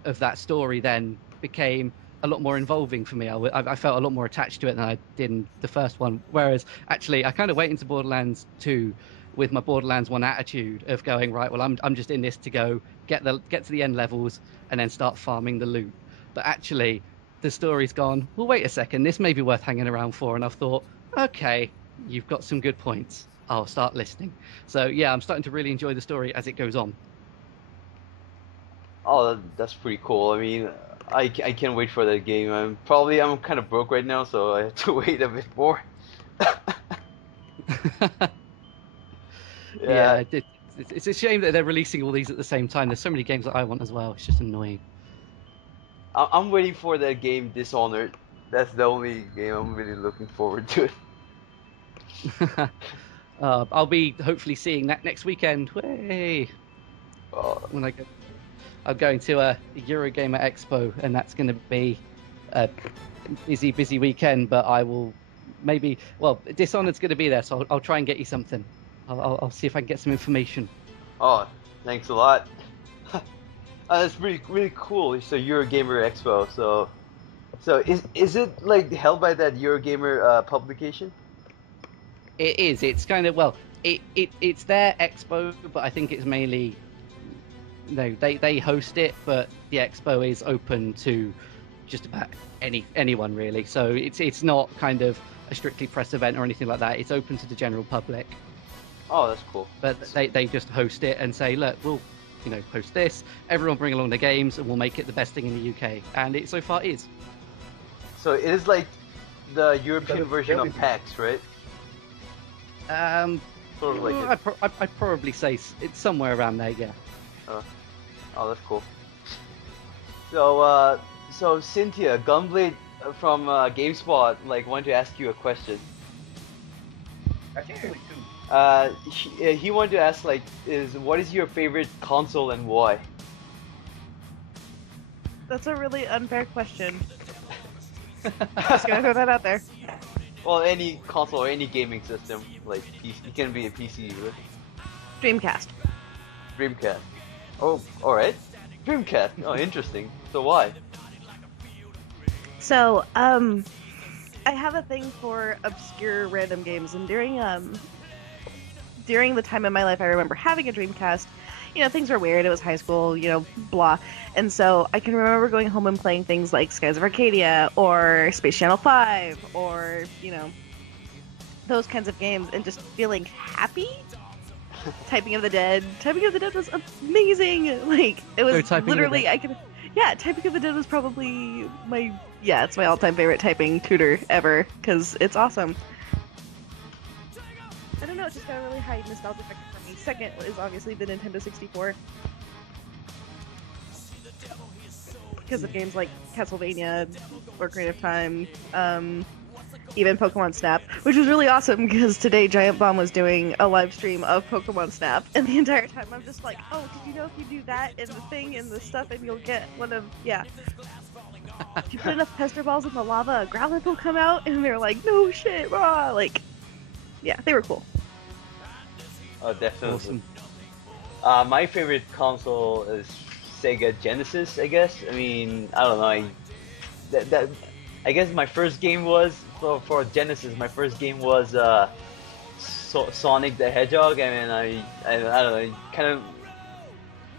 of that story then became a lot more involving for me. I felt a lot more attached to it than I did in the first one. Whereas actually, I kind of went into Borderlands 2 with my Borderlands 1 attitude of going, right, well, I'm just in this to go get to the end levels and then start farming the loot. But actually, the story's gone, well, wait a second, this may be worth hanging around for. And I've thought, okay, you've got some good points. I'll start listening. So yeah, I'm starting to really enjoy the story as it goes on. Oh, that's pretty cool. I mean, I can't wait for that game. I'm kind of broke right now, so I have to wait a bit more. Yeah, it's a shame that they're releasing all these at the same time. There's so many games that I want as well. It's just annoying. I'm waiting for that game, Dishonored. That's the only game I'm really looking forward to. I'll be hopefully seeing that next weekend. Way when I'm going to a Eurogamer Expo, and that's going to be a busy weekend. But I will Dishonored's going to be there, so I'll try and get you something. I'll see if I can get some information. Oh, thanks a lot. That's really cool. It's a Eurogamer Expo. So is it like held by that Eurogamer publication? It is. It's kind of it's their expo, but I think it's mainly they host it, but the expo is open to just about anyone really. So it's not kind of a strictly press event or anything like that. It's open to the general public. Oh, that's cool. But they just host it and say, look, we'll host this. Everyone bring along their games, and we'll make it the best thing in the UK. And it so far is. So it is like the European version of PAX, right? Sort of like I'd probably say it's somewhere around there, yeah. Oh, that's cool. So Synthia, Gunblade from GameSpot, wanted to ask you a question. Actually, two. He wanted to ask, what is your favorite console and why? That's a really unfair question. Just gonna throw that out there. Well, any console or any gaming system, PC, it can be a PC, right? Dreamcast. Dreamcast. Oh, alright. Dreamcast. Oh, interesting. So why? So, I have a thing for obscure random games, and during the time in my life I remember having a Dreamcast, things were weird. It was high school, blah. And so I can remember going home and playing things like Skies of Arcadia or Space Channel 5 or, those kinds of games and just feeling happy. Typing of the Dead. Typing of the Dead was amazing. It was literally, Typing of the Dead was probably it's my all-time favorite typing tutor ever because it's awesome. I don't know, it just got a really high nostalgia factor for me. Second is obviously the Nintendo 64. Because of games like Castlevania, Ocarina of Time, even Pokemon Snap, which was really awesome because today Giant Bomb was doing a live stream of Pokemon Snap, and the entire time I'm just like, oh, did you know if you do that and the thing and the stuff and you'll get one of, if you put enough pester balls in the lava, a Growlithe will come out, and they're like, no shit, rah! They were cool. Oh, definitely. Awesome. My favorite console is Sega Genesis, I guess. I mean, I don't know. I guess my first game was for Genesis. My first game was Sonic the Hedgehog. I mean, I don't know. Kind of.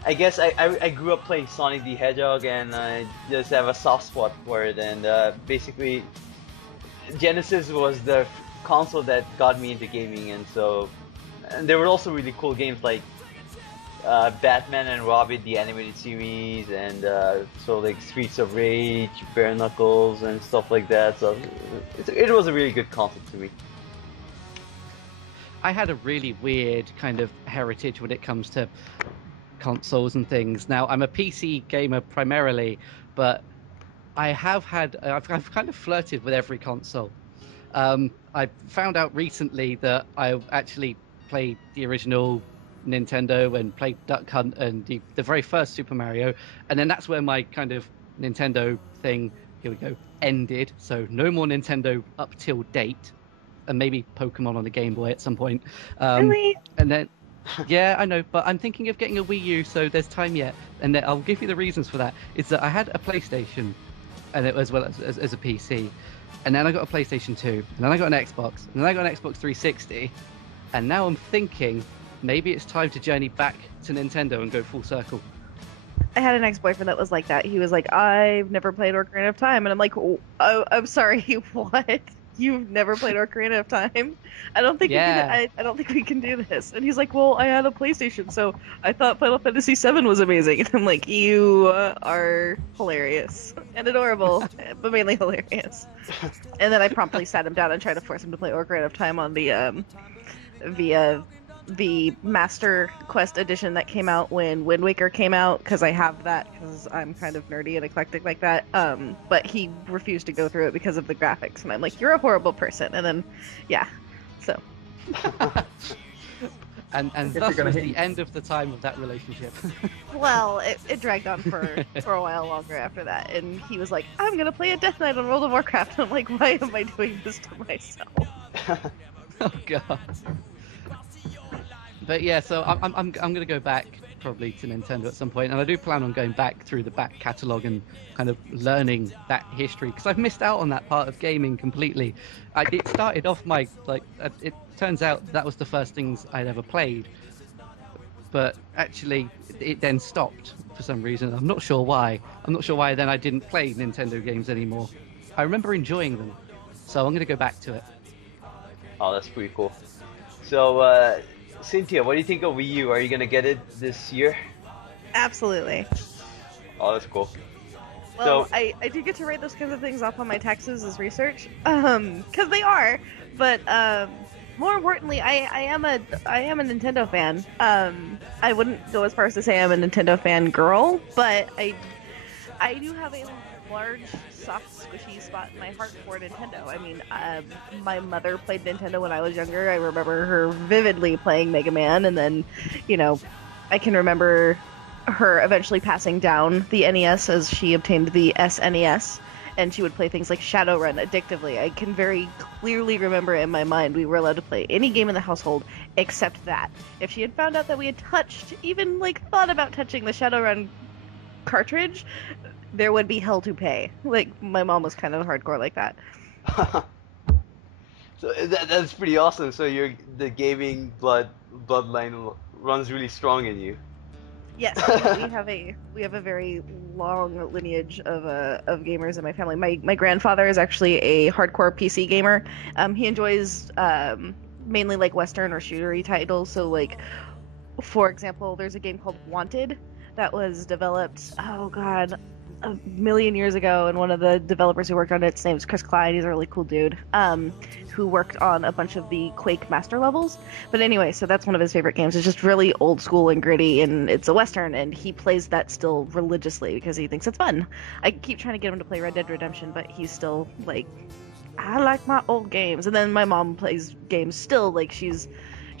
I guess I grew up playing Sonic the Hedgehog, and I just have a soft spot for it. And basically, Genesis was the console that got me into gaming, and there were also really cool games like Batman and Robin, the animated series, and Streets of Rage, Bare Knuckles, and stuff like that. So it was a really good console to me. I had a really weird kind of heritage when it comes to consoles and things. Now, I'm a PC gamer primarily, but I've kind of flirted with every console. I found out recently that I actually played the original Nintendo and played Duck Hunt and the very first Super Mario, and then that's where my kind of Nintendo thing, here we go, ended. So no more Nintendo up till date, and maybe Pokemon on the Game Boy at some point. Really? And then, yeah, I know, but I'm thinking of getting a Wii U, so there's time yet. And then I'll give you the reasons for that. Is that I had a PlayStation, and as well as a PC, and then I got a PlayStation 2, and then I got an Xbox, and then I got an Xbox 360, and now I'm thinking maybe it's time to journey back to Nintendo and go full circle. I had an ex-boyfriend that was like that. He was like, I've never played Ocarina of Time. And I'm like, oh, I'm sorry, what? You've never played Ocarina of Time? I don't think I don't think we can do this. And he's like, well, I had a PlayStation, so I thought Final Fantasy VII was amazing. And I'm like, you are hilarious and adorable, but mainly hilarious. And then I promptly sat him down and tried to force him to play Ocarina of Time on the Master Quest edition that came out when Wind Waker came out, because I have that because I'm kind of nerdy and eclectic like that. But he refused to go through it because of the graphics, and I'm like, you're a horrible person. And then, yeah, so. and thus was the end of the time of that relationship. Well, it dragged on for a while longer after that, and he was like, I'm gonna play a Death Knight on World of Warcraft. And I'm like, why am I doing this to myself? Oh god. But yeah, so I'm gonna go back probably to Nintendo at some point, and I do plan on going back through the back catalogue and kind of learning that history, because I've missed out on that part of gaming completely. It started off it turns out that was the first things I'd ever played, but actually it then stopped for some reason. I'm not sure why. I'm not sure why then I didn't play Nintendo games anymore. I remember enjoying them, so I'm gonna go back to it. Oh, that's pretty cool. So, Synthia, what do you think of Wii U? Are you gonna get it this year? Absolutely. Oh, that's cool. Well, So- I do get to write those kinds of things off on my taxes as research, because they are. But more importantly, I am a Nintendo fan. I wouldn't go as far as to say I'm a Nintendo fan girl, but I do have a large, soft, squishy spot in my heart for Nintendo. I mean, my mother played Nintendo when I was younger. I remember her vividly playing Mega Man, and then, I can remember her eventually passing down the NES as she obtained the SNES, and she would play things like Shadowrun addictively. I can very clearly remember in my mind we were allowed to play any game in the household except that. If she had found out that we had even thought about touching the Shadowrun cartridge, there would be hell to pay. My mom was kind of hardcore like that. So that's pretty awesome. So the gaming bloodline runs really strong in you. Yes, we have a very long lineage of gamers in my family. My grandfather is actually a hardcore PC gamer. He enjoys mainly Western or shootery titles. So for example, there's a game called Wanted that was developed, a million years ago, and one of the developers who worked on it, his name's Chris Clyde. He's a really cool dude, who worked on a bunch of the Quake master levels. But anyway, so that's one of his favorite games. It's just really old school and gritty, and it's a Western, and he plays that still religiously because he thinks it's fun. I keep trying to get him to play Red Dead Redemption, but he's still I like my old games. And then my mom plays games still, she's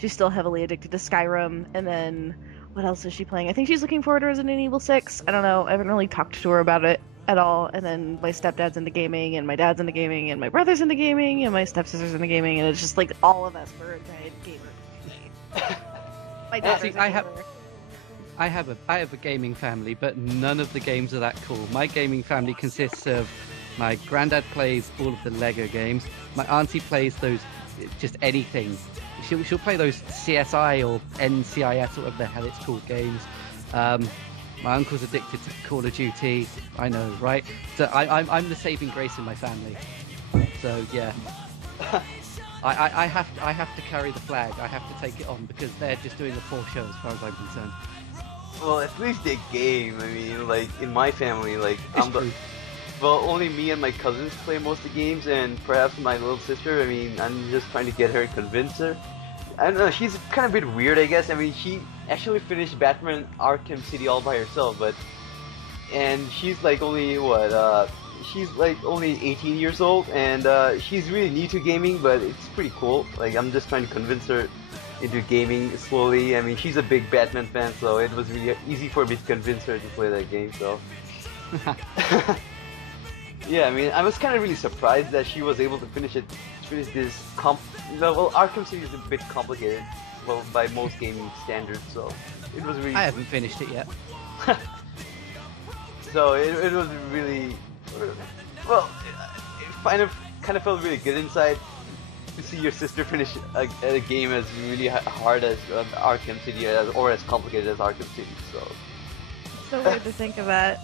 still heavily addicted to Skyrim, and then what else is she playing? I think she's looking forward to Resident Evil 6. I don't know. I haven't really talked to her about it at all. And then my stepdad's into gaming, and my dad's into gaming, and my brother's into gaming, and my stepsister's into gaming, and it's just all of us were a giant gamer. My daughter's I have a gaming family, but none of the games are that cool. My gaming family consists of my granddad plays all of the Lego games. My auntie plays those, just anything. She'll play those CSI or NCIS or whatever the hell it's called games. My uncle's addicted to Call of Duty. I know, right? So I'm the saving grace in my family. So yeah, I have to carry the flag. I have to take it on because they're just doing a poor show as far as I'm concerned. Well, at least they game. I mean, in my family, only me and my cousins play most of the games, and perhaps my little sister. I mean, I'm just trying to get her, convince her. I don't know, she's kind of a bit weird, I guess. I mean, she actually finished Batman Arkham City all by herself, and she's only only 18 years old, and she's really new to gaming, but it's pretty cool. I'm just trying to convince her into gaming slowly. I mean, she's a big Batman fan, so it was really easy for me to convince her to play that game, so. Yeah, I mean, I was kind of really surprised that she was able to finish this well, Arkham City is a bit complicated, well, by most gaming standards, so it was really... I haven't finished it yet. So it was really... Well, it kind of felt really good inside to see your sister finish a game as really hard as Arkham City, or as complicated as Arkham City, so... It's so weird to think of that.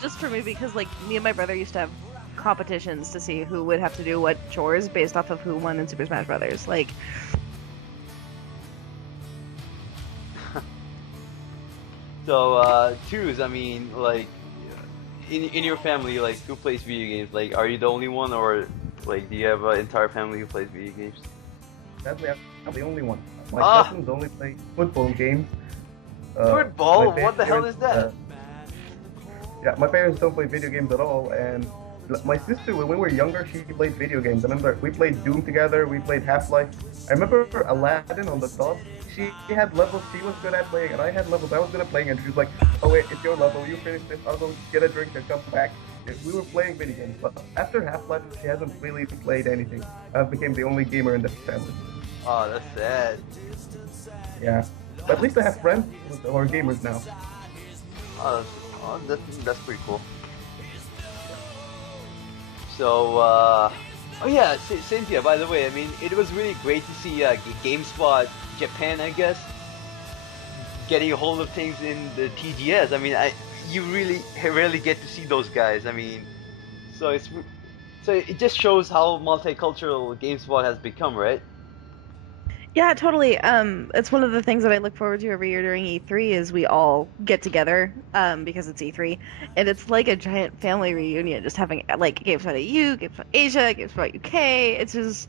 Just for me, because like me and my brother used to have competitions to see who would have to do what chores based off of who won in Super Smash Brothers. Like, so Twos, I mean, like, in your family, like, who plays video games? Like, are you the only one, or like, do you have an entire family who plays video games? Sadly, I'm the only one. My cousins only play football games. Football? My What the hell is that? Yeah, my parents don't play video games at all, and my sister, when we were younger, she played video games. I remember we played Doom together, we played Half-Life. I remember Aladdin on the top. She had levels she was good at playing, and I had levels I was good at playing, and she was like, oh wait, it's your level, you finish this, I'll go get a drink and come back. We were playing video games, but after Half-Life, she hasn't really played anything. I became the only gamer in the family. Oh, that's sad. Yeah, but at least I have friends who are gamers now. That's pretty cool. So, oh yeah, Synthia, by the way, I mean, it was really great to see GameSpot Japan, I guess, getting a hold of things in the TGS. I mean, you really rarely get to see those guys. I mean, so it just shows how multicultural GameSpot has become, right? yeah, totally. It's one of the things that I look forward to every year during E3 is we all get together, because it's E3, and it's like a giant family reunion, just having like GameSpot EU, GameSpot Asia, GameSpot UK. It's just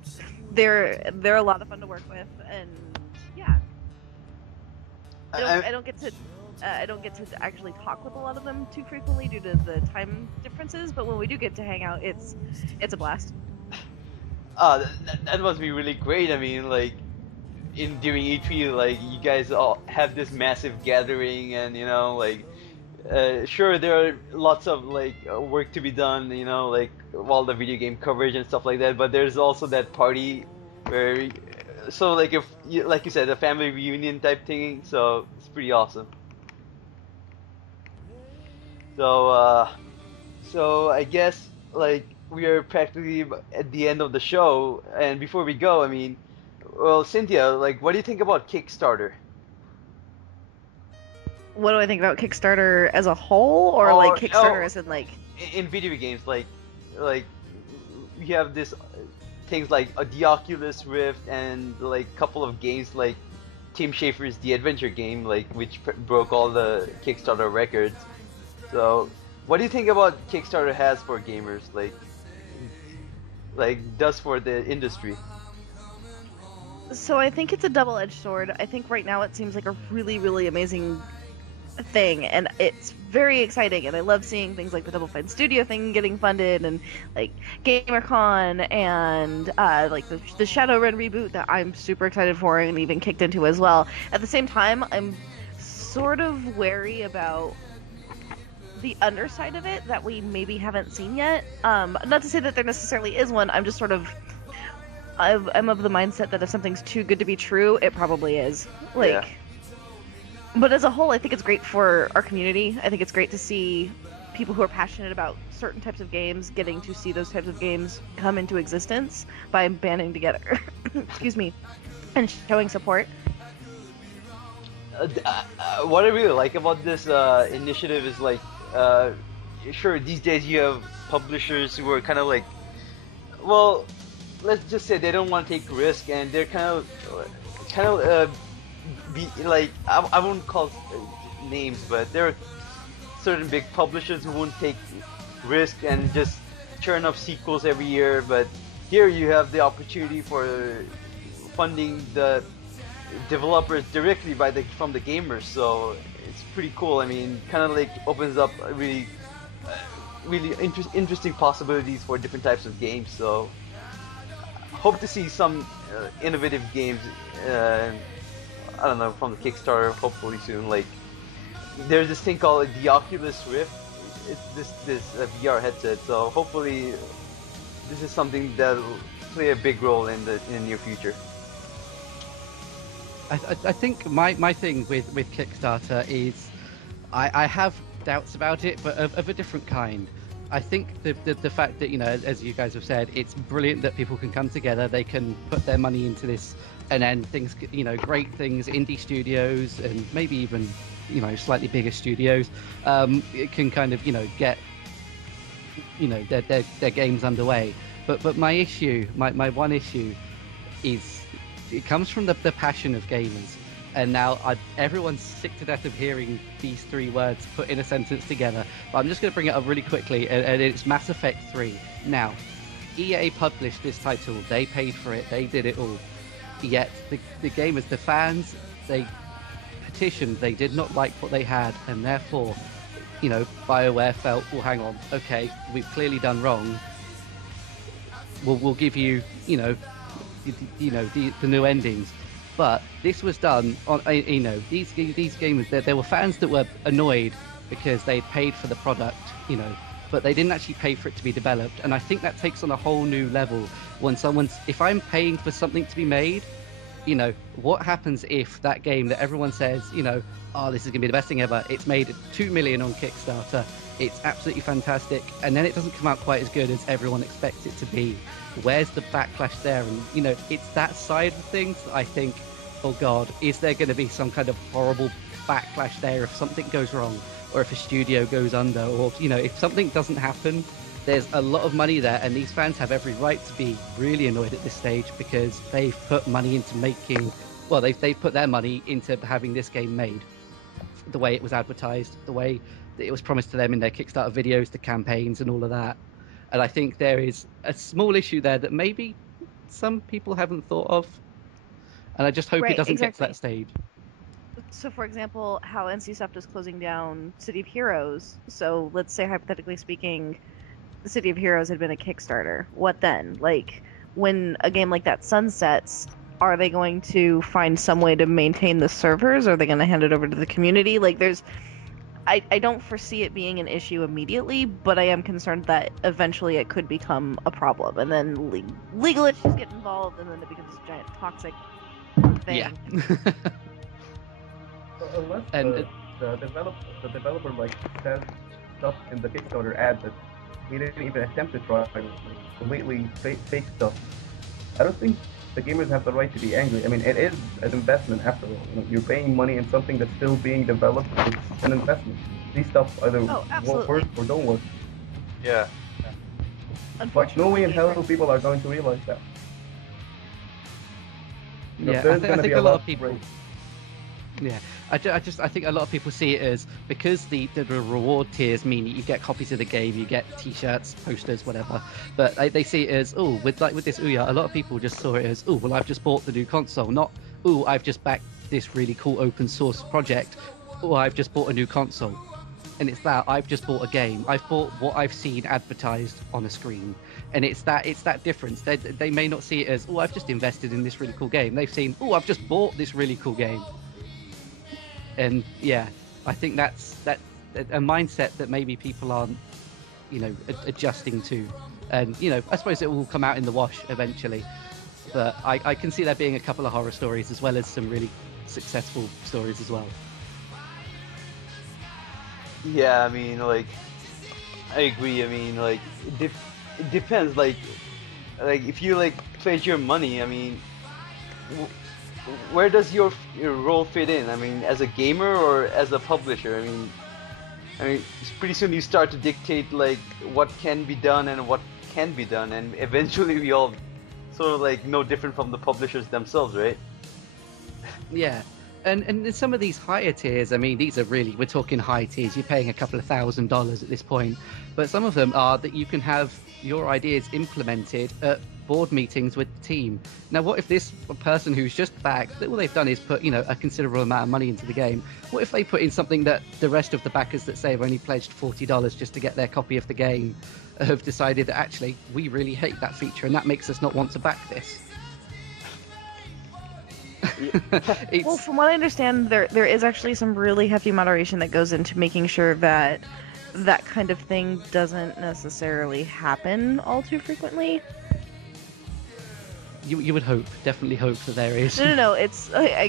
they're a lot of fun to work with, and yeah, I don't get to actually talk with a lot of them too frequently due to the time differences, but when we do get to hang out, it's a blast. That must be really great. I mean, like, during E3, like, you guys all have this massive gathering, and you know, like, sure, there are lots of like work to be done, you know, like all the video game coverage and stuff like that, but there's also that party where, so like, if you, like you said, a family reunion type thing, so it's pretty awesome. So I guess, like, we are practically at the end of the show, and before we go, I mean, well, Synthia, like, what do you think about Kickstarter? What do I think about Kickstarter as a whole, or like Kickstarter as in like in video games, like we have this things like the Oculus Rift and like a couple of games like Tim Schafer's The Adventure Game, like, which broke all the Kickstarter records. So, what do you think about Kickstarter has for gamers, like does for the industry? So I think it's a double-edged sword. I think right now it seems like a really, really amazing thing, and it's very exciting, and I love seeing things like the Double Fine Studio thing getting funded, and like GamerCon, and like the Shadowrun reboot that I'm super excited for and even kicked into as well. At the same time, I'm sort of wary about the underside of it that we maybe haven't seen yet. Not to say that there necessarily is one, I'm just sort of I'm of the mindset that if something's too good to be true, it probably is. Like, yeah. But as a whole, I think it's great for our community. I think it's great to see people who are passionate about certain types of games getting to see those types of games come into existence by banding together. Excuse me. And showing support. What I really like about this initiative is, like, sure, these days you have publishers who are kind of like, well, let's just say they don't want to take risk, and they're kind of be like, I won't call names, but there are certain big publishers who won't take risk and just churn up sequels every year. But here you have the opportunity for funding the developers directly from the gamers, so it's pretty cool. I mean, kind of like opens up really interesting possibilities for different types of games. So hope to see some innovative games, I don't know, from the Kickstarter hopefully soon. Like, there's this thing called the Oculus Rift, this VR headset. So hopefully, this is something that'll play a big role in the near future. I think my thing with Kickstarter is I have doubts about it, but of a different kind. I think the fact that, as you guys have said, it's brilliant that people can come together, they can put their money into this, and then things, great things, indie studios and maybe even, slightly bigger studios, it can kind of, get, their games underway. But my issue, my one issue is it comes from the passion of gamers. And now everyone's sick to death of hearing these three words put in a sentence together. But I'm just going to bring it up really quickly, and it's Mass Effect 3. Now, EA published this title. They paid for it. They did it all. Yet the gamers, the fans, they petitioned. They did not like what they had, and therefore, BioWare felt, well, hang on, okay, we've clearly done wrong. We'll give you, the new endings. But this was done on, these gamers, there were fans that were annoyed because they'd paid for the product, but they didn't actually pay for it to be developed. And I think that takes on a whole new level when if I'm paying for something to be made, what happens if that game that everyone says, oh, this is going to be the best thing ever, it's made 2 million on Kickstarter, it's absolutely fantastic, and then it doesn't come out quite as good as everyone expects it to be. Where's the backlash there? And it's that side of things that I think, oh god, is there going to be some kind of horrible backlash there if something goes wrong, or if a studio goes under, or if something doesn't happen? There's a lot of money there, and these fans have every right to be really annoyed at this stage because they've put money into they've put their money into having this game made, the way it was advertised, the way that it was promised to them in their Kickstarter videos, the campaigns and all of that. And I think there is a small issue there that maybe some people haven't thought of. And I just hope it doesn't get to that stage. So, for example, how NCSoft is closing down City of Heroes. So, let's say, hypothetically speaking, the City of Heroes had been a Kickstarter. What then? Like, when a game like that sunsets, are they going to find some way to maintain the servers? Are they going to hand it over to the community? Like, I don't foresee it being an issue immediately, but I am concerned that eventually it could become a problem, and then legal issues get involved, and then it becomes a giant toxic thing. Yeah. Unless the developer like says stuff in the Kickstarter ad that he didn't even attempt to try, like, completely fake stuff, I don't think the gamers have the right to be angry. I mean, it is an investment after all. You're paying money in something that's still being developed. It's an investment. These stuff either work or don't work. Yeah. But no way in hell people are going to realize that. I think a lot of people. Yeah, I think a lot of people see it as, because the reward tiers mean you get copies of the game, you get T-shirts, posters, whatever. But they see it as, with this Ouya, a lot of people just saw it as, well, I've just bought the new console, not, I've just backed this really cool open source project, I've just bought a new console. And it's that I've just bought a game. I've bought what I've seen advertised on a screen, and it's that difference. They may not see it as, I've just invested in this really cool game. They've seen, I've just bought this really cool game. And yeah, I think that's a mindset that maybe people aren't, adjusting to. And I suppose it will come out in the wash eventually. But I can see there being a couple of horror stories as well as some really successful stories as well. Yeah, I mean, like, I agree. I mean, like, it depends. Like if you pledge your money, I mean, where does your role fit in? I mean, as a gamer or as a publisher? I mean, pretty soon you start to dictate what can be done and what can be done, and eventually we all sort of no different from the publishers themselves, right? Yeah. And some of these higher tiers, I mean, these are really, we're talking high tiers, you're paying a couple of $1,000s at this point, but some of them are that you can have your ideas implemented at board meetings with the team. Now, what if this person who's just backed, all they've done is put, a considerable amount of money into the game, what if they put in something that the rest of the backers that say have only pledged $40 just to get their copy of the game have decided that actually, we really hate that feature and that makes us not want to back this? Well, from what I understand, there is actually some really hefty moderation that goes into making sure that that kind of thing doesn't necessarily happen all too frequently. You would hope, definitely hope that there is. No. It's I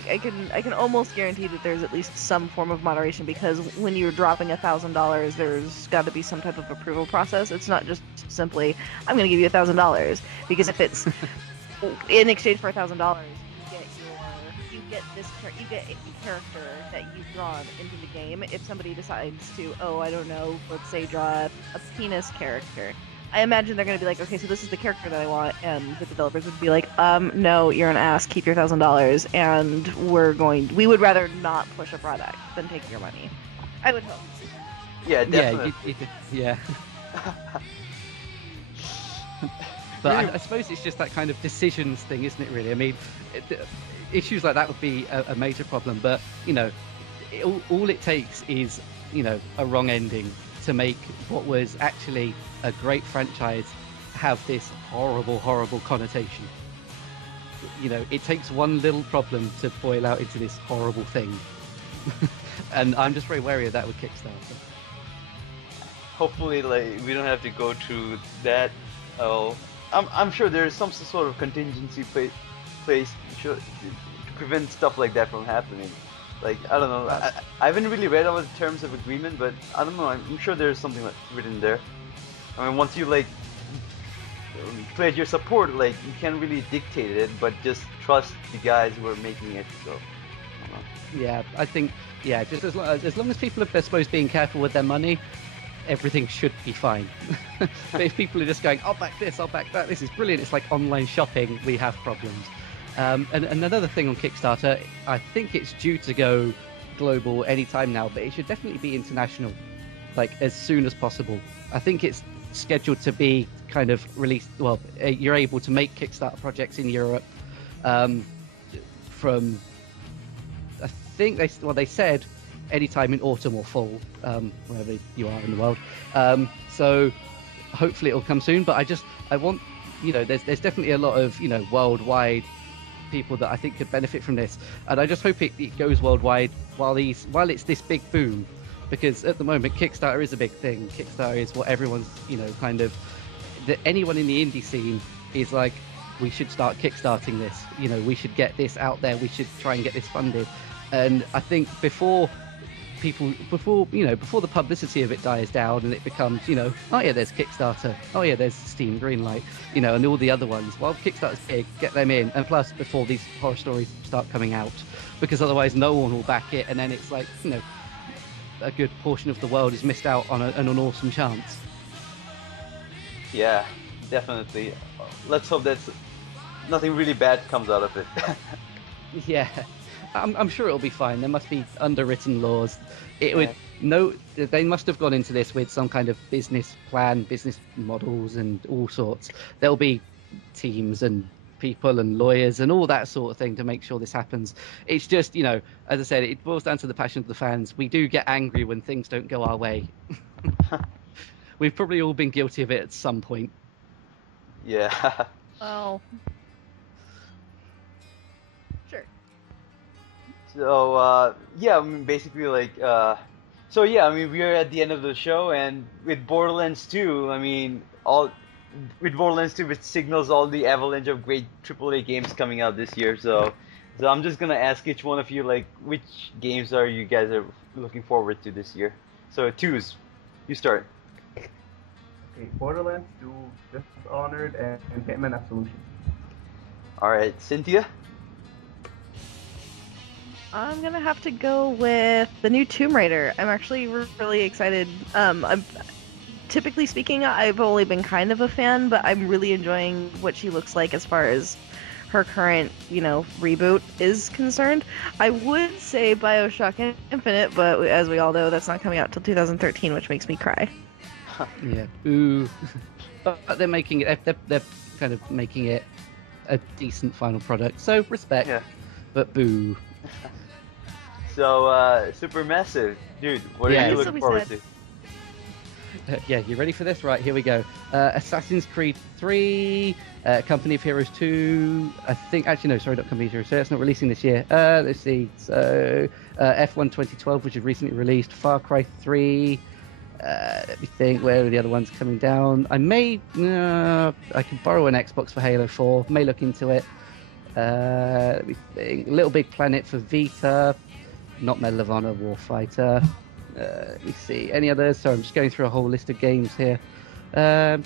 can almost guarantee that there's at least some form of moderation, because when you're dropping $1,000, there's got to be some type of approval process. It's not just simply I'm going to give you $1,000, because if it's in exchange for $1,000, you get a character that you've drawn into the game. If somebody decides to, I don't know, let's say draw a penis character, I imagine they're going to be like, okay, so this is the character that I want, and the developers would be like, no, you're an ass, keep your $1,000, and we would rather not push a product than take your money. I would hope. Yeah, definitely. Yeah. But I suppose it's just that kind of decisions thing, isn't it, really? I mean, issues like that would be a major problem, but, all it takes is, a wrong ending to make what was actually a great franchise have this horrible, horrible connotation. It takes one little problem to boil out into this horrible thing. And I'm just very wary of that with Kickstarter. Hopefully, we don't have to go through that. I'm sure there's some sort of contingency place to prevent stuff like that from happening. I don't know. I haven't really read all the terms of agreement, but I don't know. I'm sure there's something written there. I mean, once you pledge your support, you can't really dictate it, but just trust the guys who are making it. So, I don't know. Yeah, I think just as long as people are, I suppose, being careful with their money, everything should be fine. But if people are just going, I'll back this, I'll back that, this is brilliant, it's like online shopping, we have problems. And another thing on Kickstarter, I think it's due to go global anytime now, but it should definitely be international, as soon as possible. I think it's scheduled to be kind of released. Well, you're able to make Kickstarter projects in Europe from, I think they said anytime in autumn or fall, wherever you are in the world. So hopefully it'll come soon. But I want, there's definitely a lot of, worldwide people that I think could benefit from this, and I just hope it goes worldwide while it's this big boom, because at the moment Kickstarter is a big thing. Kickstarter is what everyone's anyone in the indie scene is like, we should start kickstarting this, we should get this out there, we should try and get this funded. And I think before the publicity of it dies down and it becomes, oh yeah, there's Kickstarter, oh yeah, there's Steam Greenlight, and all the other ones. While Kickstarter's big, get them in, and plus before these horror stories start coming out, because otherwise no one will back it, and then it's like, a good portion of the world is missed out on an awesome chance. Yeah, definitely. Let's hope that nothing really bad comes out of it. Yeah. I'm sure it'll be fine. There must be underwritten laws. They must have gone into this with some kind of business plan, business models, and all sorts. There'll be teams and people and lawyers and all that sort of thing to make sure this happens. It's just, as I said, it boils down to the passion of the fans. We do get angry when things don't go our way. We've probably all been guilty of it at some point. Yeah. Oh. So, yeah, I mean, basically, we are at the end of the show, and with Borderlands 2, I mean, with Borderlands 2, which signals all the avalanche of great AAA games coming out this year, so I'm just gonna ask each one of you, which games are you guys are looking forward to this year? So, Twos, you start. Okay, Borderlands 2, Dishonored, and Hitman Absolution. Alright, Synthia? I'm gonna have to go with the new Tomb Raider. I'm actually really excited. Typically speaking, I've only been kind of a fan, but I'm really enjoying what she looks like as far as her current, reboot is concerned. I would say BioShock Infinite, but as we all know, that's not coming out till 2013, which makes me cry. Yeah, boo. But they're making it. They're kind of making it a decent final product. So respect, yeah. But boo. So, Supermassive, dude, what are you looking forward to? Yeah, you ready for this? Right, here we go. Assassin's Creed 3, Company of Heroes 2, I think, actually no, sorry, not Company of Heroes 2, that's not releasing this year. Let's see, so, F1 2012, which is recently released, Far Cry 3, Let me think. Where are the other ones coming down? I may. I can borrow an Xbox for Halo 4. May look into it. Let me think. Little Big Planet for Vita. Not Medal of Honor Warfighter. Let me see. Any others? So I'm just going through a whole list of games here. I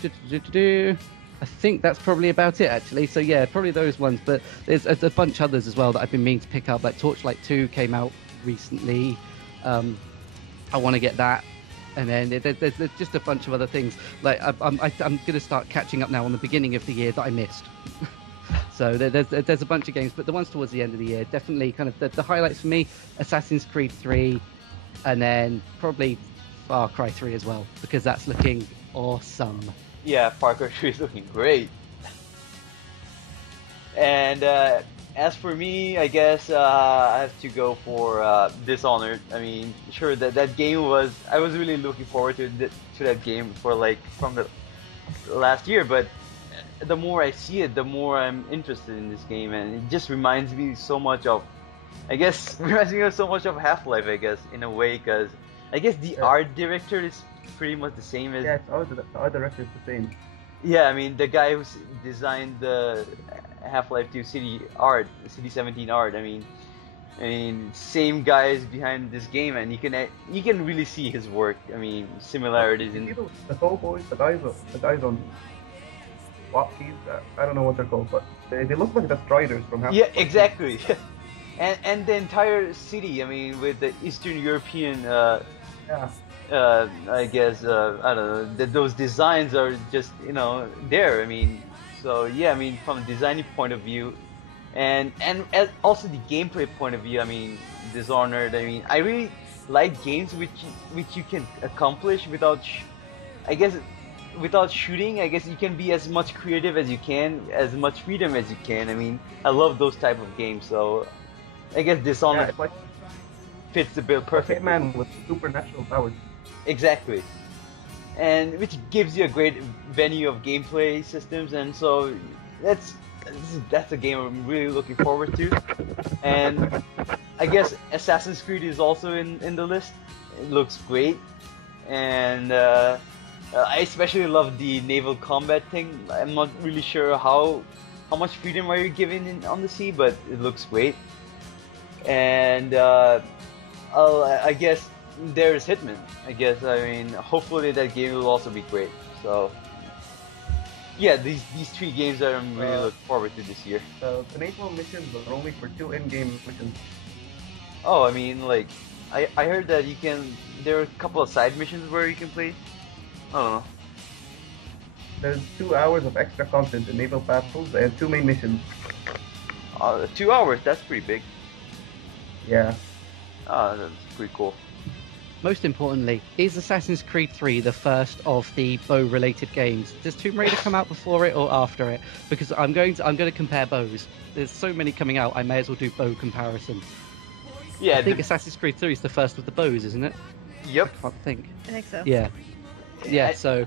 think that's probably about it, actually. So yeah, probably those ones. But there's a bunch others as well that I've been meaning to pick up. Like Torchlight 2 came out recently. I want to get that. And then there's just a bunch of other things. Like I'm going to start catching up now on the beginning of the year that I missed. So there's a bunch of games, but the ones towards the end of the year, definitely kind of the highlights for me, Assassin's Creed 3, and then probably Far Cry 3 as well, because that's looking awesome. Yeah, Far Cry 3 is looking great. And as for me, I guess I have to go for Dishonored. I mean, sure, that game I was really looking forward to that game for from the last year, but the more I see it, the more I'm interested in this game, and it just reminds me so much of, so much of Half-Life, I guess, in a way, because I guess the art director is pretty much the same as... Yeah, the art director is the same. Yeah, I mean, the guy who's designed the Half-Life 2 City 17 art, I mean, same guys behind this game, and you can really see his work. I mean, similarities in... The Soul Boys, the guys on... Walkies, I don't know what they're called, but they look like the Striders from Half-Life. Yeah, exactly. and the entire city, I mean, with the Eastern European, I guess, I don't know, those designs are just, there. I mean, so yeah, I mean, from a designing point of view, and also the gameplay point of view, I mean, Dishonored, I mean, I really like games which you can accomplish without shooting. I guess you can be as much creative as you can, as much freedom as you can. I mean, I love those type of games, so I guess Dishonored fits the bill perfectly. Hitman with supernatural powers. Exactly. And which gives you a great venue of gameplay systems, and so that's a game I'm really looking forward to. And I guess Assassin's Creed is also in the list. It looks great, and I especially love the naval combat thing. I'm not really sure how much freedom are you given on the sea, but it looks great. And I guess there's Hitman. I mean, hopefully that game will also be great. So yeah, these three games that I'm really looking forward to this year. The naval missions are only for 2 in-game missions. Oh, I mean, I heard that there are a couple of side missions where you can play. I don't know. There's 2 hours of extra content in naval battles and 2 main missions. 2 hours, that's pretty big. Yeah. That's pretty cool. Most importantly, is Assassin's Creed 3 the first of the bow-related games? Does Tomb Raider come out before it or after it? Because I'm going to compare bows. There's so many coming out, I may as well do bow comparison. Yeah. I think Assassin's Creed 3 is the first of the bows, isn't it? Yep. I think. I think so. Yeah. Yeah, so...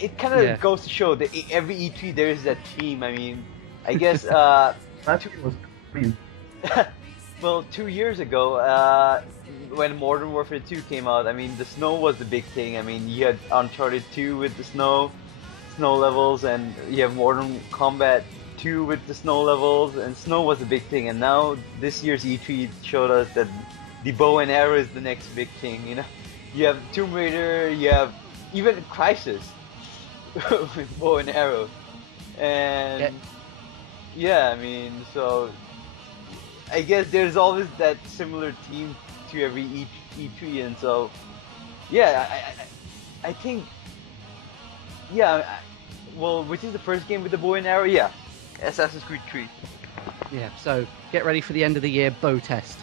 It kind of goes to show that every E3 there is that theme. I mean, I guess... Actually, it was please. Well, 2 years ago, when Modern Warfare 2 came out, I mean, the snow was the big thing. I mean, you had Uncharted 2 with the snow levels, and you have Modern Combat 2 with the snow levels, and snow was the big thing. And now, this year's E3 showed us that the bow and arrow is the next big thing, You have Tomb Raider, you have even Crysis with bow and arrow. And yeah, I mean, so I guess there's always that similar theme to every E3, and so yeah, I think well, which is the first game with the bow and arrow? Yeah, Assassin's Creed 3. Yeah, so get ready for the end of the year bow test.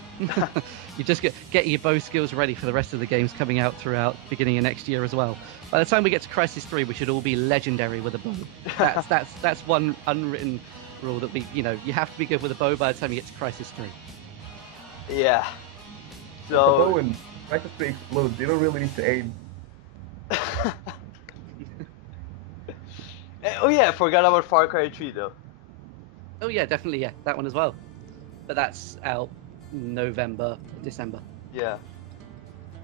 You just get your bow skills ready for the rest of the games coming out throughout beginning of next year as well. By the time we get to Crysis 3, we should all be legendary with a bow. That's one unwritten rule that you have to be good with a bow by the time you get to Crysis 3. Yeah. So the bow and Crysis 3 explodes. You don't really need to aim. Oh yeah, I forgot about Far Cry 3 though. Oh yeah, definitely, yeah, that one as well. But that's out November, December. Yeah.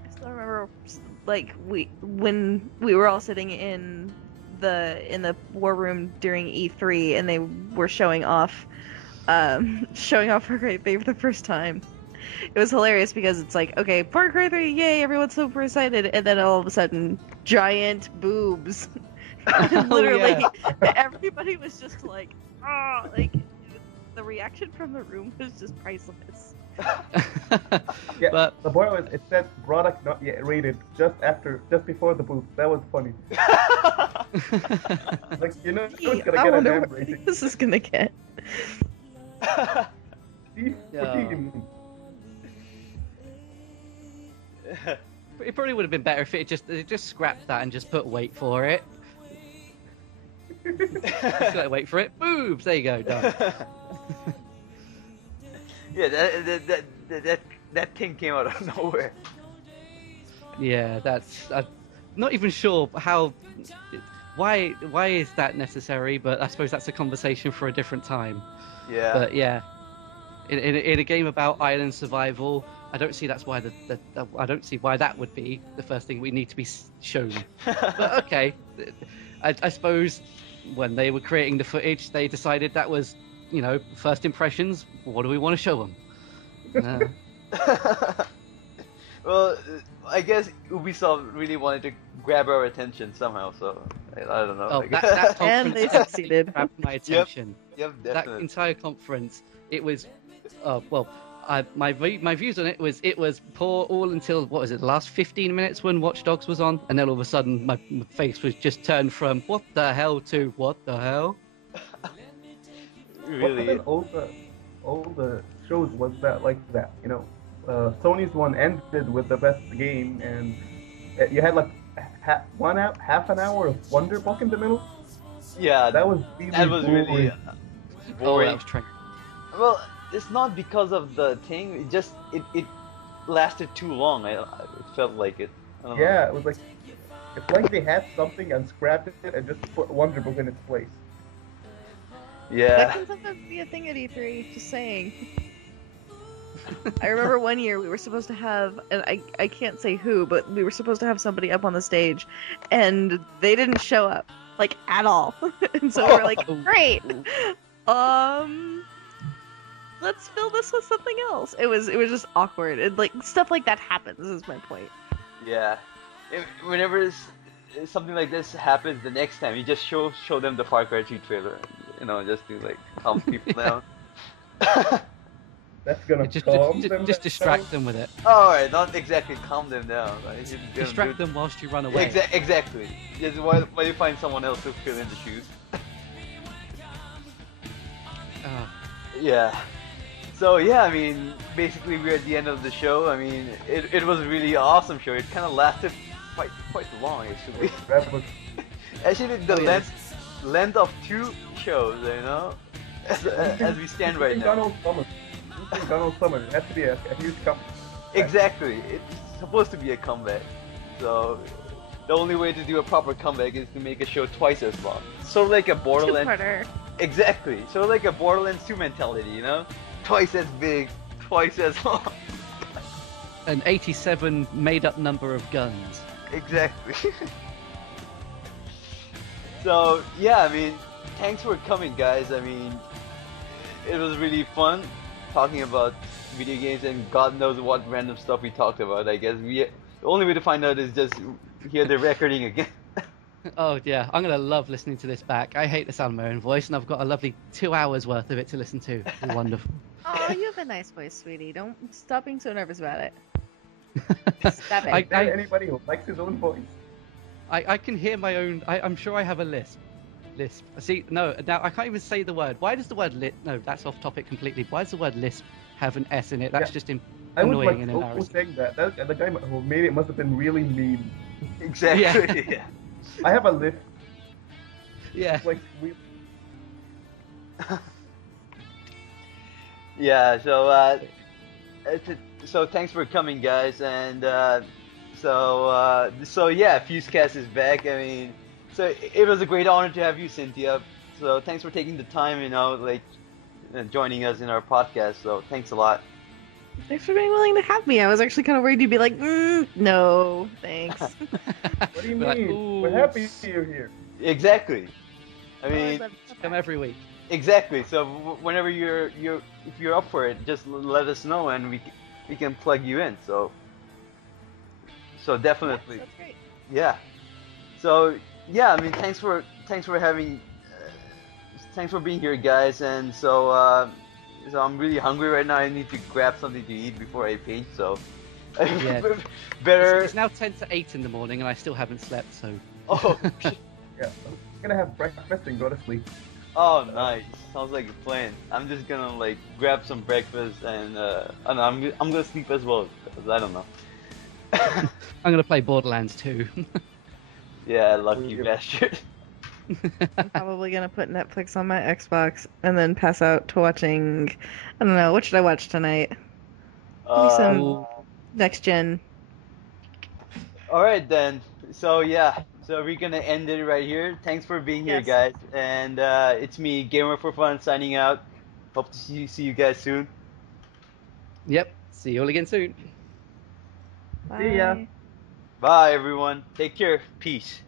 I still remember like when we were all sitting in the war room during E3 and they were showing off Far Cry 3 for the first time. It was hilarious because it's like, okay, Far Cry 3, yay, everyone's super excited, and then all of a sudden, giant boobs. Literally, everybody was just like, oh, like, the reaction from the room was just priceless. Yeah, But the point was, it said product not yet rated just before the booth. That was funny. Like, you know, it's gonna I get an wonder M what rating. this is gonna get. C14. it probably would have been better if it just scrapped that and just put wait for it. Just like, wait for it. Boobs. There you go. Done. Yeah, that thing came out of nowhere. Yeah, that's. I'm not even sure how. Why is that necessary? But I suppose that's a conversation for a different time. Yeah. But yeah, in a game about island survival, I don't see that's why I don't see why that would be the first thing we need to be shown. But okay, I suppose when they were creating the footage, they decided that was, first impressions. What do we want to show them? Well, I guess Ubisoft really wanted to grab our attention somehow, so I don't know. Oh, like- that And they conference succeeded. grabbed my attention. Yep, That definitely. entire conference, it was, my views on it was poor all until, what was it, the last 15 minutes when Watch Dogs was on, and then all of a sudden my face was just turned from what the hell to what the hell. Really. All the shows was that like that, Sony's one ended with the best game, and you had like half an hour of Wonderbook in the middle. Yeah, That was really Oh, boring. that was tragic. Well, it's not because of the thing. It just it lasted too long. It felt like it. I don't know. Yeah, it was like it's like they had something and scrapped it and just put Wonderbook in its place. That Yeah. can sometimes be a thing at E3, just saying. I remember one year we were supposed to have, and I can't say who, but we were supposed to have somebody up on the stage, and they didn't show up, like, at all. And so we were like, great! Let's fill this with something else. It was just awkward. And, like, stuff like that happens, is my point. Yeah. Whenever something like this happens the next time, you just show them the Far Cry 2 trailer, just to like calm people down. That's gonna Just calm them just distract down. them with it. Alright, not exactly calm them down. Like, you just gonna Distract do- them whilst you run away. Exactly. Just why you find someone else to fill in the shoes. Yeah. So yeah, I mean, basically we're at the end of the show. I mean, it was a really awesome show. It kind of lasted quite long actually. That was Actually, the Oh, yeah. length of 2 shows, as we stand right now. Donald Summer. It has to be a huge comeback. Exactly. It's supposed to be a comeback. So the only way to do a proper comeback is to make a show twice as long. Sort of like a Borderlands. Two-parter. Exactly. Sort of like a Borderlands 2 mentality, Twice as big, twice as long. An 87 made-up number of guns. Exactly. So yeah, I mean, thanks for coming, guys. I mean, it was really fun talking about video games and God knows what random stuff we talked about. I guess the only way to find out is just hear the recording again. Oh yeah, I'm gonna love listening to this back. I hate the sound of my own voice, and I've got a lovely 2 hours worth of it to listen to. It's wonderful. Oh, you have a nice voice, sweetie. Don't stop being so nervous about it. Stop it. I- Is there anybody who likes his own voice? I can hear my own. I'm sure I have a lisp. See, no, now I can't even say the word. Why does the word No, that's off topic completely. Why does the word lisp have an S in it? That's Yeah. just I was annoying like and so embarrassing. saying that. The guy who made it must have been really mean. Exactly. Yeah. I have a list. Yeah. Like we. Yeah. So thanks for coming, guys, and so yeah, Fusecast is back. I mean, so it was a great honor to have you, Synthia. So thanks for taking the time, joining us in our podcast. So thanks a lot. Thanks for being willing to have me. I was actually kind of worried you'd be like, no, thanks. What do you We're like, mean? We're "Ooh." happy you're here. Exactly. I Oh, I'd mean, love to come Come back. every week. exactly. So whenever if you're up for it, just let us know and we can plug you in. So definitely, That's great. yeah. So yeah, I mean, thanks for having, thanks for being here, guys. And so I'm really hungry right now. I need to grab something to eat before I paint. So Yeah. better. It's now 10 to 8 in the morning, and I still haven't slept. So. Oh, Yeah, I'm gonna have breakfast and go to sleep. oh, nice. Sounds like a plan. I'm just gonna like grab some breakfast and I don't know, I'm gonna sleep as well because I don't know. I'm gonna play Borderlands 2. Yeah, lucky Yeah. bastard. I'm probably gonna put Netflix on my Xbox and then pass out to watching. I don't know. What should I watch tonight? Maybe some Ooh. next gen. All right then. So yeah, so we're gonna end it right here. Thanks for being here, Yes. guys. And it's me, Gamer for Fun, signing out. Hope to see you guys soon. Yep. See you all again soon. See ya. Bye. Bye, everyone. Take care. Peace.